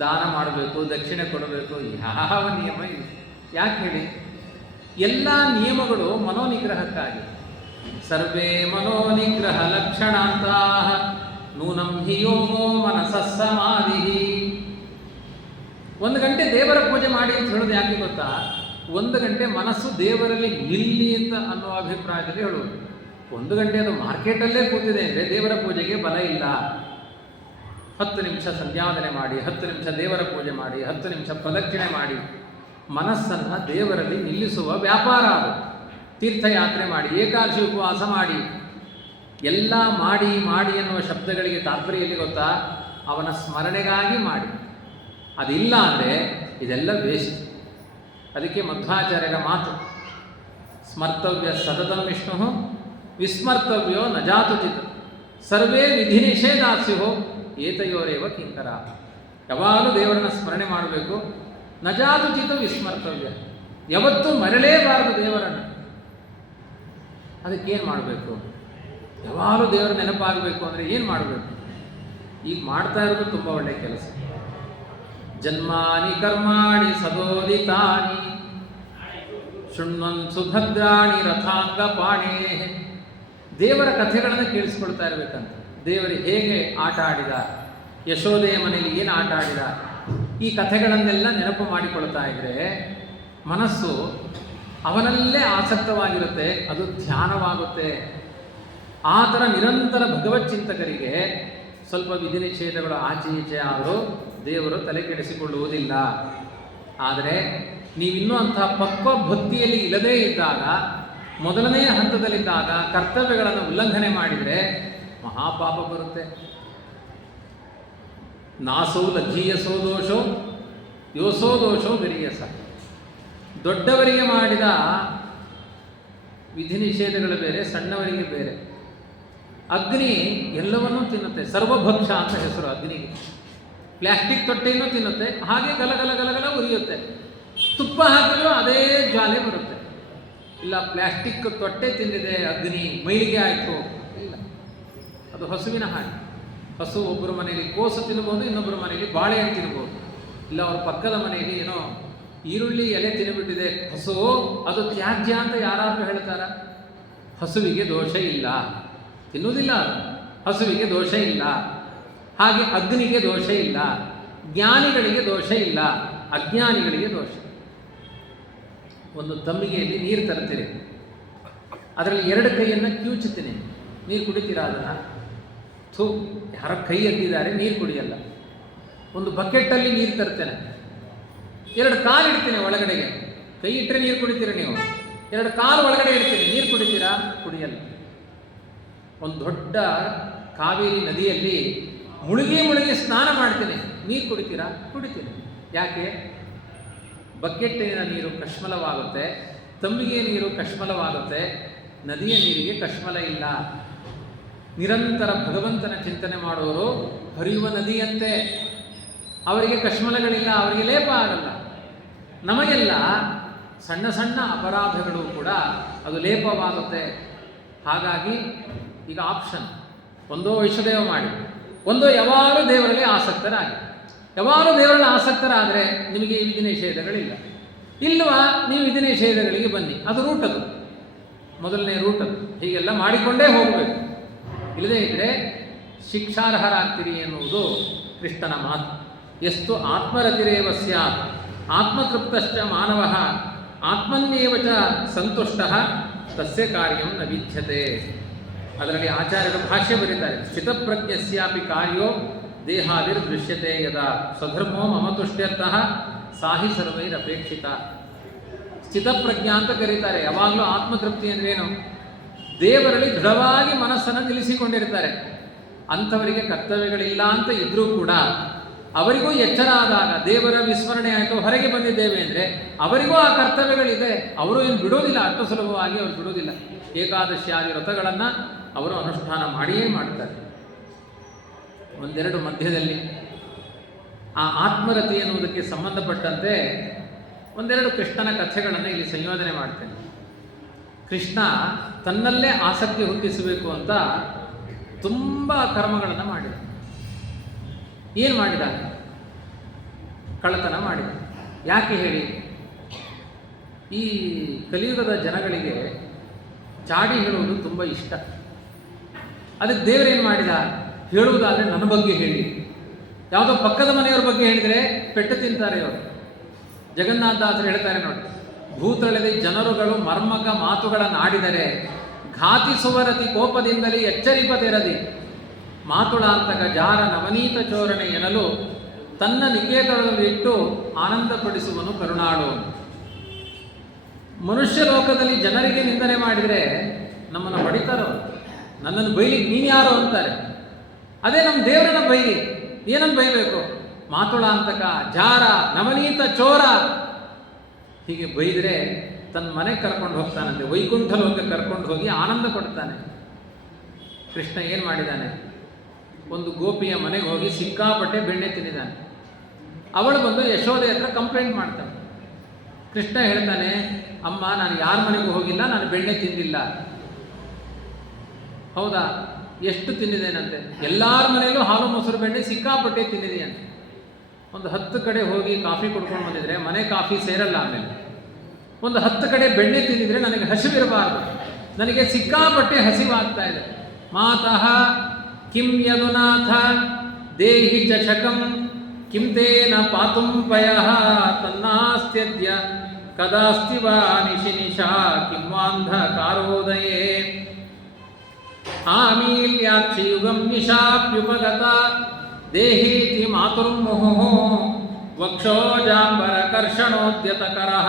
ದಾನ ಮಾಡಬೇಕು, ದಕ್ಷಿಣೆ ಕೊಡಬೇಕು, ಯಾವ ನಿಯಮ ಇಲ್ಲ. ಯಾಕೆ ಹೇಳಿ? ಎಲ್ಲ ನಿಯಮಗಳು ಮನೋನಿಗ್ರಹಕ್ಕಾಗಿ. ಸರ್ವೇ ಮನೋನಿಗ್ರಹ ಲಕ್ಷಣಾಂತಾಃ ನೂನಂ ಹಿ ಯೋಗೋ ಮನಸಃ ಸಮಾಧಿ. 1 ಗಂಟೆ ದೇವರ ಪೂಜೆ ಮಾಡಿ ಅಂತ ಹೇಳೋದು ಯಾಕೆ ಗೊತ್ತಾ? 1 ಗಂಟೆ ಮನಸ್ಸು ದೇವರಲ್ಲಿ ನಿಲ್ಲಿ ಅಂತ ಅನ್ನೋ ಅಭಿಪ್ರಾಯದಲ್ಲಿ ಹೇಳೋದು. 1 ಗಂಟೆ ಅದು ಮಾರ್ಕೆಟಲ್ಲೇ ಕೂತಿದೆ ಅಂದರೆ ದೇವರ ಪೂಜೆಗೆ ಬಲ ಇಲ್ಲ. 10 ನಿಮಿಷ ಸಂಧ್ಯಾವಂದನೆ ಮಾಡಿ, 10 ನಿಮಿಷ ದೇವರ ಪೂಜೆ ಮಾಡಿ, 10 ನಿಮಿಷ ಪ್ರದಕ್ಷಿಣೆ ಮಾಡಿ ಮನಸ್ಸನ್ನು ದೇವರಲ್ಲಿ ನಿಲ್ಲಿಸುವ ವ್ಯಾಪಾರ ಅದು. ತೀರ್ಥಯಾತ್ರೆ ಮಾಡಿ, ಏಕಾದಶಿ ಉಪವಾಸ ಮಾಡಿ, ಎಲ್ಲ ಮಾಡಿ ಮಾಡಿ ಎನ್ನುವ ಶಬ್ದಗಳಿಗೆ ತಾತ್ಪರ್ಯ ಎಲ್ಲಿ ಗೊತ್ತಾ? ಅವನ ಸ್ಮರಣೆಗಾಗಿ ಮಾಡಿ. ಅದಿಲ್ಲ ಅಂದರೆ ಇದೆಲ್ಲ ವೇಸ್ಟ್. ಅದಕ್ಕೆ ಮಧ್ವಾಚಾರ್ಯರ ಮಾತು, ಸ್ಮರ್ತವ್ಯ ಸತತಂ ವಿಷ್ಣು ವಿಸ್ಮರ್ತವ್ಯೋ ನ ಜಾತುಚಿತ್ ಸರ್ವೇ ವಿಧಿ ನಿಷೇಧಾಸ್ಯೋ ಏತಯೋರೇವ ಕಿಂಕರ. ಯಾವಾಗಲೂ ದೇವರನ್ನು ಸ್ಮರಣೆ ಮಾಡಬೇಕು. ನಜಾತುಚಿತ ವಿಸ್ಮರ್ತವ್ಯ, ಯಾವತ್ತೂ ಮರಳೇಬಾರದು ದೇವರನ್ನು. ಅದಕ್ಕೇನು ಮಾಡಬೇಕು? ಯಾವಾಗಲೂ ದೇವರ ನೆನಪಾಗಬೇಕು ಅಂದರೆ ಏನು ಮಾಡಬೇಕು? ಈಗ ಮಾಡ್ತಾ ಇರೋದು ತುಂಬ ಒಳ್ಳೆಯ ಕೆಲಸ. ಜನ್ಮಾನಿ ಕರ್ಮಾಣಿ ಸದೋದಿತಾನಿ ಶೃಣ್ವನ್ ಸುಭದ್ರಾಣಿ ರಥಾಂಗ ಪಾಣೇ. ದೇವರ ಕಥೆಗಳನ್ನು ಕೇಳಿಸ್ಕೊಳ್ತಾ ಇರಬೇಕಂತ. ದೇವರು ಹೇಗೆ ಆಟ ಆಡಿದ, ಯಶೋದೆಯ ಮನೆಯಲ್ಲಿ ಏನು ಆಟ ಆಡಿದ, ಈ ಕಥೆಗಳನ್ನೆಲ್ಲ ನೆನಪು ಮಾಡಿಕೊಳ್ತಾ ಇದ್ದರೆ ಮನಸ್ಸು ಅವನಲ್ಲೇ ಆಸಕ್ತವಾಗಿರುತ್ತೆ, ಅದು ಧ್ಯಾನವಾಗುತ್ತೆ. ಆ ಥರ ನಿರಂತರ ಭಗವಚ್ಚಿಂತಕರಿಗೆ ಸ್ವಲ್ಪ ವಿಧಿ ನಿಷೇಧಗಳು ಆಚೆ ಈಚೆ ಆದರೂ ದೇವರು ತಲೆ ಕೆಡಿಸಿಕೊಳ್ಳುವುದಿಲ್ಲ. ಆದರೆ ನೀವಿನ್ನೂ ಅಂಥ ಪಕ್ವ ಭಕ್ತಿಯಲ್ಲಿ ಇಲ್ಲದೇ ಇದ್ದಾಗ, ಮೊದಲನೇ ಹಂತದಲ್ಲಿದ್ದಾಗ ಕರ್ತವ್ಯಗಳನ್ನು ಉಲ್ಲಂಘನೆ ಮಾಡಿದರೆ ಮಹಾಪಾಪ ಬರುತ್ತೆ. ನಾಸೋ ಲಜ್ಜೀಯಸೋ ದೋಷೋ ಯೋಸೋ ದೋಷೋ ಗರೀಯಸ. ದೊಡ್ಡವರಿಗೆ ಮಾಡಿದ ವಿಧಿ ನಿಷೇಧಗಳು ಬೇರೆ, ಸಣ್ಣವರಿಗೆ ಬೇರೆ. ಅಗ್ನಿ ಎಲ್ಲವನ್ನೂ ತಿನ್ನುತ್ತೆ, ಸರ್ವಭಕ್ಷ ಅಂತ ಹೆಸರು ಅಗ್ನಿಗೆ. ಪ್ಲಾಸ್ಟಿಕ್ ತೊಟ್ಟೆಯನ್ನು ತಿನ್ನುತ್ತೆ, ಹಾಗೆ ಗಲಗಲ ಗಲಗಲ ಉರಿಯುತ್ತೆ. ತುಪ್ಪ ಹಾಕಿದ್ರೂ ಅದೇ ಜ್ವಾಲೆ ಬರುತ್ತೆ. ಇಲ್ಲ ಪ್ಲಾಸ್ಟಿಕ್ ತೊಟ್ಟೆ ತಿಂದಿದೆ ಅಗ್ನಿ, ಮೈಲಿಗೆ ಆಯಿತು, ಇಲ್ಲ. ಅದು ಹಸುವಿನ ಹಾಗೆ. ಹಸು ಒಬ್ಬರ ಮನೆಯಲ್ಲಿ ಕೋಸು ತಿನ್ಬೋದು, ಇನ್ನೊಬ್ಬರ ಮನೆಯಲ್ಲಿ ಬಾಳೆಹಣ್ಣು ತಿನ್ಬೋದು. ಇಲ್ಲ ಅವ್ರ ಪಕ್ಕದ ಮನೆಯಲ್ಲಿ ಏನೋ ಈರುಳ್ಳಿ ಎಲೆ ತಿನ್ಬಿಟ್ಟಿದೆ ಹಸು, ಅದು ತ್ಯಾಜ್ಯ ಅಂತ ಯಾರಾದರೂ ಹೇಳ್ತಾರ? ಹಸುವಿಗೆ ದೋಷ ಇಲ್ಲ, ತಿನ್ನುವುದಿಲ್ಲ ಅದು. ಹಸುವಿಗೆ ದೋಷ ಇಲ್ಲ, ಹಾಗೆ ಅಗ್ನಿಗೆ ದೋಷ ಇಲ್ಲ, ಜ್ಞಾನಿಗಳಿಗೆ ದೋಷ ಇಲ್ಲ, ಅಜ್ಞಾನಿಗಳಿಗೆ ದೋಷ. ಒಂದು ತಂಬಿಗೆಯಲ್ಲಿ ನೀರು ತರ್ತೀರಿ, ಅದರಲ್ಲಿ 2 ಕೈಯನ್ನು ಕಿವುಚುತ್ತೀನಿ, ನೀರು ಕುಡಿತೀರಾ ಅದನ್ನು? ಥೂ, ಯಾರ ಕೈ ಎದ್ದಿದ್ದಾರೆ, ನೀರು ಕುಡಿಯಲ್ಲ. ಒಂದು ಬಕೆಟಲ್ಲಿ ನೀರು ತರ್ತೇನೆ, 2 ಕಾಲು ಇಡ್ತೀನಿ ಒಳಗಡೆಗೆ, ಕೈ ಇಟ್ಟರೆ ನೀರು ಕುಡಿತೀರ ನೀವು, 2 ಕಾಲು ಒಳಗಡೆ ಇಡ್ತೀನಿ, ನೀರು ಕುಡಿತೀರಾ? ಕುಡಿಯಲ್ಲ. ಒಂದು ದೊಡ್ಡ ಕಾವೇರಿ ನದಿಯಲ್ಲಿ ಮುಳುಗಿ ಸ್ನಾನ ಮಾಡ್ತೀನಿ, ನೀರು ಕುಡಿತೀರಾ? ಕುಡಿತೀನಿ. ಯಾಕೆ? ಬಕೆಟ್ಟಿನ ನೀರು ಕಶ್ಮಲವಾಗುತ್ತೆ, ತಂಬಿಗೆಯ ನೀರು ಕಶ್ಮಲವಾಗುತ್ತೆ, ನದಿಯ ನೀರಿಗೆ ಕಶ್ಮಲ ಇಲ್ಲ. ನಿರಂತರ ಭಗವಂತನ ಚಿಂತನೆ ಮಾಡುವವರು ಹರಿಯುವ ನದಿಯಂತೆ, ಅವರಿಗೆ ಕಶ್ಮಲಗಳಿಲ್ಲ, ಅವರಿಗೆ ಲೇಪ ಆಗಲ್ಲ. ನಮಗೆಲ್ಲ ಸಣ್ಣ ಸಣ್ಣ ಅಪರಾಧಗಳು ಕೂಡ ಅದು ಲೇಪವಾಗುತ್ತೆ. ಹಾಗಾಗಿ ಈಗ ಆಪ್ಷನ್, ಒಂದೋ ವೈಷ್ಣದೇವ ಮಾಡಿ, ಒಂದೋ ಯಾವಾಗಲೂ ದೇವರಲ್ಲಿ ಆಸಕ್ತರಾಗಿ. ಯಾವಾಗಲೂ ದೇವರಲ್ಲಿ ಆಸಕ್ತರಾದರೆ ನಿಮಗೆ ಈ ವಿಧಿ ನಿಷೇಧಗಳಿಲ್ಲ. ಇಲ್ವಾ, ನೀವು ವಿಧಿ ನಿಷೇಧಗಳಿಗೆ ಬನ್ನಿ, ಅದು ರೂಟದು, ಮೊದಲನೇ ರೂಟದು. ಹೀಗೆಲ್ಲ ಮಾಡಿಕೊಂಡೇ ಹೋಗಬೇಕು. ಇಲ್ಲದೇ ಇದ್ದರೆ ಶಿಕ್ಷಾರ್ಹರಾಗ್ತೀರಿ ಎನ್ನುವುದು ಕೃಷ್ಣನ ಮಾತು. ಎಷ್ಟು ಆತ್ಮರತಿರೇವ ಸ್ಯಾತ್ ಆತ್ಮತೃಪ್ತಶ್ಚ ಮಾನವ ಆತ್ಮನ್ಯೇವ ಚ ಸಂತುಷ್ಟಃ ತಸ್ಯ ಕಾರ್ಯಂ ನ ವಿದ್ಯತೆ. ಅದರಲ್ಲಿ ಆಚಾರ್ಯರು ಭಾಷ್ಯ ಬರೀತಾರೆ, ಸ್ಥಿತಪ್ರಜ್ಞಸ್ಯಾಪಿ ಕಾರ್ಯೋ ದೇಹಾದಿರ್ದೃಶ್ಯತೆ ಯದಾ ಸ್ವಧರ್ಮೋ ಮಮ ತುಷ್ಟ್ಯರ್ಥಃ ಸಾಹಿ ಸರ್ವೈರಪೇಕ್ಷಿತ. ಸ್ಥಿತಪ್ರಜ್ಞಾ ಅಂತ ಕರೀತಾರೆ. ಯಾವಾಗಲೂ ಆತ್ಮತೃಪ್ತಿ ಅಂದ್ರೇನು? ದೇವರಲ್ಲಿ ದೃಢವಾಗಿ ಮನಸ್ಸನ್ನು ನಿಲ್ಲಿಸಿಕೊಂಡಿರ್ತಾರೆ. ಅಂಥವರಿಗೆ ಕರ್ತವ್ಯಗಳಿಲ್ಲ ಅಂತ ಇದ್ರೂ ಕೂಡ ಅವರಿಗೂ ಎಚ್ಚರ ಆದಾಗ ದೇವರ ವಿಸ್ಮರಣೆ ಆಯಿತು, ಹೊರಗೆ ಬಂದಿದ್ದೇವೆ ಅಂದರೆ ಅವರಿಗೂ ಆ ಕರ್ತವ್ಯಗಳಿದೆ. ಅವರು ಏನು ಬಿಡೋದಿಲ್ಲ, ಅಷ್ಟು ಸುಲಭವಾಗಿ ಅವರು ಬಿಡೋದಿಲ್ಲ. ಏಕಾದಶಿಯಾದಿ ವ್ರತಗಳನ್ನು ಅವರು ಅನುಷ್ಠಾನ ಮಾಡಿಯೇ ಮಾಡ್ತಾರೆ. ಒಂದೆರಡು ಮಧ್ಯದಲ್ಲಿ ಆ ಆತ್ಮರತಿ ಎನ್ನುವುದಕ್ಕೆ ಸಂಬಂಧಪಟ್ಟಂತೆ ಒಂದೆರಡು ಕೃಷ್ಣನ ಕಥೆಗಳನ್ನು ಇಲ್ಲಿ ಸಂಯೋಜನೆ ಮಾಡ್ತೇನೆ. ಕೃಷ್ಣ ತನ್ನಲ್ಲೇ ಆಸಕ್ತಿ ಹುಟ್ಟಿಸಬೇಕು ಅಂತ ತುಂಬ ಕರ್ಮಗಳನ್ನು ಮಾಡಿದ. ಏನು ಮಾಡಿದ? ಕಳ್ಳತನ ಮಾಡಿದ. ಯಾಕೆ ಹೇಳಿ? ಈ ಕಲಿಯುಗದ ಜನಗಳಿಗೆ ಚಾಡಿ ಹೇಳುವುದು ತುಂಬ ಇಷ್ಟ. ಅದಕ್ಕೆ ದೇವರೇನು ಮಾಡಿದ? ಹೇಳುವುದಾದರೆ ನನ್ನ ಬಗ್ಗೆ ಹೇಳಿ. ಯಾವುದೋ ಪಕ್ಕದ ಮನೆಯವ್ರ ಬಗ್ಗೆ ಹೇಳಿದರೆ ಪೆಟ್ಟು ತಿಂತಾರೆ ಅವರು. ಜಗನ್ನಾಥದಾಸರು ಹೇಳ್ತಾರೆ ನೋಡಿ, ಭೂತಳದಿ ಜನರುಗಳು ಮರ್ಮಕ ಮಾತುಗಳನ್ನಾಡಿದರೆ ಘಾತಿಸುವರತಿ ಕೋಪದಿಂದಲೇ ಎಚ್ಚರಿಪದಿರದಿ ಮಾತುಳಾಂತಕ ಜಾರ ನವನೀತ ಚೋರಣೆ ಎನ್ನಲು ತನ್ನ ನಿಕೇತನದಲ್ಲಿ ಇಟ್ಟು ಆನಂದಪಡಿಸುವನು ಕರುಣಾಳು. ಮನುಷ್ಯ ಲೋಕದಲ್ಲಿ ಜನರಿಗೆ ನಿಂದನೆ ಮಾಡಿದರೆ ನಮ್ಮನ್ನು ಹೊಡಿತಾರೋ, ನನ್ನನ್ನು ಬೈಲಿಕ್ಕೆ ನೀನು ಯಾರೋ ಅಂತಾರೆ. ಅದೇ ನಮ್ಮ ದೇವರನ್ನ ಬೈಲಿ, ಏನನ್ನು ಬೈಬೇಕು? ಮಾತುಳಾಂತಕ, ಜಾರ, ನವನೀತ ಚೋರ, ಹೀಗೆ ಬೈದರೆ ತನ್ನ ಮನೆಗೆ ಕರ್ಕೊಂಡು ಹೋಗ್ತಾನಂತೆ, ವೈಕುಂಠ ಲೋಕ ಕರ್ಕೊಂಡು ಹೋಗಿ ಆನಂದ ಕೊಡ್ತಾನೆ. ಕೃಷ್ಣ ಏನು ಮಾಡಿದ್ದಾನೆ? ಒಂದು ಗೋಪಿಯ ಮನೆಗೆ ಹೋಗಿ ಸಿಕ್ಕಾಪಟ್ಟೆ ಬೆಣ್ಣೆ ತಿಂದಿದ್ದಾನೆ. ಅವಳು ಬಂದು ಯಶೋದೆ ಹತ್ರ ಕಂಪ್ಲೇಂಟ್ ಮಾಡ್ತಾನೆ. ಕೃಷ್ಣ ಹೇಳ್ತಾನೆ, ಅಮ್ಮ ನಾನು ಯಾರ ಮನೆಗೂ ಹೋಗಿಲ್ಲ, ನಾನು ಬೆಣ್ಣೆ ತಿಂದಿಲ್ಲ. ಹೌದಾ? ಎಷ್ಟು ತಿಂದಿದ್ದೇನಂತೆ? ಎಲ್ಲರ ಮನೆಯಲ್ಲೂ ಹಾಲು ಮೊಸರು ಬೆಣ್ಣೆ ಸಿಕ್ಕಾಪಟ್ಟೆ ತಿಂದಿದೆಯಂತೆ. ಒಂದು 10 ಕಡೆ ಹೋಗಿ ಕಾಫಿ ಕುಡ್ಕೊಂಡು ಬಂದಿದ್ರೆ ಮನೆ ಕಾಫಿ ಸೇರಲ್ಲ. ಆಮೇಲೆ ಒಂದು 10 ಕಡೆ ಬೆಣ್ಣೆ ತಿಂದಿದ್ರೆ ನನಗೆ ಹಸಿವಿರಬಾರ್ದು, ನನಗೆ ಸಿಕ್ಕಾಪಟ್ಟೆ ಹಸಿವಾಗ್ತಾ ಇದೆ. ಮಾತಃ ಕಿಂ ಯದುನಾಥ ದೇಹಿ ಚಷಕಂ ಕಿಂ ತೇನ ಪಾತುಂ ಪಯಃ ತನ್ನಾಸ್ತ್ಯದ್ಯ ಕದಾಸ್ತಿ ವಾ ನಿಶಿ ನಿಶಾ ಕಿಂ ವಾಂಧಕಾರೋದಯೇ ಆಮೀಲ್ಯಾಕ್ಷಿ ಯುಗಂ ನಿಶಾಪ್ಯುಪಗತ ದೇಹೀತಿ ಮಾತುರ್ಮುಹುಃ ವಕ್ಷೋಜಾಂಬರ ಕರ್ಷಣೋದ್ಯತಕರಃ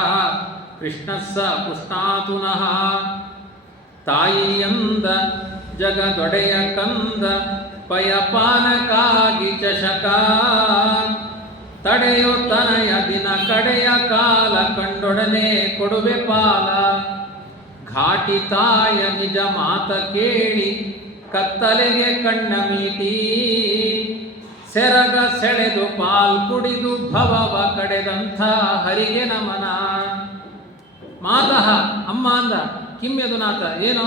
ಕೃಷ್ಣಸ್ಸ ಪುಷ್ಣಾತುನಃ. ತಾಯಿಯಂದ ಜಗದೊಡೆಯ ಕಂದ ಪಯಪಾನಕಾಗಿ ಚಷಕ ತಡೆಯೋ ತನಯ ದಿನ ಕಡೆಯ ಕಾಲ ಕಂಡೊಡನೆ ಕೊಡುವೆ ಪಾಲ. ಘಾಟಿ ತಾಯ ನಿಜ ಮಾತ ಕೇಳಿ ಕತ್ತಲೆಗೆ ಕಣ್ಣ ಮೀಟಿ ಸೆರಗ ಸೆಳೆದು ಪಾಲ್ ಕುಡಿದು ಭವವ ಕಡೆದಂಥ ಹರಿಗೆ ನಮನ. ಮಾತಃ ಅಮ್ಮ ಅಂದ, ಕಿಂ ಯದುನಾಥ, ಏನೋ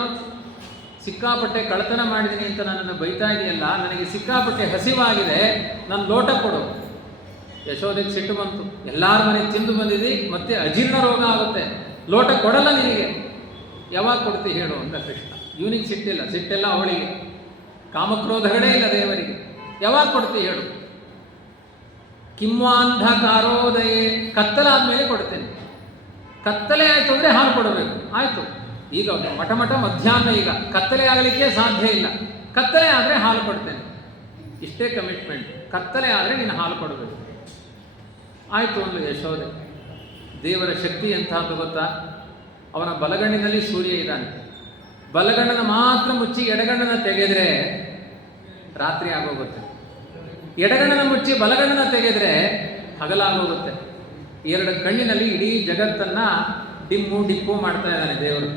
ಸಿಕ್ಕಾಪಟ್ಟೆ ಕಳ್ಳತನ ಮಾಡಿದ್ದೀನಿ ಅಂತ ನನ್ನನ್ನು ಬೈತಾ ಇದೆಯಲ್ಲ, ನನಗೆ ಸಿಕ್ಕಾಪಟ್ಟೆ ಹಸಿವಾಗಿದೆ, ನನ್ನ ಲೋಟ ಕೊಡು. ಯಶೋದೆಗೆ ಸಿಟ್ಟು ಬಂತು, ಎಲ್ಲಾರ ಮನೆಗೆ ತಿಂದು ಬಂದಿದ್ದಿ, ಮತ್ತೆ ಅಜೀರ್ಣ ರೋಗ ಆಗುತ್ತೆ, ಲೋಟ ಕೊಡಲ್ಲ ನಿನಗೆ, ಯಾವಾಗ ಕೊಡ್ತಿ ಹೇಳು ಅಂತ ಕೃಷ್ಣ. ಇವನಿಗೆ ಸಿಟ್ಟೆಲ್ಲ ಅವಳಿಗೆ, ಕಾಮಕ್ರೋಧಗಳೇ ಇಲ್ಲ ದೇವರಿಗೆ, ಯಾವಾಗ ಕೊಡ್ತಿ ಹೇಳು. ಕಿಂವಾಂಧಕಾರೋದಯೇ, ಕತ್ತಲಾದ್ಮೇಲೆ ಕೊಡ್ತೇನೆ. ಕತ್ತಲೆ ಆಯಿತು ಅಂದರೆ ಹಾಲು ಕೊಡಬೇಕು, ಆಯಿತು. ಈಗ ಮಠ ಮಧ್ಯಾಹ್ನ, ಈಗ ಕತ್ತಲೆ ಆಗಲಿಕ್ಕೆ ಸಾಧ್ಯ ಇಲ್ಲ, ಕತ್ತಲೆ ಆದರೆ ಹಾಲು ಕೊಡ್ತೇನೆ, ಇಷ್ಟೇ ಕಮಿಟ್ಮೆಂಟ್. ಕತ್ತಲೆ ಆದರೆ ನೀನು ಹಾಲು ಕೊಡಬೇಕು, ಆಯಿತು ಒಂದು ಯಶೋದೆ. ದೇವರ ಶಕ್ತಿ ಎಂಥದ್ದು ಗೊತ್ತಾ? ಅವನ ಬಲಗಣ್ಣಿನಲ್ಲಿ ಸೂರ್ಯ ಇದ್ದಾನೆ, ಬಲಗಣ್ಣನ ಮಾತ್ರ ಮುಚ್ಚಿ ಎಡಗಣ್ಣನ ತೆಗೆದ್ರೆ ರಾತ್ರಿ ಆಗೋಗುತ್ತೆ, ಎಡಗಣ್ಣನ ಮುಚ್ಚಿ ಬಲಗಣ್ಣನ ತೆಗೆದ್ರೆ ಹಗಲಾಗೋಗುತ್ತೆ. ಎರಡು ಕಣ್ಣಿನಲ್ಲಿ ಇಡೀ ಜಗತ್ತನ್ನು ಡಿಪ್ಪು ಮಾಡ್ತಾ ಇದ್ದಾನೆ ದೇವರು.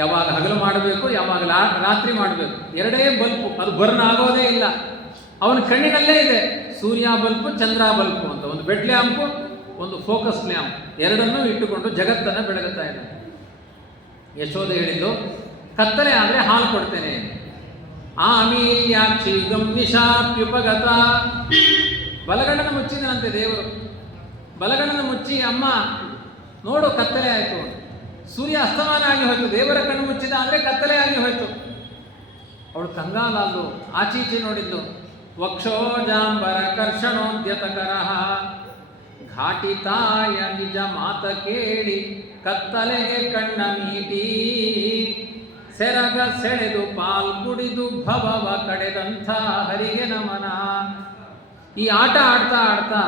ಯಾವಾಗ ಹಗಲು ಮಾಡಬೇಕು, ಯಾವಾಗ ರಾತ್ರಿ ಮಾಡಬೇಕು, ಎರಡೇ ಬಲ್ಪು, ಅದು ಬರ್ನ್ ಆಗೋದೇ ಇಲ್ಲ. ಅವನ ಕಣ್ಣಿನಲ್ಲೇ ಇದೆ ಸೂರ್ಯ ಬಲ್ಪು, ಚಂದ್ರ ಬಲ್ಪು ಅಂತ, ಒಂದು ಬೆಡ್ ಲ್ಯಾಂಪು, ಒಂದು ಫೋಕಸ್ ಲ್ಯಾಂಪ್, ಎರಡನ್ನೂ ಇಟ್ಟುಕೊಂಡು ಜಗತ್ತನ್ನು ಬೆಳಗುತ್ತಾ ಇದ್ದಾನೆ. ಯಶೋದೆ ಹೇಳಿದ್ದು, ಕತ್ತಲೆ ಆದರೆ ಹಾಲು ಕೊಡ್ತೇನೆ. ಆಮೀಲ್ಯಾಕ್ಷಿ ಗಮ್ನಿಶಾಪ್ಯುಪಗತ, ಬಲಗಣ್ಣನ ಮುಚ್ಚಿದನಂತೆ ದೇವರು. ಬಲಗಣ್ಣನ ಮುಚ್ಚಿ, ಅಮ್ಮ ನೋಡು ಕತ್ತಲೆ ಆಯಿತು, ಸೂರ್ಯ ಅಸ್ತಮಾನ ಆಗಿ ಹೋಯ್ತು, ದೇವರ ಕಣ್ಣು ಮುಚ್ಚಿದ ಅಂದರೆ ಕತ್ತಲೆ ಆಗಿ ಹೋಯ್ತು. ಅವಳು ಕಂಗಾಲಲ್ಲು, ಆಚೀಚೆ ನೋಡಿದ್ಲು. ವಕ್ಷೋಜಾಂಬರ ಕರ್ಷಣೋದ್ಯತಕರಃ, ಘಾಟಿತಾಯ ನಿಜ ಮಾತ ಕೇಳಿ ಕತ್ತಲೆಗೆ ಕಣ್ಣ ಮೀಟಿ ಸೆರಗ ಸೆಳೆದು ಪಾಲ್ ಕುಡಿದು ಭವವ ಕಡೆದಂಥ ಹರಿಗೆ ನಮನ. ಈ ಆಟ ಆಡ್ತಾ ಆಡ್ತಾ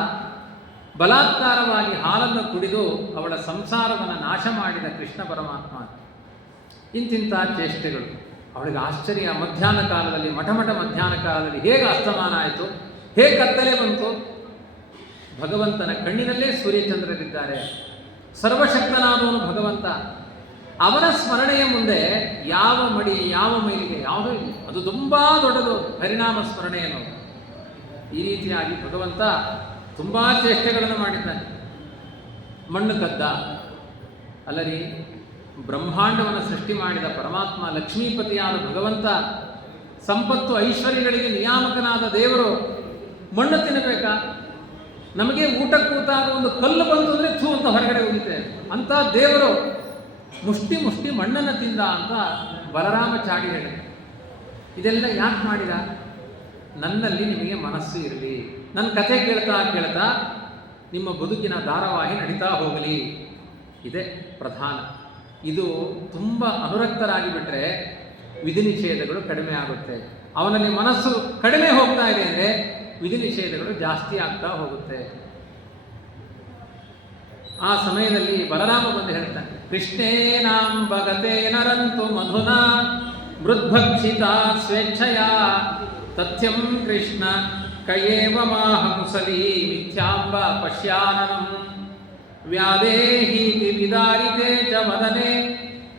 ಬಲಾತ್ಕಾರವಾಗಿ ಹಾಲನ್ನು ಕುಡಿದು ಅವಳ ಸಂಸಾರವನ್ನು ನಾಶ ಮಾಡಿದ ಕೃಷ್ಣ ಪರಮಾತ್ಮ. ಇಂತಿಂಥ ಚೇಷ್ಟೆಗಳು. ಅವಳಿಗೆ ಆಶ್ಚರ್ಯ, ಮಧ್ಯಾಹ್ನ ಕಾಲದಲ್ಲಿ, ಮಠ ಮಧ್ಯಾಹ್ನ ಕಾಲದಲ್ಲಿ ಹೇಗೆ ಅಸ್ತಮಾನ ಆಯಿತು, ಹೇಗೆ ಕತ್ತಲೆ ಬಂತು? ಭಗವಂತನ ಕಣ್ಣಿನಲ್ಲೇ ಸೂರ್ಯಚಂದ್ರರಿದ್ದಾರೆ. ಸರ್ವಶಕ್ತನಾದವನು ಭಗವಂತ. ಅವನ ಸ್ಮರಣೆಯ ಮುಂದೆ ಯಾವ ಮಡಿ, ಯಾವ ಮೈಲಿಗೆ ಯಾವುದೂ ಇಲ್ಲ. ಅದು ತುಂಬ ದೊಡ್ಡದು ಪರಿಣಾಮ ಸ್ಮರಣೆ ಅನ್ನೋದು. ಈ ರೀತಿಯಾಗಿ ಭಗವಂತ ತುಂಬ ಚೇಷ್ಟೆಗಳನ್ನು ಮಾಡಿದ್ದಾನೆ. ಮಣ್ಣು ಕದ್ದ ಅಲ್ಲರಿ, ಬ್ರಹ್ಮಾಂಡವನ್ನು ಸೃಷ್ಟಿ ಮಾಡಿದ ಪರಮಾತ್ಮ, ಲಕ್ಷ್ಮೀಪತಿಯಾದ ಭಗವಂತ, ಸಂಪತ್ತು ಐಶ್ವರ್ಯಗಳಿಗೆ ನಿಯಾಮಕನಾದ ದೇವರು ಮಣ್ಣು ತಿನ್ನಬೇಕಾ? ನಮಗೆ ಊಟ ಕೂತಾಗ ಒಂದು ಕಲ್ಲು ಬಂತು ಅಂದರೆ ಥೂ ಅಂತ ಹೊರಗಡೆ ಹೋಗುತ್ತೆ. ಅಂಥ ದೇವರು ಮುಷ್ಟಿ ಮಣ್ಣನ್ನು ತಿಂದ ಅಂತ ಬಲರಾಮ ಚಾಡಿ ಹೇಳಿ. ಇದೆಲ್ಲ ಯಾಕೆ ಮಾಡಿದ? ನನ್ನಲ್ಲಿ ನಿಮಗೆ ಮನಸ್ಸು ಇರಲಿ, ನನ್ನ ಕಥೆ ಕೇಳ್ತಾ ನಿಮ್ಮ ಬದುಕಿನ ಧಾರಾವಾಹಿ ನಡೀತಾ ಹೋಗಲಿ. ಇದೇ ಪ್ರಧಾನ. ಇದು ತುಂಬ ಅನುರಕ್ತರಾಗಿ ಬಿಟ್ಟರೆ ವಿಧಿ ನಿಷೇಧಗಳು ಕಡಿಮೆ ಆಗುತ್ತೆ. ಅವನಲ್ಲಿ ಮನಸ್ಸು ಕಡಿಮೆ ಹೋಗ್ತಾ ಇದೆ ಅಂದರೆ ವಿಧಿ ನಿಷೇಧಗಳು ಜಾಸ್ತಿ ಆಗ್ತಾ ಹೋಗುತ್ತೆ. ಆ ಸಮಯದಲ್ಲಿ ಬಲರಾಮ ಬಂದು ಹೇಳ್ತಾನೆ, ಕೃಷ್ಣೇನಾಂ ಭಗತೆ ನರಂತು ಮಧುನ ಮೃದ್ಭಕ್ಷಿತ ಸ್ವೇಚ್ಛಯ ತಥ್ಯಂ ಕೃಷ್ಣ ಕಯೇವ ಮಾಹಂಸಲಿ ಮಿಥ್ಯಾಂಬ ಪಶ್ಯಾನನಂ ವ್ಯಾದೇಹೀತಿ ವಿದಾರಿತೆ ಚ ಮದನೆ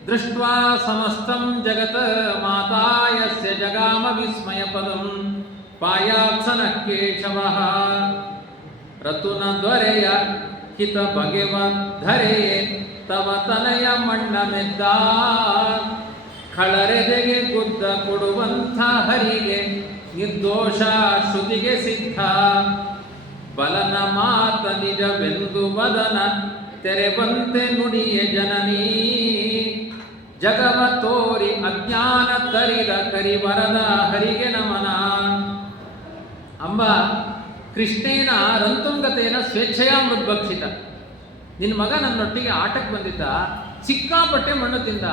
ದೃಷ್ಟ್ವಾ ಸಮಸ್ತಂ ಜಗತ್ ಮಾತಾಯಸ್ಯ ಜಗಾಮ ವಿಸ್ಮಯ ಪದಂ ಪಾಯಾತ್ಸನ ಕೇಶವಃ ರತುನ ದೊರೆಯ ಹಿತ ಬಗೆವ ಧರೆ ತವ ತನಯ ಮಣ್ಣ ಮೆದ್ದ ಖಳರೆದೆಗೆ ಗುದ್ದ ಕೊಡುವಂಥ ಹರಿಗೆ ನಿರ್ದೋಷ ಶ್ರುತಿಗೆ ಸಿದ್ಧ ಬಲನ ಮಾತ ನಿಜವೆಂದು ವದನ ತೆರೆಬಂತೆ ನುಡಿಯೆ ಜನನೀ ಜಗವ ತೋರಿ ಅಜ್ಞಾನ ತರಿದ ಕರಿವರದ ಹರಿಗೆ ನಮನ. ಅಂಬ ಕೃಷ್ಣೇನ ರಂತುಂಗತೇನ ಸ್ವೇಚ್ಛೆಯ ಮೃದ್ಭಕ್ಷಿತ. ನಿನ್ನ ಮಗ ನನ್ನೊಟ್ಟಿಗೆ ಆಟಕ್ಕೆ ಬಂದಿದ್ದ, ಸಿಕ್ಕಾಪಟ್ಟೆ ಮಣ್ಣು ತಿಂದ.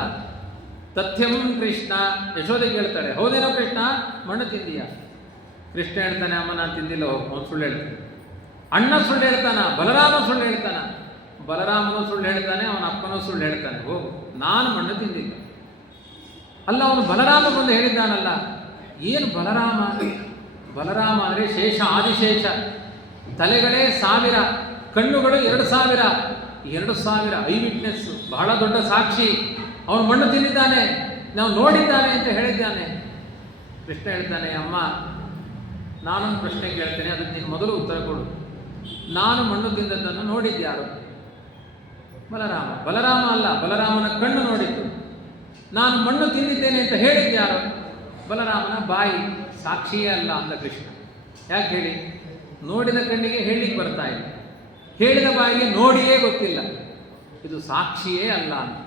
ತಥ್ಯಂ ಕೃಷ್ಣ, ಯಶೋದೆ ಕೇಳ್ತಾಳೆ, ಹೌದೇನೋ ಕೃಷ್ಣ ಮಣ್ಣು ತಿಂದೀಯ? ಕೃಷ್ಣ ಹೇಳ್ತಾನೆ, ಅಮ್ಮ ನಾನು ತಿಂದಿಲ್ಲ, ಅವನು ಸುಳ್ಳು ಹೇಳ್ತಾನೆ. ಅಣ್ಣ ಸುಳ್ಳು ಹೇಳ್ತಾನ, ಬಲರಾಮ ಸುಳ್ಳು ಹೇಳ್ತಾನ. ಬಲರಾಮನು ಸುಳ್ಳು ಹೇಳ್ತಾನೆ, ಅವನ ಅಪ್ಪನೂ ಸುಳ್ಳು ಹೇಳ್ತಾನೆ. ಹೋಗು, ನಾನು ಮಣ್ಣು ತಿಂದಿಲ್ಲ. ಅಲ್ಲ, ಅವನು ಬಲರಾಮ ಬಂದು ಹೇಳಿದ್ದಾನಲ್ಲ. ಏನು ಬಲರಾಮ? ಬಲರಾಮ ಅಂದರೆ ಶೇಷ, ಆದಿಶೇಷ. ತಲೆಗಳೇ 1000, ಕಣ್ಣುಗಳು 2000. 2000 ಐ ವಿಟ್ನೆಸ್, ಬಹಳ ದೊಡ್ಡ ಸಾಕ್ಷಿ. ಅವನು ಮಣ್ಣು ತಿಂದಿದ್ದಾನೆ, ನಾವು ನೋಡಿದ್ದಾನೆ ಅಂತ ಹೇಳಿದ್ದಾನೆ. ಕೃಷ್ಣ ಹೇಳ್ತಾನೆ, ಅಮ್ಮ ನಾನೊಂದು ಪ್ರಶ್ನೆ ಕೇಳ್ತೇನೆ, ಅದಕ್ಕೆ ನೀನು ಮೊದಲು ಉತ್ತರ ಕೊಡು. ನಾನು ಮಣ್ಣು ತಿಂದದ್ದನ್ನು ನೋಡಿದ್ಯಾರು? ಬಲರಾಮ. ಬಲರಾಮ ಅಲ್ಲ, ಬಲರಾಮನ ಕಣ್ಣು ನೋಡಿದ್ದು. ನಾನು ಮಣ್ಣು ತಿಂದಿದ್ದೇನೆ ಅಂತ ಹೇಳಿದ್ಯಾರು? ಬಲರಾಮನ ಬಾಯಿ. ಸಾಕ್ಷಿಯೇ ಅಲ್ಲ ಅಂದ ಕೃಷ್ಣ. ಯಾಕೆ ಹೇಳಿ? ನೋಡಿದ ಕಣ್ಣಿಗೆ ಹೇಳಲಿಕ್ಕೆ ಬರ್ತಾ ಇಲ್ಲ, ಹೇಳಿದ ಬಾಯಿಗೆ ನೋಡಿಯೇ ಗೊತ್ತಿಲ್ಲ, ಇದು ಸಾಕ್ಷಿಯೇ ಅಲ್ಲ ಅಂತ.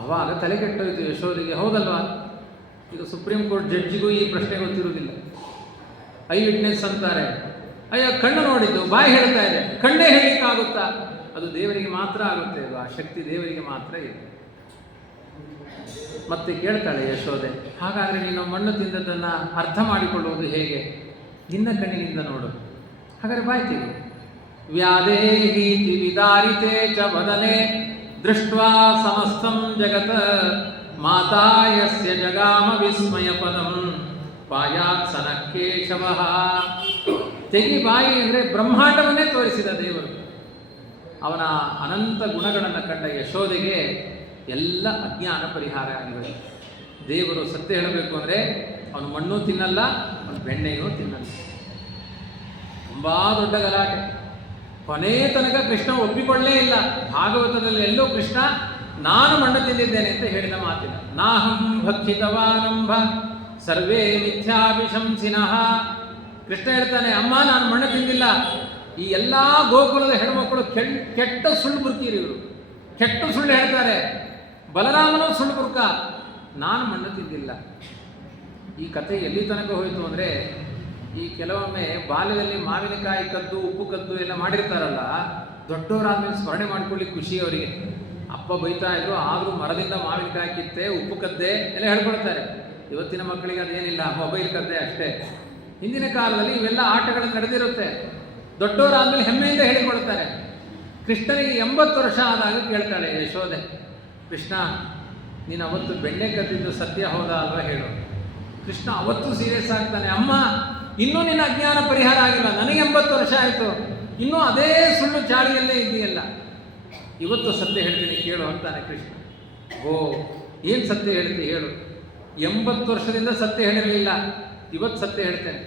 ಅವಾಗ ತಲೆ ಕೆಟ್ಟೋಯ್ತು ಯಶೋಧೆಗೆ. ಹೌದಲ್ವಾ? ಈಗ ಸುಪ್ರೀಂ ಕೋರ್ಟ್ ಜಡ್ಜಿಗೂ ಈ ಪ್ರಶ್ನೆ ಗೊತ್ತಿರುವುದಿಲ್ಲ. ಐ ವಿಟ್ನೆಸ್ ಅಂತಾರೆ. ಅಯ್ಯ, ಕಣ್ಣು ನೋಡಿದ್ದು, ಬಾಯಿ ಹೇಳ್ತಾ ಇದೆ, ಕಣ್ಣೇ ಹೇಳಲಿಕ್ಕಾಗುತ್ತಾ? ಅದು ದೇವರಿಗೆ ಮಾತ್ರ ಆಗುತ್ತೆ, ಅದು ಆ ಶಕ್ತಿ ದೇವರಿಗೆ ಮಾತ್ರ ಇದೆ. ಮತ್ತೆ ಕೇಳ್ತಾಳೆ ಯಶೋದೆ, ಹಾಗಾದರೆ ನೀನು ಮಣ್ಣು ತಿಂದದ್ದನ್ನು ಅರ್ಥ ಮಾಡಿಕೊಳ್ಳುವುದು ಹೇಗೆ? ನಿನ್ನ ಕಣ್ಣಿನಿಂದ ನೋಡು. ಹಾಗಾದರೆ ಬಾಯಿ ತೆಗೆ. ವ್ಯಾದೇಹೀತಿ ವಿದಾರಿತೆ ಚ ವದನೆ ದೃಷ್ಟ್ವಾ ಸಮಸ್ತಂ ಜಗತ್ ಮಾತಾ ಯಸ್ಯ ಜಗಾಮ ವಿಸ್ಮಯ ಪದಂ ಪಾಯಾತ್ ಸನ ಕೇಶವ. ತೆಗಿ ಬಾಯಿ ಅಂದರೆ ಬ್ರಹ್ಮಾಂಡವನ್ನೇ ತೋರಿಸಿದ ದೇವರು. ಅವನ ಅನಂತ ಗುಣಗಳನ್ನು ಕಂಡ ಯಶೋದೆಗೆ ಎಲ್ಲ ಅಜ್ಞಾನ ಪರಿಹಾರ ಆಗಿದೆ. ದೇವರು ಸತ್ಯ ಹೇಳಬೇಕು ಅಂದರೆ ಅವನು ಮಣ್ಣು ತಿನ್ನಲ್ಲ, ಅವನು ಬೆಣ್ಣೆಯೂ ತಿನ್ನಲ್ಲ. ತುಂಬ ದೊಡ್ಡ ಗಲಾಟೆ. ಕೊನೆ ತನಕ ಕೃಷ್ಣ ಒಪ್ಪಿಕೊಳ್ಳೇ ಇಲ್ಲ. ಭಾಗವತದಲ್ಲಿ ಎಲ್ಲೋ ಕೃಷ್ಣ ನಾನು ಮಣ್ಣು ತಿಂದಿದ್ದೇನೆ ಅಂತ ಹೇಳಿದ ಮಾತಿಲ್ಲ. ನಾಹಂ ಭಕ್ಷಿತವಾನಂಭ ಸರ್ವೇ ಮಿಥ್ಯಾಭಿಶಂಸಿನಃ. ಕೃಷ್ಣ ಹೇಳ್ತಾನೆ, ಅಮ್ಮ ನಾನು ಮಣ್ಣು ತಿಂದಿಲ್ಲ. ಈ ಎಲ್ಲ ಗೋಕುಲದ ಹೆಣ್ಮಕ್ಕಳು ಕೆಟ್ಟ ಸುಳ್ಳು ಬುರ್ಕೀರಿ, ಇವರು ಕೆಟ್ಟ ಸುಳ್ಳು ಹೇಳ್ತಾರೆ. ಬಲರಾಮನೂ ಸುಳ್ಳು ಬುರ್ಕ, ನಾನು ಮಣ್ಣು ತಿಂದಿಲ್ಲ. ಈ ಕಥೆ ಎಲ್ಲಿ ತನಕ ಹೋಯಿತು ಅಂದರೆ, ಈ ಕೆಲವೊಮ್ಮೆ ಬಾಲ್ಯದಲ್ಲಿ ಮಾವಿನಕಾಯಿ ಕದ್ದು ಉಪ್ಪು ಕದ್ದು ಎಲ್ಲ ಮಾಡಿರ್ತಾರಲ್ಲ, ದೊಡ್ಡವರಾದ್ಮೇಲೆ ಸ್ಮರಣೆ ಮಾಡ್ಕೊಳ್ಳಿಕ್ಕೆ ಖುಷಿ ಅವರಿಗೆ. ಅಪ್ಪ ಬೈತಾ ಇದ್ರು, ಆದರೂ ಮರದಿಂದ ಮಾವಿನಕಾಯಿ ಕಿತ್ತೆ, ಉಪ್ಪು ಕದ್ದೆ ಎಲ್ಲ ಹೇಳ್ಕೊಳ್ತಾರೆ. ಇವತ್ತಿನ ಮಕ್ಕಳಿಗೆ ಅದೇನಿಲ್ಲ, ಮೊಬೈಲ್ ಕದ್ದೆ ಅಷ್ಟೇ. ಹಿಂದಿನ ಕಾಲದಲ್ಲಿ ಇವೆಲ್ಲ ಆಟಗಳು ನಡೆದಿರುತ್ತೆ. ದೊಡ್ಡವರಾದ್ಮೇಲೆ ಹೆಮ್ಮೆಯಿಂದ ಹೇಳಿಕೊಳ್ತಾರೆ. ಕೃಷ್ಣನಿಗೆ 80 ವರ್ಷ ಆದಾಗ ಕೇಳ್ತಾಳೆ ಯಶೋದೆ, ಕೃಷ್ಣ ನೀನು ಅವತ್ತು ಬೆಣ್ಣೆ ಕದ್ದಿದ್ದು ಸತ್ಯ ಹೌದಾ ಅಲ್ವಾ ಹೇಳು. ಕೃಷ್ಣ ಅವತ್ತು ಸೀರಿಯಸ್ ಆಗ್ತಾನೆ, ಅಮ್ಮ ಇನ್ನೂ ನಿನ್ನ ಅಜ್ಞಾನ ಪರಿಹಾರ ಆಗಿಲ್ಲ, ನನಗೆ 80 ವರ್ಷ ಆಯಿತು, ಇನ್ನೂ ಅದೇ ಸುಳ್ಳು ಚಾಳಿಯಲ್ಲೇ ಇದೆಯಲ್ಲ, ಇವತ್ತು ಸತ್ಯ ಹೇಳ್ತೀನಿ ಕೇಳು ಅಂತಾನೆ ಕೃಷ್ಣ. ಓ ಏನು ಸತ್ಯ ಹೇಳ್ತೀನಿ ಹೇಳು. 80 ವರ್ಷದಿಂದ ಸತ್ಯ ಹೇಳಿರಲಿಲ್ಲ, ಇವತ್ತು ಸತ್ಯ ಹೇಳ್ತೇನೆ.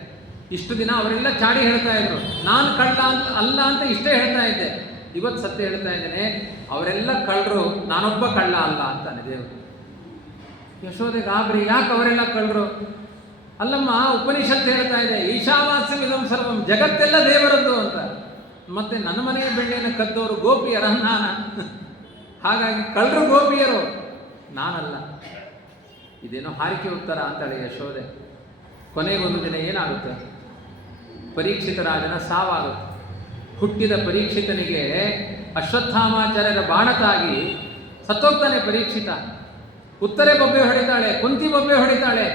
ಇಷ್ಟು ದಿನ ಅವರೆಲ್ಲ ಚಾಡಿ ಹೇಳ್ತಾ ಇದ್ರು, ನಾನು ಕಳ್ಳ ಅಲ್ಲ ಅಂತ ಇಷ್ಟೇ ಹೇಳ್ತಾ ಇದ್ದೆ, ಇವತ್ತು ಸತ್ಯ ಹೇಳ್ತಾ ಇದ್ದೇನೆ, ಅವರೆಲ್ಲ ಕಳ್ಳರು, ನಾನೊಬ್ಬ ಕಳ್ಳ ಅಲ್ಲ ಅಂತಾನೆ ದೇವರು. ಯಶೋದೆ ಗಾಬರಿ, ಯಾಕೆ ಅವರೆಲ್ಲ ಕಳ್ಳರು? ಅಲ್ಲಮ್ಮ, ಉಪನಿಷತ್ತು ಹೇಳ್ತಾ ಇದೆ ಈಶಾವಾಸ್ಯಮಿದಂ ಸರ್ವಂ, ಜಗತ್ತೆಲ್ಲ ದೇವರದ್ದು ಅಂತ. ಮತ್ತೆ ನನ್ನ ಮನೆಯ ಬೆಣ್ಣೆಯನ್ನು ಕದ್ದವರು ಗೋಪಿಯರ ನಾನ, ಹಾಗಾಗಿ ಕಳ್ಳರು ಗೋಪಿಯರು, ನಾನಲ್ಲ. ಇದೇನೋ ಹಾರಿಕೆ ಉತ್ತರ ಅಂತಾಳೆ ಯಶೋದೆ. ಕೊನೆಗೊಂದು ದಿನ ಏನಾಗುತ್ತೆ? ಪರೀಕ್ಷಿತ ರಾಜನ ಸಾವಾಗುತ್ತೆ. ಹುಟ್ಟಿದ ಪರೀಕ್ಷಿತನಿಗೆ ಅಶ್ವತ್ಥಾಮಾಚಾರ್ಯರ ಬಾಣ ತಾಗಿ ಸತ್ತೋಗ್ತಾನೆ ಪರೀಕ್ಷಿತ. ಉತ್ತರೆ ಬೊಬ್ಬೆ ಹೊಡಿತಾಳೆ, ಕುಂತಿ ಬೊಬ್ಬೆ ಹೊಡಿತಾಳೆ.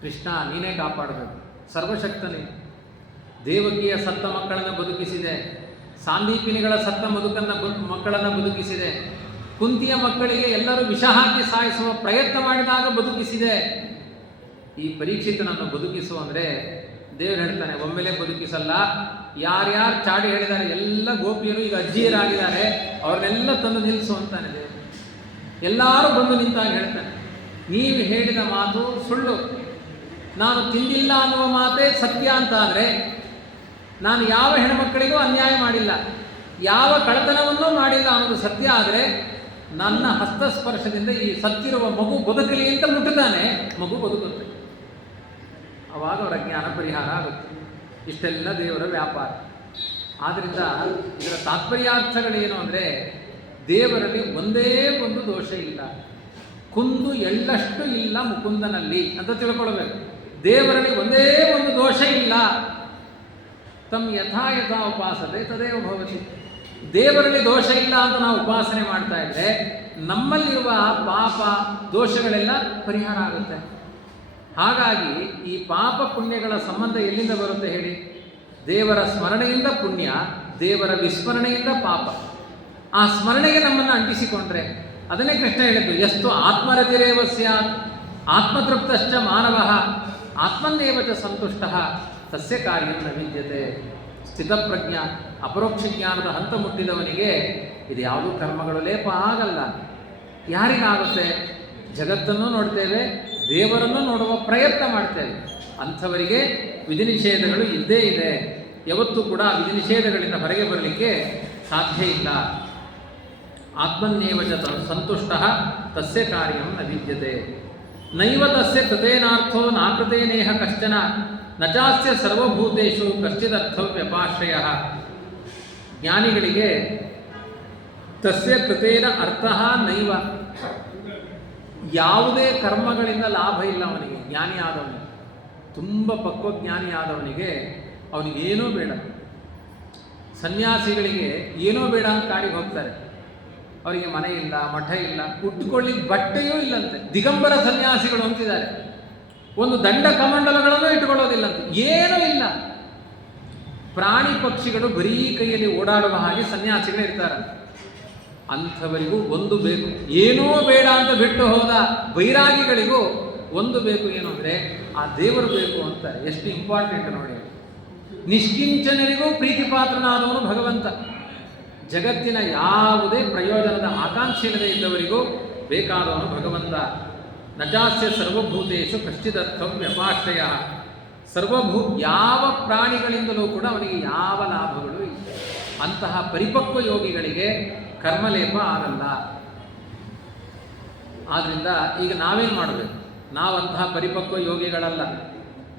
ಕೃಷ್ಣ ನೀನೇ ಕಾಪಾಡಬೇಕು, ಸರ್ವಶಕ್ತನೇ. ದೇವಕಿಯ ಸತ್ತ ಮಕ್ಕಳನ್ನು ಬದುಕಿಸಿದೆ, ಸಾಂದೀಪಿನಿಗಳ ಸತ್ತ ಮಕ್ಕಳನ್ನು ಬದುಕಿಸಿದೆ, ಕುಂತಿಯ ಮಕ್ಕಳಿಗೆ ಎಲ್ಲರೂ ವಿಷ ಹಾಕಿ ಸಾಯಿಸುವ ಪ್ರಯತ್ನ ಮಾಡಿದಾಗ ಬದುಕಿಸಿದೆ. ಈ ಪರೀಕ್ಷಿತನನ್ನು ಬದುಕಿಸು ಅಂದರೆ ದೇವರು ಹೇಳ್ತಾನೆ, ಒಮ್ಮೆಲೆ ಬದುಕಿಸಲ್ಲ, ಯಾರ್ಯಾರು ಚಾಡಿ ಹೇಳಿದ್ದಾರೆ ಎಲ್ಲ ಗೋಪಿಯರು ಈಗ ಅಜ್ಜಿಯರಾಗಿದ್ದಾರೆ, ಅವ್ರನ್ನೆಲ್ಲ ತಂದು ನಿಲ್ಲಿಸು ಅಂತಾನೆ ದೇವರು. ಎಲ್ಲರೂ ಬಂದು ನಿಂತಾಗ ಹೇಳ್ತಾನೆ, ನೀವು ಹೇಳಿದ ಮಾತು ಸುಳ್ಳು, ನಾನು ತಿಂದಿಲ್ಲ ಅನ್ನುವ ಮಾತೇ ಸತ್ಯ ಅಂತ ಆದರೆ, ನಾನು ಯಾವ ಹೆಣ್ಮಕ್ಕಳಿಗೂ ಅನ್ಯಾಯ ಮಾಡಿಲ್ಲ, ಯಾವ ಕಳ್ಳತನವನ್ನೂ ಮಾಡಿಲ್ಲ ಅನ್ನೋದು ಸತ್ಯ ಆದರೆ, ನನ್ನ ಹಸ್ತಸ್ಪರ್ಶದಿಂದ ಈ ಸತ್ತಿರುವ ಮಗು ಬದುಕಲಿ ಅಂತ ಮುಟ್ಟುತ್ತಾನೆ, ಮಗು ಬದುಕುತ್ತೆ. ಆವಾಗ ಅವರ ಜ್ಞಾನ ಪರಿಹಾರ ಆಗುತ್ತೆ. ಇಷ್ಟೆಲ್ಲ ದೇವರ ವ್ಯಾಪಾರ. ಆದ್ದರಿಂದ ಇದರ ತಾತ್ಪರ್ಯಾರ್ಥಗಳೇನು ಅಂದರೆ, ದೇವರಲ್ಲಿ ಒಂದೇ ಒಂದು ದೋಷ ಇಲ್ಲ, ಕುಂದು ಎಳ್ಳಷ್ಟು ಇಲ್ಲ ಮುಕುಂದನಲ್ಲಿ ಅಂತ ತಿಳ್ಕೊಳ್ಬೇಕು. ದೇವರಲ್ಲಿ ಒಂದೇ ಒಂದು ದೋಷ ಇಲ್ಲ. ತಮ್ಮ ಯಥಾ ಯಥಾ ಉಪಾಸತೆ ತದೇವ ಭವತಿ. ದೇವರಲ್ಲಿ ದೋಷ ಇಲ್ಲ ಅಂತ ನಾವು ಉಪಾಸನೆ ಮಾಡ್ತಾ ಇದ್ದರೆ ನಮ್ಮಲ್ಲಿರುವ ಪಾಪ ದೋಷಗಳೆಲ್ಲ ಪರಿಹಾರ ಆಗುತ್ತೆ. ಹಾಗಾಗಿ ಈ ಪಾಪ ಪುಣ್ಯಗಳ ಸಂಬಂಧ ಎಲ್ಲಿಂದ ಬರುತ್ತೆ ಹೇಳಿ? ದೇವರ ಸ್ಮರಣೆಯಿಂದ ಪುಣ್ಯ, ದೇವರ ವಿಸ್ಮರಣೆಯಿಂದ ಪಾಪ. ಆ ಸ್ಮರಣೆಗೆ ನಮ್ಮನ್ನು ಅಂಟಿಸಿಕೊಂಡ್ರೆ, ಅದನ್ನೇ ಕೃಷ್ಣ ಹೇಳಿದ್ದು, ಎಷ್ಟು ಆತ್ಮರತಿರೇವ ಸ್ಯಾತ್ ಆತ್ಮತೃಪ್ತಶ್ಚ ಮಾನವಃ ಆತ್ಮನ್ನೇವ ಚ ಸಂತುಷ್ಟಃ ತಸ್ಯ ಕಾರ್ಯಂ ನ ವಿದ್ಯತೆ. ಸ್ಥಿತಪ್ರಜ್ಞ ಅಪರೋಕ್ಷ ಜ್ಞಾನದ ಹಂತ ಮುಟ್ಟಿದವನಿಗೆ ಇದು ಯಾವುದೂ ಕರ್ಮಗಳು ಲೇಪ ಆಗಲ್ಲ. ಯಾರಿಗಾಗುತ್ತೆ? ಜಗತ್ತನ್ನು ನೋಡ್ತೇವೆ, ದೇವರನ್ನು ನೋಡುವ ಪ್ರಯತ್ನ ಮಾಡ್ತೇವೆ. ಅಂಥವರಿಗೆ ವಿಧಿ ನಿಷೇಧಗಳು ಇದ್ದೇ ಇದೆ. ಯಾವತ್ತೂ ಕೂಡ ವಿಧಿ ನಿಷೇಧಗಳಿಂದ ಹೊರಗೆ ಬರಲಿಕ್ಕೆ ಸಾಧ್ಯ ಇಲ್ಲ. ಆತ್ಮನ್ಯೇವ ಚ ಸಂತುಷ್ಟ ತಸ್ಯ ಕಾರ್ಯಂ ನ ವಿದ್ಯತೆ ನೈವ ತಸ್ಯ ಕೃತೇನಾರ್ಥೋ ನಾಕೃತೇನೇಹ ಕಶ್ಚನ ನಚಾಸ್ಯ ಸರ್ವಭೂತೇಷು ಕಶ್ಚಿದರ್ಥೋ ವ್ಯಪಾಶ್ರಯ. ಜ್ಞಾನಿಗಳಿಗೆ ತಸ್ಯ ಕೃತೇನ ಅರ್ಥ ನೈವ, ಯಾವುದೇ ಕರ್ಮಗಳಿಂದ ಲಾಭ ಇಲ್ಲ ಅವನಿಗೆ. ಜ್ಞಾನಿ ಆದವನಿಗೆ, ತುಂಬ ಪಕ್ವಜ್ಞಾನಿ ಆದವನಿಗೆ ಅವನಿಗೇನೂ ಬೇಡ. ಸನ್ಯಾಸಿಗಳಿಗೆ ಏನೋ ಬೇಡ ಅಂತ ಕಾಡಿಗೆ ಹೋಗ್ತಾರೆ. ಅವರಿಗೆ ಮನೆ ಇಲ್ಲ, ಮಠ ಇಲ್ಲ, ಉಟ್ಕೊಳ್ಳಿಕ್ಕೆ ಬಟ್ಟೆಯೂ ಇಲ್ಲಂತೆ. ದಿಗಂಬರ ಸನ್ಯಾಸಿಗಳು ಅಂತಿದ್ದಾರೆ. ಒಂದು ದಂಡ ಕಮಂಡಲಗಳನ್ನು ಇಟ್ಟುಕೊಳ್ಳೋದಿಲ್ಲಂತೆ, ಏನೂ ಇಲ್ಲ. ಪ್ರಾಣಿ ಪಕ್ಷಿಗಳು ಬರೀ ಕೈಯಲ್ಲಿ ಓಡಾಡುವ ಹಾಗೆ ಸನ್ಯಾಸಿಗಳು ಇರ್ತಾರೆ. ಅಂಥವರಿಗೂ ಒಂದು ಬೇಕು, ಏನೂ ಬೇಡ ಅಂತ ಬಿಟ್ಟು ಹೋದ ಬೈರಾಗಿಗಳಿಗೂ ಒಂದು ಬೇಕು, ಏನು ಅಂದರೆ ಆ ದೇವರು ಬೇಕು ಅಂತಾರೆ. ಎಷ್ಟು ಇಂಪಾರ್ಟೆಂಟ್ ನೋಡಿ. ನಿಷ್ಕಿಂಚನರಿಗೂ ಪ್ರೀತಿ ಪಾತ್ರನಾದವನು ಭಗವಂತ. ಜಗತ್ತಿನ ಯಾವುದೇ ಪ್ರಯೋಜನದ ಆಕಾಂಕ್ಷೆ ಇಲ್ಲದೆ ಇದ್ದವರಿಗೂ ಬೇಕಾದವನು ಭಗವಂತ. ನಜಾಸ್ಯ ಸರ್ವಭೂತೇಷು ಕಶ್ಚಿದರ್ಥಂ ವ್ಯಪಾಶ್ರಯ. ಯಾವ ಪ್ರಾಣಿಗಳಿಂದಲೂ ಕೂಡ ಅವನಿಗೆ ಯಾವ ಲಾಭಗಳು ಇಲ್ಲ. ಅಂತಹ ಪರಿಪಕ್ವ ಯೋಗಿಗಳಿಗೆ ಕರ್ಮಲೇಪ ಆಗಲ್ಲ. ಆದ್ದರಿಂದ ಈಗ ನಾವೇನು ಮಾಡಬೇಕು? ನಾವಂತಹ ಪರಿಪಕ್ವ ಯೋಗಿಗಳಲ್ಲ.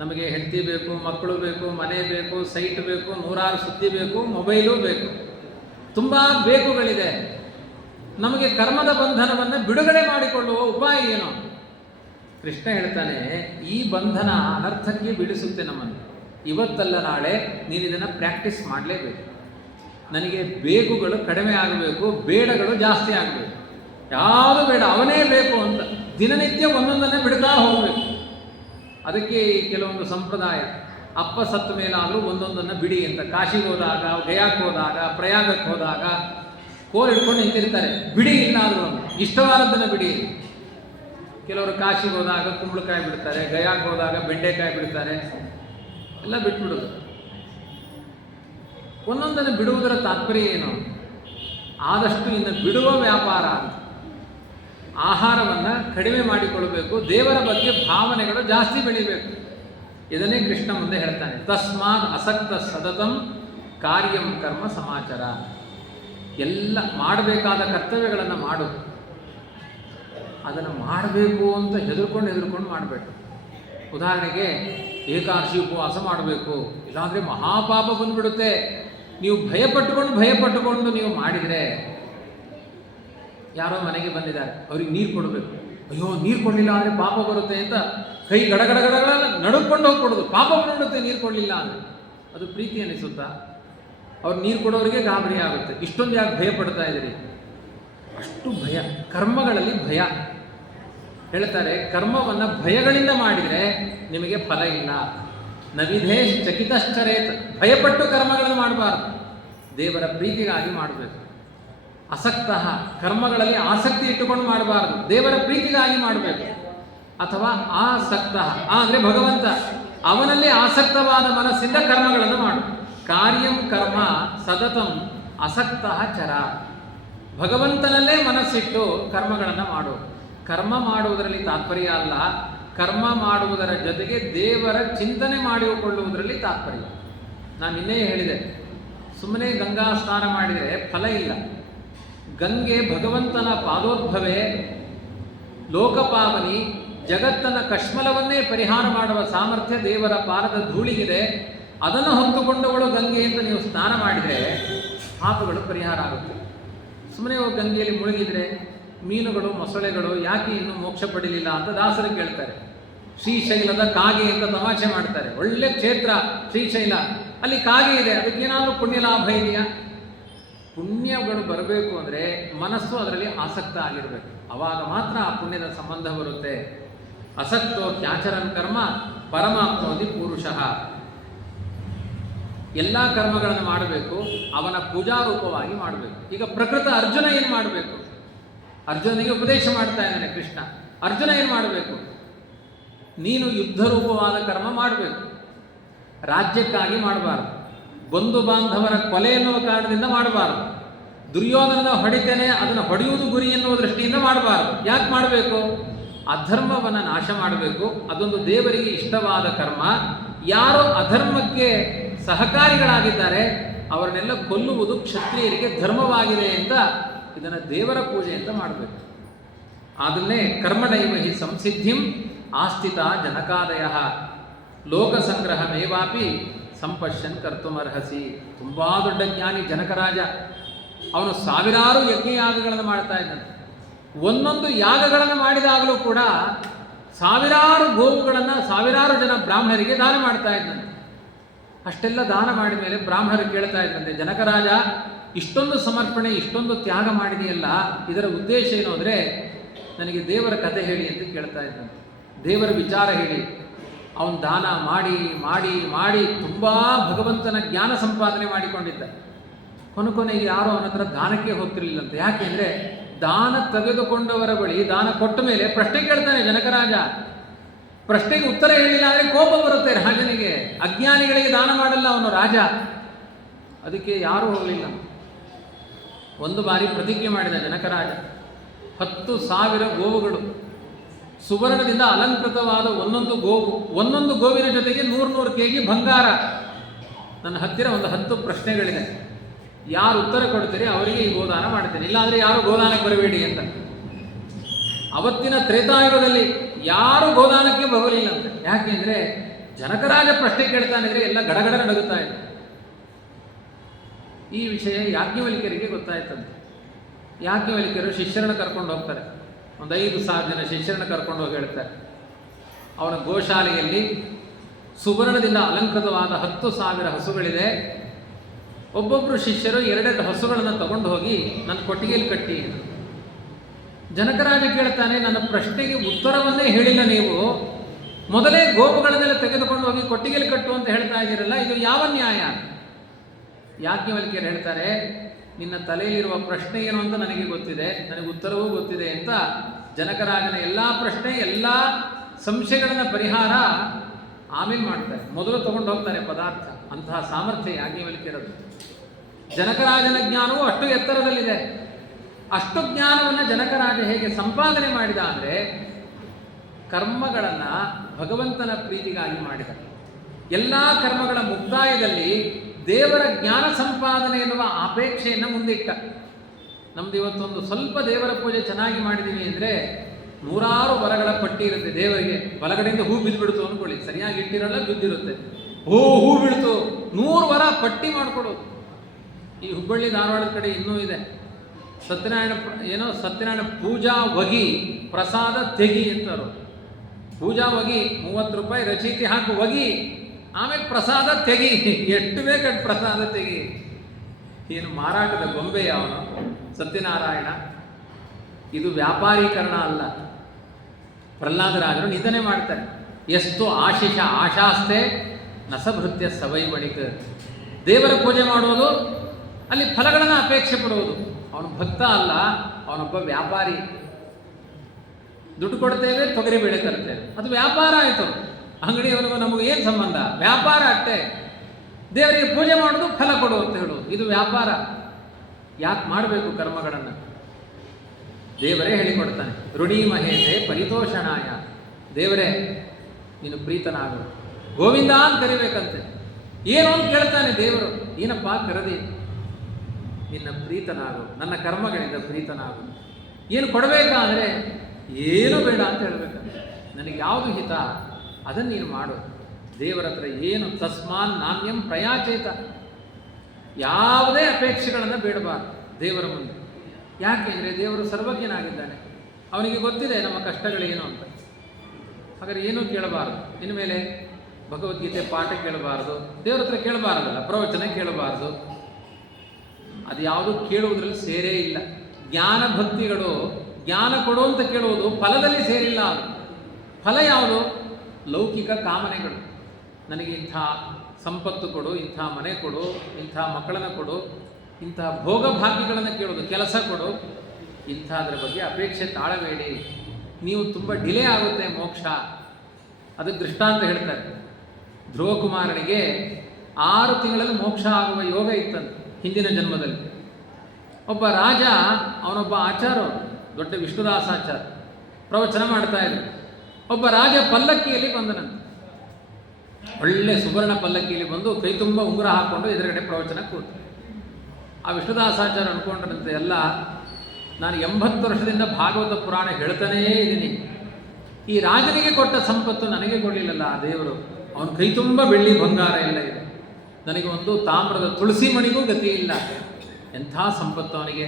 ನಮಗೆ ಹೆಂಡತಿ ಬೇಕು, ಮಕ್ಕಳು ಬೇಕು, ಮನೆ ಬೇಕು, ಸೈಟ್ ಬೇಕು, 100 ಸುದ್ದಿ ಬೇಕು, ಮೊಬೈಲು ಬೇಕು, ತುಂಬ ಬೇಕುಗಳಿದೆ. ನಮಗೆ ಕರ್ಮದ ಬಂಧನವನ್ನು ಬಿಡುಗಡೆ ಮಾಡಿಕೊಳ್ಳುವ ಉಪಾಯ ಏನು? ಕೃಷ್ಣ ಹೇಳ್ತಾನೆ, ಈ ಬಂಧನ ಅನರ್ಥಕ್ಕೆ ಬಿಡಿಸುತ್ತೆ ನಮ್ಮನ್ನು. ಇವತ್ತಲ್ಲ ನಾಳೆ ನೀನು ಇದನ್ನು ಪ್ರಾಕ್ಟೀಸ್ ಮಾಡಲೇಬೇಕು. ನನಗೆ ಬೇಕುಗಳು ಕಡಿಮೆ ಆಗಬೇಕು, ಬೇಡಗಳು ಜಾಸ್ತಿ ಆಗಬೇಕು. ಯಾವುದು ಬೇಡ, ಅವನೇ ಬೇಕು ಅಂತ ದಿನನಿತ್ಯ ಒಂದೊಂದನ್ನೇ ಬಿಡ್ತಾ ಹೋಗಬೇಕು. ಅದಕ್ಕೆ ಕೆಲವೊಂದು ಸಂಪ್ರದಾಯ, ಅಪ್ಪ ಸತ್ತ ಮೇಲಾದರೂ ಒಂದೊಂದನ್ನು ಬಿಡಿ ಅಂತ. ಕಾಶಿಗೆ ಹೋದಾಗ, ಗಯಾಕ್ಕೆ ಹೋದಾಗ, ಪ್ರಯಾಗಕ್ಕೆ ಹೋದಾಗ ಕೋಲ್ ಇಟ್ಕೊಂಡು ನಿಂತಿರ್ತಾರೆ. ಬಿಡಿ ಇಲ್ಲಾದರೂ ಇಷ್ಟವಾದದ್ದನ್ನು ಬಿಡಿ. ಕೆಲವರು ಕಾಶಿಗೆ ಹೋದಾಗ ಕುಂಬಳಕಾಯಿ ಬಿಡ್ತಾರೆ, ಗಯಾಕ್ಕೆ ಹೋದಾಗ ಬೆಂಡೆಕಾಯಿ ಬಿಡ್ತಾರೆ, ಎಲ್ಲ ಬಿಟ್ಬಿಡೋದು. ಒಂದೊಂದನ್ನು ಬಿಡುವುದರ ತಾತ್ಪರ್ಯ ಏನು? ಆದಷ್ಟು ಇನ್ನು ಬಿಡುವ ವ್ಯಾಪಾರ. ಆಹಾರವನ್ನು ಕಡಿಮೆ ಮಾಡಿಕೊಳ್ಳಬೇಕು, ದೇವರ ಬಗ್ಗೆ ಭಾವನೆಗಳು ಜಾಸ್ತಿ ಬೆಳಿಬೇಕು. ಇದನ್ನೇ ಕೃಷ್ಣ ಮುಂದೆ ಹೇಳ್ತಾನೆ, ತಸ್ಮಾತ್ ಅಸಕ್ತ ಸತತಂ ಕಾರ್ಯಂ ಕರ್ಮ ಸಮಾಚಾರ. ಎಲ್ಲ ಮಾಡಬೇಕಾದ ಕರ್ತವ್ಯಗಳನ್ನು ಮಾಡು. ಅದನ್ನು ಮಾಡಬೇಕು ಅಂತ ಹೆದರ್ಕೊಂಡು ಮಾಡಬೇಕು. ಉದಾಹರಣೆಗೆ ಏಕಾದಶಿ ಉಪವಾಸ ಮಾಡಬೇಕು, ಇಲ್ಲಾಂದರೆ ಮಹಾಪಾಪ ಬಂದುಬಿಡುತ್ತೆ. ನೀವು ಭಯಪಟ್ಟುಕೊಂಡು ನೀವು ಮಾಡಿದರೆ, ಯಾರೋ ಮನೆಗೆ ಬಂದಿದ್ದಾರೆ, ಅವ್ರಿಗೆ ನೀರು ಕೊಡಬೇಕು. ಅಯ್ಯೋ, ನೀರು ಕೊಡಲಿಲ್ಲ ಅಂದರೆ ಪಾಪ ಬರುತ್ತೆ ಅಂತ ಕೈ ಗಡಗಡಗಡ ನಡ್ಕೊಂಡು ಹೋಗಿ ಕೊಡೋದು. ಪಾಪ ಬಂದುಬಿಡುತ್ತೆ ನೀರು ಕೊಡಲಿಲ್ಲ ಅಂದರೆ. ಅದು ಪ್ರೀತಿ ಅನಿಸುತ್ತಾ? ಅವ್ರು ನೀರು ಕೊಡೋರಿಗೆ ಗಾಬರಿ ಆಗುತ್ತೆ. ಇಷ್ಟೊಂದು ಯಾಕೆ ಭಯ ಪಡ್ತಾ ಇದ್ದೀರಿ? ಅಷ್ಟು ಭಯ, ಕರ್ಮಗಳಲ್ಲಿ ಭಯ. ಹೇಳ್ತಾರೆ, ಕರ್ಮವನ್ನು ಭಯಗಳಿಂದ ಮಾಡಿದರೆ ನಿಮಗೆ ಫಲ ಇಲ್ಲ. ನವಿಧೇಶ್ ಚಕಿತಶ್ಚರೇತ್. ಭಯಪಟ್ಟು ಕರ್ಮಗಳನ್ನು ಮಾಡಬಾರ್ದು, ದೇವರ ಪ್ರೀತಿಗಾಗಿ ಮಾಡಬೇಕು. ಅಸಕ್ತ, ಕರ್ಮಗಳಲ್ಲಿ ಆಸಕ್ತಿ ಇಟ್ಟುಕೊಂಡು ಮಾಡಬಾರ್ದು, ದೇವರ ಪ್ರೀತಿಗಾಗಿ ಮಾಡಬೇಕು. ಅಥವಾ ಆಸಕ್ತ ಅಂದರೆ ಭಗವಂತ, ಅವನಲ್ಲಿ ಆಸಕ್ತವಾದ ಮನಸ್ಸಿಂದ ಕರ್ಮಗಳನ್ನು ಮಾಡು. ಕಾರ್ಯಂ ಕರ್ಮ ಸತತಂ ಅಸಕ್ತ ಚರ. ಭಗವಂತನಲ್ಲೇ ಮನಸ್ಸಿಟ್ಟು ಕರ್ಮಗಳನ್ನು ಮಾಡು. ಕರ್ಮ ಮಾಡುವುದರಲ್ಲಿ ತಾತ್ಪರ್ಯ ಅಲ್ಲ, ಕರ್ಮ ಮಾಡುವುದರ ಜೊತೆಗೆ ದೇವರ ಚಿಂತನೆ ಮಾಡಿಕೊಳ್ಳುವುದರಲ್ಲಿ ತಾತ್ಪರ್ಯ. ನಾನು ನಿನ್ನೆ ಹೇಳಿದೆ, ಸುಮ್ಮನೆ ಗಂಗಾ ಸ್ನಾನ ಮಾಡಿದರೆ ಫಲ ಇಲ್ಲ. ಗಂಗೆ ಭಗವಂತನ ಪಾದೋದ್ಭವೇ, ಲೋಕಪಾವನಿ, ಜಗತ್ತನ ಕಶ್ಮಲವನ್ನೇ ಪರಿಹಾರ ಮಾಡುವ ಸಾಮರ್ಥ್ಯ ದೇವರ ಪಾದದ ಧೂಳಿಗಿದೆ. ಅದನ್ನು ಹೊತ್ತುಕೊಂಡವಳು ಗಂಗೆ ಅಂತ ನೀವು ಸ್ನಾನ ಮಾಡಿದರೆ ಪಾಪಗಳು ಪರಿಹಾರ ಆಗುತ್ತೆ. ಸುಮ್ಮನೆ ಗಂಗೆಯಲ್ಲಿ ಮುಳುಗಿದರೆ ಮೀನುಗಳು, ಮೊಸಳೆಗಳು ಯಾಕೆ ಇನ್ನೂ ಮೋಕ್ಷ ಪಡೀಲಿಲ್ಲ ಅಂತ ದಾಸರು ಕೇಳ್ತಾರೆ. ಶ್ರೀಶೈಲದ ಕಾಗೆ ಅಂತ ತಮಾಷೆ ಮಾಡ್ತಾರೆ. ಒಳ್ಳೆ ಕ್ಷೇತ್ರ ಶ್ರೀಶೈಲ, ಅಲ್ಲಿ ಕಾಗೆ ಇದೆ, ಅದಕ್ಕೇನಾದರೂ ಪುಣ್ಯ ಲಾಭ ಇದೆಯಾ? ಪುಣ್ಯಗಳು ಬರಬೇಕು ಅಂದರೆ ಮನಸ್ಸು ಅದರಲ್ಲಿ ಆಸಕ್ತ ಆಗಿರಬೇಕು. ಆವಾಗ ಮಾತ್ರ ಆ ಪುಣ್ಯದ ಸಂಬಂಧ ಬರುತ್ತೆ. ಅಸಕ್ತೋ ತ್ಯಾಚರನ್ ಕರ್ಮ ಪರಮಾತ್ಮೋದಿ ಪುರುಷಃ. ಎಲ್ಲ ಕರ್ಮಗಳನ್ನು ಮಾಡಬೇಕು, ಅವನ ಪೂಜಾರೂಪವಾಗಿ ಮಾಡಬೇಕು. ಈಗ ಪ್ರಕೃತ ಅರ್ಜುನ ಏನು ಮಾಡಬೇಕು? ಅರ್ಜುನನಿಗೆ ಉಪದೇಶ ಮಾಡ್ತಾ ಇದ್ದಾನೆ ಕೃಷ್ಣ. ಅರ್ಜುನ ಏನು ಮಾಡಬೇಕು? ನೀನು ಯುದ್ಧ ರೂಪವಾದ ಕರ್ಮ ಮಾಡಬೇಕು. ರಾಜ್ಯಕ್ಕಾಗಿ ಮಾಡಬಾರ್ದು, ಬಂಧು ಬಾಂಧವರ ಕೊಲೆ ಎನ್ನುವ ಕಾರಣದಿಂದ ಮಾಡಬಾರ್ದು, ದುರ್ಯೋಧನನ ಹೊಡಿತೇನೆ ಅದನ್ನು ಹೊಡೆಯುವುದು ಗುರಿ ಎನ್ನುವ ದೃಷ್ಟಿಯಿಂದ ಮಾಡಬಾರ್ದು. ಯಾಕೆ ಮಾಡಬೇಕು? ಅಧರ್ಮವನ್ನು ನಾಶ ಮಾಡಬೇಕು. ಅದೊಂದು ದೇವರಿಗೆ ಇಷ್ಟವಾದ ಕರ್ಮ. ಯಾರು ಅಧರ್ಮಕ್ಕೆ ಸಹಕಾರಿಗಳಾಗಿದ್ದಾರೆ ಅವರನ್ನೆಲ್ಲ ಕೊಲ್ಲುವುದು ಕ್ಷತ್ರಿಯರಿಗೆ ಧರ್ಮವಾಗಿದೆ ಅಂತ ಇದನ್ನು ದೇವರ ಪೂಜೆ ಅಂತ ಮಾಡಬೇಕು. ಅದನ್ನೇ ಕರ್ಮಣೈವ ಹಿ ಸಂಸಿದ್ಧಿಂ ಆಸ್ಥಿತ ಜನಕಾದಯ ಲೋಕಸಂಗ್ರಹಮೇವಾಪಿ ಸಂಪಶ್ಯನ್ ಕರ್ತುಮರ್ಹಸಿ. ತುಂಬ ದೊಡ್ಡ ಜ್ಞಾನಿ ಜನಕರಾಜ. ಅವನು ಸಾವಿರಾರು ಯಜ್ಞಯಾಗಗಳನ್ನು ಮಾಡ್ತಾ ಇದ್ದಂತೆ. ಒಂದೊಂದು ಯಾಗಗಳನ್ನು ಮಾಡಿದಾಗಲೂ ಕೂಡ ಸಾವಿರಾರು ಗೋವುಗಳನ್ನು ಸಾವಿರಾರು ಜನ ಬ್ರಾಹ್ಮಣರಿಗೆ ದಾನ ಮಾಡ್ತಾ ಇದ್ದಂತೆ. ಅಷ್ಟೆಲ್ಲ ದಾನ ಮಾಡಿದ ಮೇಲೆ ಬ್ರಾಹ್ಮಣರು ಕೇಳ್ತಾ ಇದ್ದಂತೆ, ಜನಕರಾಜ ಇಷ್ಟೊಂದು ಸಮರ್ಪಣೆ ಇಷ್ಟೊಂದು ತ್ಯಾಗ ಮಾಡಿದೆಯಲ್ಲ, ಇದರ ಉದ್ದೇಶ ಏನು ಅಂದರೆ ನನಗೆ ದೇವರ ಕಥೆ ಹೇಳಿ ಅಂತ ಕೇಳ್ತಾ ಇದ್ದಂತೆ. ದೇವರ ವಿಚಾರ ಹೇಳಿ. ಅವನು ದಾನ ಮಾಡಿ ಮಾಡಿ ಮಾಡಿ ತುಂಬ ಭಗವಂತನ ಜ್ಞಾನ ಸಂಪಾದನೆ ಮಾಡಿಕೊಂಡಿದ್ದ. ಕೊನೆಗೆ ಯಾರೋ ಅವನ ಹತ್ರ ದಾನಕ್ಕೆ ಹೋಗ್ತಿರ್ಲಿಲ್ಲಂತೆ. ಯಾಕೆಂದರೆ ದಾನ ತೆಗೆದುಕೊಂಡವರ ಬಳಿ ದಾನ ಕೊಟ್ಟ ಮೇಲೆ ಪ್ರಶ್ನೆ ಕೇಳ್ತಾನೆ ಜನಕರಾಜ. ಪ್ರಶ್ನೆಗೆ ಉತ್ತರ ಹೇಳಿಲ್ಲ ಅಂದರೆ ಕೋಪ ಬರುತ್ತೆ ರಾಜನಿಗೆ. ಅಜ್ಞಾನಿಗಳಿಗೆ ದಾನ ಮಾಡಲ್ಲ ಅವನು ರಾಜ. ಅದಕ್ಕೆ ಯಾರೂ ಹೋಗಲಿಲ್ಲ. ಒಂದು ಬಾರಿ ಪ್ರತಿಜ್ಞೆ ಮಾಡಿದ ಜನಕರಾಜ, 10,000 ಗೋವುಗಳು ಸುವರ್ಣದಿಂದ ಅಲಂಕೃತವಾದ ಒಂದೊಂದು ಗೋವಿನ ಜೊತೆಗೆ 100 kg ಬಂಗಾರ. ನನ್ನ ಹತ್ತಿರ ಒಂದು 10 ಪ್ರಶ್ನೆಗಳಿದೆ. ಯಾರು ಉತ್ತರ ಕೊಡ್ತೀರಿ ಅವರಿಗೆ ಈ ಗೋದಾನ ಮಾಡ್ತೇನೆ, ಇಲ್ಲಾಂದರೆ ಯಾರು ಗೋದಾನಕ್ಕೆ ಬರಬೇಡಿ ಅಂತ. ಅವತ್ತಿನ ತ್ರೇತಾಯುಗದಲ್ಲಿ ಯಾರು ಗೋದಾನಕ್ಕೆ ಬರಲಿಲ್ಲಂತೆ. ಯಾಕೆಂದರೆ ಜನಕರಾಜ ಪ್ರಶ್ನೆ ಕೇಳ್ತಾನಿದ್ರೆ ಎಲ್ಲ ಗಡಗಡ ನಡುಗುತ್ತಾ ಇದೆ. ಈ ವಿಷಯ ಯಾಜ್ಞವಲ್ಕ್ಯರಿಗೆ ಗೊತ್ತಾಯ್ತಂತೆ. ಯಾಜ್ಞವಲ್ಕ್ಯರು ಶಿಷ್ಯರನ್ನು ಕರ್ಕೊಂಡು ಹೋಗ್ತಾರೆ. ಒಂದು 5,000 ಜನ ಶಿಷ್ಯರನ್ನು ಕರ್ಕೊಂಡು ಹೋಗಿ ಹೇಳ್ತಾರೆ, ಅವನ ಗೋಶಾಲೆಯಲ್ಲಿ ಸುವರ್ಣದಿಂದ ಅಲಂಕೃತವಾದ 10,000 ಹಸುಗಳಿದೆ. ಒಬ್ಬೊಬ್ಬರು ಶಿಷ್ಯರು 2 ಹಸುಗಳನ್ನು ತಗೊಂಡು ಹೋಗಿ ನನ್ನ ಕೊಟ್ಟಿಗೆಯಲ್ಲಿ ಕಟ್ಟಿ. ಜನಕರಾಜ ಕೇಳ್ತಾನೆ, ನನ್ನ ಪ್ರಶ್ನೆಗೆ ಉತ್ತರವನ್ನೇ ಹೇಳಿಲ್ಲ ನೀವು, ಮೊದಲೇ ಗೋವುಗಳನ್ನೆಲ್ಲ ತೆಗೆದುಕೊಂಡು ಹೋಗಿ ಕೊಟ್ಟಿಗೆಯಲ್ಲಿ ಕಟ್ಟು ಅಂತ ಹೇಳ್ತಾ ಇದ್ದೀರಲ್ಲ, ಇದು ಯಾವ ನ್ಯಾಯ? ಯಾಜ್ಞವಲ್ಕ್ಯರು ಹೇಳ್ತಾರೆ, ನಿನ್ನ ತಲೆಯಲ್ಲಿರುವ ಪ್ರಶ್ನೆ ಏನು ಅಂತ ನನಗೆ ಗೊತ್ತಿದೆ, ನನಗೆ ಉತ್ತರವೂ ಗೊತ್ತಿದೆ ಅಂತ ಜನಕರಾಜನ ಎಲ್ಲ ಪ್ರಶ್ನೆ ಎಲ್ಲ ಸಂಶಯಗಳನ್ನು ಪರಿಹಾರ ಆಮೇಲೆ ಮಾಡ್ತಾರೆ. ಮೊದಲು ತಗೊಂಡು ಹೋಗ್ತಾರೆ ಪದಾರ್ಥ. ಅಂತಹ ಸಾಮರ್ಥ್ಯ ಯಾಜ್ಞವಲ್ಕ್ಯರದು. ಜನಕರಾಜನ ಜ್ಞಾನವು ಅಷ್ಟು ಎತ್ತರದಲ್ಲಿದೆ. ಅಷ್ಟು ಜ್ಞಾನವನ್ನು ಜನಕರಾಜ ಹೇಗೆ ಸಂಪಾದನೆ ಮಾಡಿದ ಅಂದರೆ ಕರ್ಮಗಳನ್ನು ಭಗವಂತನ ಪ್ರೀತಿಗಾಗಿ ಮಾಡಿದ. ಎಲ್ಲ ಕರ್ಮಗಳ ಮುಕ್ತಾಯದಲ್ಲಿ ದೇವರ ಜ್ಞಾನ ಸಂಪಾದನೆ ಎನ್ನುವ ಅಪೇಕ್ಷೆಯನ್ನು ಮುಂದಿಟ್ಟ. ನಮ್ದು ಇವತ್ತೊಂದು ಸ್ವಲ್ಪ ದೇವರ ಪೂಜೆ ಚೆನ್ನಾಗಿ ಮಾಡಿದ್ದೀವಿ ಅಂದರೆ 100 ವರಗಳ ಪಟ್ಟಿ ಇರುತ್ತೆ ದೇವರಿಗೆ. ಬಲಗಡೆಯಿಂದ ಹೂ ಬಿದ್ದುಬಿಡ್ತು ಅಂದ್ಕೊಳ್ಳಿ, ಸರಿಯಾಗಿ ಇಟ್ಟಿರಲ್ಲ, ಬಿದ್ದಿರುತ್ತೆ. ಹೂ ಬೀಳ್ತು, 100 ವರ ಪಟ್ಟಿ ಮಾಡಿಕೊಡೋದು. ಈ ಹುಬ್ಬಳ್ಳಿ ಧಾರವಾಡದ ಕಡೆ ಇನ್ನೂ ಇದೆ. ಸತ್ಯನಾರಾಯಣ ಪೂಜಾ ವಗಿ ಪ್ರಸಾದ ತೆಗಿ ಅಂತಾರು. ಪೂಜಾ ವಗಿ 30 ರೂಪಾಯಿ ರಚೀತಿ ಹಾಕು ವಗಿ, ಆಮೇಲೆ ಪ್ರಸಾದ ತೆಗಿ, ಎಷ್ಟು ಬೇಕಟ್ಟು ಪ್ರಸಾದ ತೆಗಿ. ಏನು ಮಾರಾಟದ ಗೊಂಬೆ ಅವನು ಸತ್ಯನಾರಾಯಣ. ಇದು ವ್ಯಾಪಾರೀಕರಣ ಅಲ್ಲ. ಪ್ರಹ್ಲಾದರಾಜರು ನಿಧನೆ ಮಾಡ್ತಾರೆ. ಎಷ್ಟು ಆಶಾಸ್ತೆ ನಸಭೃತ್ಯ ಸವೈವಣಿಕ. ದೇವರ ಪೂಜೆ ಮಾಡೋದು, ಅಲ್ಲಿ ಫಲಗಳನ್ನು ಅಪೇಕ್ಷೆ ಪಡುವುದು. ಅವನು ಭಕ್ತ ಅಲ್ಲ, ಅವನೊಬ್ಬ ವ್ಯಾಪಾರಿ. ದುಡ್ಡು ಕೊಡ್ತೇವೆ, ತೊಗರಿಬೇಳೆ ತರ್ತೇವೆ, ಅದು ವ್ಯಾಪಾರ ಆಯಿತು. ಅಂಗಡಿಯವರೆಗೂ ನಮಗೆ ಏನು ಸಂಬಂಧ? ವ್ಯಾಪಾರ ಅಷ್ಟೇ. ದೇವರಿಗೆ ಪೂಜೆ ಮಾಡೋದು, ಫಲ ಕೊಡು ಅಂತ ಹೇಳೋದು, ಇದು ವ್ಯಾಪಾರ. ಯಾಕೆ ಮಾಡಬೇಕು ಕರ್ಮಗಳನ್ನು? ದೇವರೇ ಹೇಳಿಕೊಡ್ತಾನೆ. ಋಣಿ ಮಹೇಶೆ ಪರಿತೋಷಣಾಯ. ದೇವರೇ ನೀನು ಪ್ರೀತನಾಗು, ಗೋವಿಂದ ಅಂತ ಕರಿಬೇಕಂತೆ. ಏನು ಅಂತ ಕೇಳ್ತಾನೆ ದೇವರು. ಏನಪ್ಪ ಕರದಿ? ನಿನ್ನ ಪ್ರೀತನಾಗು, ನನ್ನ ಕರ್ಮಗಳಿಂದ ಪ್ರೀತನಾಗು. ಏನು ಕೊಡಬೇಕಾದ್ರೆ ಏನು ಬೇಡ ಅಂತ ಹೇಳಬೇಕಂತೆ. ನನಗೆ ಯಾವುದು ಹಿತ ಅದನ್ನು ನೀನು ಮಾಡು. ದೇವರ ಹತ್ರ ಏನು ತಸ್ಮಾನ್ ನಾಣ್ಯಂ ಪ್ರಯಾಚೇತ. ಯಾವುದೇ ಅಪೇಕ್ಷೆಗಳನ್ನು ಬೇಡಬಾರ್ದು ದೇವರ ಮುಂದೆ. ಯಾಕೆಂದರೆ ದೇವರು ಸರ್ವಜ್ಞನಾಗಿದ್ದಾನೆ. ಅವನಿಗೆ ಗೊತ್ತಿದೆ ನಮ್ಮ ಕಷ್ಟಗಳೇನು ಅಂತ. ಹಾಗಾದ್ರೆ ಏನೂ ಕೇಳಬಾರ್ದು. ಇನ್ಮೇಲೆ ಭಗವದ್ಗೀತೆ ಪಾಠ ಕೇಳಬಾರ್ದು, ದೇವರ ಹತ್ರ ಕೇಳಬಾರ್ದಲ್ಲ, ಪ್ರವಚನ ಕೇಳಬಾರ್ದು. ಅದು ಯಾವುದು ಕೇಳುವುದರಲ್ಲಿ ಸೇರೇ ಇಲ್ಲ. ಜ್ಞಾನ ಭಕ್ತಿಗಳು ಜ್ಞಾನ ಕೊಡು ಅಂತ ಕೇಳುವುದು ಫಲದಲ್ಲಿ ಸೇರಿಲ್ಲ. ಅದು ಫಲ ಯಾವುದು? ಲೌಕಿಕ ಕಾಮನೆಗಳು. ನನಗೆ ಇಂಥ ಸಂಪತ್ತು ಕೊಡು, ಇಂಥ ಮನೆ ಕೊಡು, ಇಂಥ ಮಕ್ಕಳನ್ನು ಕೊಡು, ಇಂಥ ಭೋಗ ಭಾಗ್ಯಗಳನ್ನು ಕೇಳೋದು, ಕೆಲಸ ಕೊಡು, ಇಂಥದ್ರ ಬಗ್ಗೆ ಅಪೇಕ್ಷೆ ತಾಳಬೇಡಿ. ನೀವು ತುಂಬ ಡಿಲೇ ಆಗುತ್ತೆ ಮೋಕ್ಷ. ಅದಕ್ಕೆ ದೃಷ್ಟಾಂತ ಹೇಳ್ತಾರೆ. ಧ್ರುವಕುಮಾರನಿಗೆ 6 ತಿಂಗಳಲ್ಲಿ ಮೋಕ್ಷ ಆಗುವ ಯೋಗ ಇತ್ತಂತೆ ಹಿಂದಿನ ಜನ್ಮದಲ್ಲಿ. ಒಬ್ಬ ರಾಜ, ಅವನೊಬ್ಬ ಆಚಾರ, ದೊಡ್ಡ ವಿಷ್ಣುದಾಸಾಚಾರ. ಪ್ರವಚನ ಮಾಡ್ತಾ ಇದ್ರು. ಒಬ್ಬ ರಾಜ ಪಲ್ಲಕ್ಕಿಯಲ್ಲಿ ಬಂದನಂತೆ, ಒಳ್ಳೆ ಸುವರ್ಣ ಪಲ್ಲಕ್ಕಿಯಲ್ಲಿ ಬಂದು ಕೈ ತುಂಬ ಉಂಗುರ ಹಾಕ್ಕೊಂಡು ಎದುರುಗಡೆ ಪ್ರವಚನ ಕೂತು. ಆ ವಿಷ್ಣುದಾಸಾಚಾರ್ಯ ಅನ್ಕೊಂಡ್ರಂತೆ, ಎಲ್ಲ ನಾನು 80 ವರ್ಷದಿಂದ ಭಾಗವತ ಪುರಾಣ ಹೇಳ್ತಾನೇ ಇದ್ದೀನಿ, ಈ ರಾಜನಿಗೆ ಕೊಟ್ಟ ಸಂಪತ್ತು ನನಗೆ ಕೊಡಲಿಲ್ಲಲ್ಲ ಆ ದೇವರು, ಅವನ ಕೈ ತುಂಬ ಬೆಳ್ಳಿ ಬಂಗಾರ ಎಲ್ಲ ಇದೆ, ನನಗೆ ಒಂದು ತಾಮ್ರದ ತುಳಸಿ ಮಣಿಗೂ ಗತಿ ಇಲ್ಲ, ಎಂಥ ಸಂಪತ್ತು ಅವನಿಗೆ,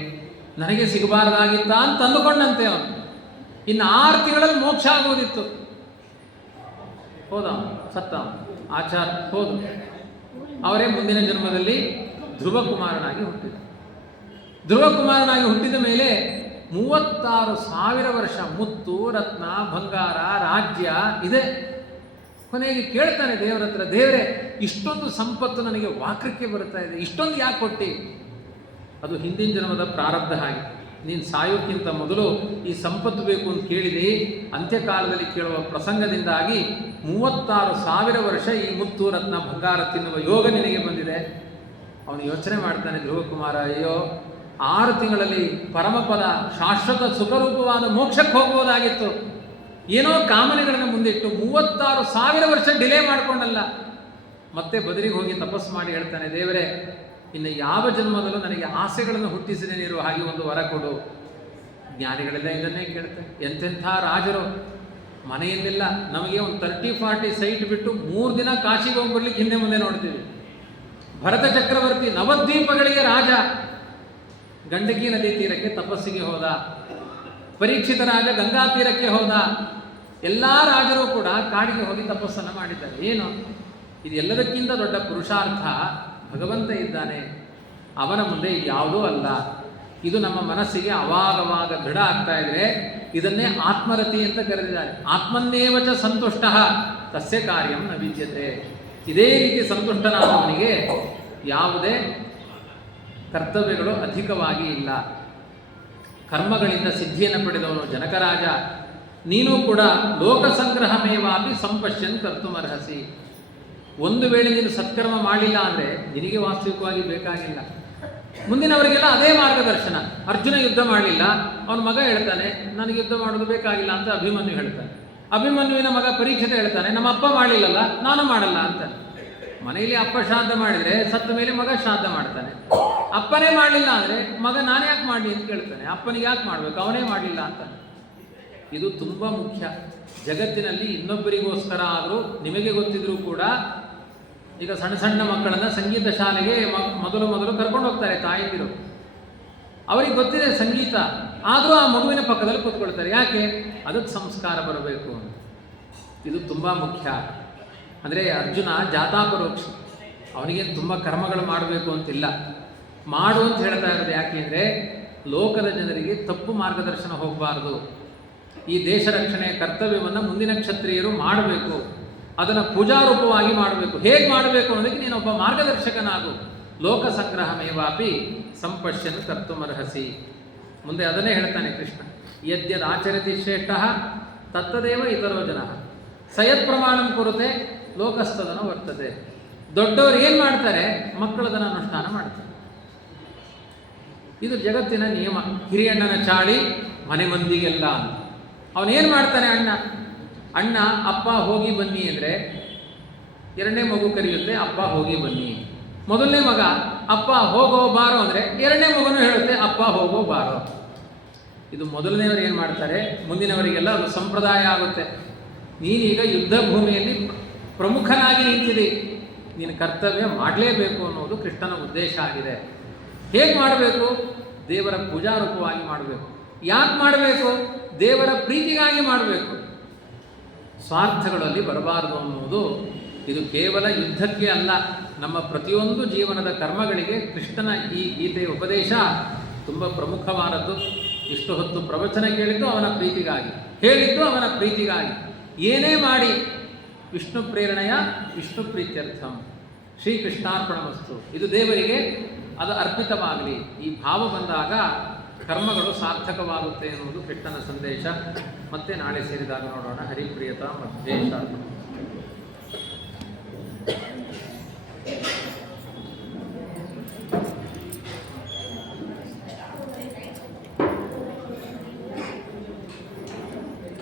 ನನಗೆ ಸಿಗಬಾರ್ದಾಗಿತ್ತ ಅಂತ ಅಂದುಕೊಂಡಂತೆ ಅವನು. ಇನ್ನು 6 ತಿಂಗಳಲ್ಲಿ ಮೋಕ್ಷ ಆಗೋದಿತ್ತು. ಹೋದ ಸತ್ತ ಆಚಾರ ಹೋದು. ಅವರೇ ಮುಂದಿನ ಜನ್ಮದಲ್ಲಿ ಧ್ರುವಕುಮಾರನಾಗಿ ಹುಟ್ಟಿದ. ಧ್ರುವಕುಮಾರನಾಗಿ ಹುಟ್ಟಿದ ಮೇಲೆ 36,000 ವರ್ಷ ಮುತ್ತು ರತ್ನ ಬಂಗಾರ ರಾಜ್ಯ ಇದೆ. ಕೊನೆಗೆ ಕೇಳ್ತಾನೆ ದೇವರ ಹತ್ರ, ದೇವರೇ ಇಷ್ಟೊಂದು ಸಂಪತ್ತು ನನಗೆ ವಾಕ್ರಕ್ಕೆ ಬರ್ತಾ ಇದೆ, ಇಷ್ಟೊಂದು ಯಾಕೆ ಕೊಟ್ಟಿ? ಅದು ಹಿಂದಿನ ಜನ್ಮದ ಪ್ರಾರಬ್ಧ. ಹಾಗೆ ನೀನು ಸಾಯೋಕ್ಕಿಂತ ಮೊದಲು ಈ ಸಂಪತ್ತು ಬೇಕು ಅಂತ ಕೇಳಿದೆ, ಅಂತ್ಯಕಾಲದಲ್ಲಿ ಕೇಳುವ ಪ್ರಸಂಗದಿಂದಾಗಿ 36,000 ವರ್ಷ ಈ ಮುತ್ತು ರತ್ನ ಬಂಗಾರ ತಿನ್ನುವ ಯೋಗ ನಿನಗೆ ಬಂದಿದೆ. ಅವನು ಯೋಚನೆ ಮಾಡ್ತಾನೆ ಧ್ರುವಕುಮಾರ, ಅಯ್ಯೋ 6 ತಿಂಗಳಲ್ಲಿ ಪರಮಪದ ಶಾಶ್ವತ ಸುಖರೂಪವಾದ ಮೋಕ್ಷಕ್ಕೆ ಹೋಗ್ಬೋದಾಗಿತ್ತು, ಏನೋ ಕಾಮನೆಗಳನ್ನು ಮುಂದಿಟ್ಟು 36,000 ವರ್ಷ ಡಿಲೇ ಮಾಡಿಕೊಂಡಲ್ಲ. ಮತ್ತೆ ಬದರಿಗೆ ಹೋಗಿ ತಪಸ್ಸು ಮಾಡಿ ಹೇಳ್ತಾನೆ, ದೇವರೇ ಇನ್ನು ಯಾವ ಜನ್ಮದಲ್ಲೂ ನನಗೆ ಆಸೆಗಳನ್ನು ಹುಟ್ಟಿಸದೇ ಇರುವ ಹಾಗೆ ಒಂದು ವರ ಕೊಡು. ಜ್ಞಾನಿಗಳೆಲ್ಲ ಇದನ್ನೇ ಕೇಳ್ತಾರೆ. ಎಂತೆಂಥ ರಾಜರು ಮನೆಯಲ್ಲೆಲ್ಲ ನಮಗೆ ಒಂದು 30-40 ಸೈಟ್ ಬಿಟ್ಟು 3 ದಿನ ಕಾಶಿಗೆ ಹೋಗಿ ಬರ್ಲಿಕ್ಕೆ ಹಿಂದೆ ಮುಂದೆ ನೋಡ್ತೀವಿ. ಭರತ ಚಕ್ರವರ್ತಿ ನವದ್ವೀಪಗಳಿಗೆ ರಾಜ, ಗಂಡಕಿ ನದಿ ತೀರಕ್ಕೆ ತಪಸ್ಸಿಗೆ ಹೋದ. ಪರೀಕ್ಷಿತ ರಾಜ ಗಂಗಾ ತೀರಕ್ಕೆ ಹೋದ. ಎಲ್ಲ ರಾಜರು ಕೂಡ ಕಾಡಿಗೆ ಹೋಗಿ ತಪಸ್ಸನ್ನು ಮಾಡಿದ್ದಾರೆ. ಏನು ಇದೆಲ್ಲದಕ್ಕಿಂತ ದೊಡ್ಡ ಪುರುಷಾರ್ಥ ಭಗವಂತ ಇದ್ದಾನೆ, ಅವನ ಮುಂದೆ ಯಾವುದೂ ಅಲ್ಲ. ಇದು ನಮ್ಮ ಮನಸ್ಸಿಗೆ ಅವಾಗವಾಗ ದೃಢ ಆಗ್ತಾ ಇದ್ರೆ ಇದನ್ನೇ ಆತ್ಮರತಿ ಅಂತ ಕರೆದಿದ್ದಾರೆ. ಆತ್ಮನ್ನೇವಚ ಸಂತುಷ್ಟ ತಸ್ಯ ಕಾರ್ಯಂ ನ ವಿದ್ಯತೆ. ಇದೇ ರೀತಿ ಸಂತುಷ್ಟನಾದವನಿಗೆ ಯಾವುದೇ ಕರ್ತವ್ಯಗಳು ಅಧಿಕವಾಗಿ ಇಲ್ಲ. ಕರ್ಮಗಳಿಂದ ಸಿದ್ಧಿಯನ್ನು ಪಡೆದವನು ಜನಕರಾಜ, ನೀನು ಕೂಡ ಲೋಕ ಸಂಗ್ರಹಮೇವಾಪಿ ಸಂಪಶ್ಯನ್ ಕರ್ತುಮರ್ಹಸಿ. ಒಂದು ವೇಳೆ ನೀನು ಸತ್ಕರ್ಮ ಮಾಡಿಲ್ಲ ಅಂದರೆ ನಿನಗೆ ವಾಸ್ತವಿಕವಾಗಿ ಬೇಕಾಗಿಲ್ಲ. ಮುಂದಿನವರಿಗೆಲ್ಲ ಅದೇ ಮಾರ್ಗದರ್ಶನ. ಅರ್ಜುನ ಯುದ್ಧ ಮಾಡಲಿಲ್ಲ, ಅವನ ಮಗ ಹೇಳ್ತಾನೆ ನನಗೆ ಯುದ್ಧ ಮಾಡೋದು ಬೇಕಾಗಿಲ್ಲ ಅಂತ ಅಭಿಮನ್ಯು ಹೇಳ್ತಾನೆ. ಅಭಿಮನ್ಯುವಿನ ಮಗ ಪರೀಕ್ಷಿತ ಹೇಳ್ತಾನೆ ನಮ್ಮ ಅಪ್ಪ ಮಾಡಲಿಲ್ಲಲ್ಲ ನಾನು ಮಾಡಲ್ಲ ಅಂತ. ಮನೆಯಲ್ಲಿ ಅಪ್ಪ ಶ್ರಾದ್ದ ಮಾಡಿದರೆ ಸತ್ತ ಮೇಲೆ ಮಗ ಶ್ರಾದ್ದ ಮಾಡ್ತಾನೆ. ಅಪ್ಪನೇ ಮಾಡಲಿಲ್ಲ ಅಂದರೆ ಮಗ ನಾನು ಯಾಕೆ ಮಾಡಲಿ ಅಂತ ಕೇಳ್ತಾನೆ. ಅಪ್ಪನಿಗೆ ಯಾಕೆ ಮಾಡಬೇಕು, ಅವನೇ ಮಾಡಲಿಲ್ಲ ಅಂತ. ಇದು ತುಂಬ ಮುಖ್ಯ. ಜಗತ್ತಿನಲ್ಲಿ ಇನ್ನೊಬ್ಬರಿಗೋಸ್ಕರ ಆದರೂ ನಿಮಗೆ ಗೊತ್ತಿದ್ರೂ ಕೂಡ ಈಗ ಸಣ್ಣ ಸಣ್ಣ ಮಕ್ಕಳನ್ನು ಸಂಗೀತ ಶಾಲೆಗೆ ಮೊದಲು ಕರ್ಕೊಂಡು ಹೋಗ್ತಾರೆ ತಾಯಂದಿರು. ಅವರಿಗೆ ಗೊತ್ತಿದೆ ಸಂಗೀತ, ಆದರೂ ಆ ಮಗುವಿನ ಪಕ್ಕದಲ್ಲಿ ಕೂತ್ಕೊಳ್ತಾರೆ. ಯಾಕೆ? ಅದಕ್ಕೆ ಸಂಸ್ಕಾರ ಬರಬೇಕು ಅಂತ. ಇದು ತುಂಬ ಮುಖ್ಯ. ಅಂದರೆ ಅರ್ಜುನ ಜಾತಾಪರೋಕ್ಷ, ಅವನಿಗೆ ತುಂಬ ಕರ್ಮಗಳು ಮಾಡಬೇಕು ಅಂತಿಲ್ಲ, ಮಾಡು ಅಂತ ಹೇಳ್ತಾ ಇರೋದು. ಯಾಕೆ ಅಂದರೆ ಲೋಕದ ಜನರಿಗೆ ತಪ್ಪು ಮಾರ್ಗದರ್ಶನ ಹೋಗಬಾರ್ದು. ಈ ದೇಶ ರಕ್ಷಣೆಯ ಕರ್ತವ್ಯವನ್ನು ಮುಂದಿನ ಕ್ಷತ್ರಿಯರು ಮಾಡಬೇಕು, ಅದನ್ನು ಪೂಜಾರೂಪವಾಗಿ ಮಾಡಬೇಕು. ಹೇಗೆ ಮಾಡಬೇಕು ಅನ್ನೋದಕ್ಕೆ ನೀನೊಬ್ಬ ಮಾರ್ಗದರ್ಶಕನಾಗು. ಲೋಕ ಸಂಗ್ರಹಮೇವಾಪಿ ಸಂಪಶ್ಯನ್ ಕರ್ತುಮರ್ಹಸಿ. ಮುಂದೆ ಅದನ್ನೇ ಹೇಳ್ತಾನೆ ಕೃಷ್ಣ, ಯದ್ಯದಾಚರತಿ ಶ್ರೇಷ್ಠ ತತ್ತದೇವ ಇತರೋ ಜನ ಸಯತ್ ಪ್ರಮಾಣಂ ಕುರುತೆ ಲೋಕಸ್ಥದನ ವರ್ತತೆ. ದೊಡ್ಡವರು ಏನು ಮಾಡ್ತಾರೆ, ಮಕ್ಕಳದನ್ನು ಅನುಷ್ಠಾನ ಮಾಡ್ತಾರೆ. ಇದು ಜಗತ್ತಿನ ನಿಯಮ. ಹಿರಿಯಣ್ಣನ ಚಾಳಿ ಮನೆ ಮಂದಿಗೆಲ್ಲ ಅಂತ. ಅವನೇನು ಮಾಡ್ತಾನೆ, ಅಣ್ಣ ಅಪ್ಪ ಹೋಗಿ ಬನ್ನಿ ಅಂದರೆ ಎರಡನೇ ಮಗು ಕರೆಯುತ್ತೆ ಅಪ್ಪ ಹೋಗಿ ಬನ್ನಿ. ಮೊದಲನೇ ಮಗ ಅಪ್ಪ ಹೋಗೋ ಬಾರೋ ಅಂದರೆ ಎರಡನೇ ಮಗನೂ ಹೇಳುತ್ತೆ ಅಪ್ಪ ಹೋಗೋ ಬಾರೋ. ಇದು ಮೊದಲನೇವರು ಏನು ಮಾಡ್ತಾರೆ, ಮುಂದಿನವರಿಗೆಲ್ಲ ಅದು ಸಂಪ್ರದಾಯ ಆಗುತ್ತೆ. ನೀನೀಗ ಯುದ್ಧ ಭೂಮಿಯಲ್ಲಿ ಪ್ರಮುಖನಾಗಿ ನಿಂತಿದೆ, ನೀನು ಕರ್ತವ್ಯ ಮಾಡಲೇಬೇಕು ಅನ್ನೋದು ಕೃಷ್ಣನ ಉದ್ದೇಶ ಆಗಿದೆ. ಹೇಗೆ ಮಾಡಬೇಕು? ದೇವರ ಪೂಜಾರೂಪವಾಗಿ ಮಾಡಬೇಕು. ಯಾಕೆ ಮಾಡಬೇಕು? ದೇವರ ಪ್ರೀತಿಗಾಗಿ ಮಾಡಬೇಕು. ಸ್ವಾರ್ಥಗಳಲ್ಲಿ ಬರಬಾರದು ಅನ್ನೋದು ಇದು ಕೇವಲ ಯುದ್ಧಕ್ಕೆ ಅಲ್ಲ, ನಮ್ಮ ಪ್ರತಿಯೊಂದು ಜೀವನದ ಕರ್ಮಗಳಿಗೆ ಕೃಷ್ಣನ ಈ ಗೀತೆಯ ಉಪದೇಶ ತುಂಬ ಪ್ರಮುಖವಾದದ್ದು. ಇಷ್ಟು ಹೊತ್ತು ಪ್ರವಚನ ಕೇಳಿದ್ದು ಅವನ ಪ್ರೀತಿಗಾಗಿ, ಹೇಳಿದ್ದು ಅವನ ಪ್ರೀತಿಗಾಗಿ. ಏನೇ ಮಾಡಿ ವಿಷ್ಣು ಪ್ರೇರಣೆಯ ವಿಷ್ಣು ಪ್ರೀತ್ಯರ್ಥಂ ಶ್ರೀಕೃಷ್ಣಾರ್ಪಣಮಸ್ತು. ಇದು ದೇವರಿಗೆ ಅದು ಅರ್ಪಿತವಾಗಲಿ. ಈ ಭಾವ ಬಂದಾಗ ಕರ್ಮಗಳು ಸಾರ್ಥಕವಾಗುತ್ತೆ ಎನ್ನುವುದು ಕೃಷ್ಣನ ಸಂದೇಶ. ಮತ್ತೆ ನಾಳೆ ಸೇರಿದಾಗ ನೋಡೋಣ. ಹರಿಪ್ರಿಯತಾ ಮಧ್ಯೇಶ.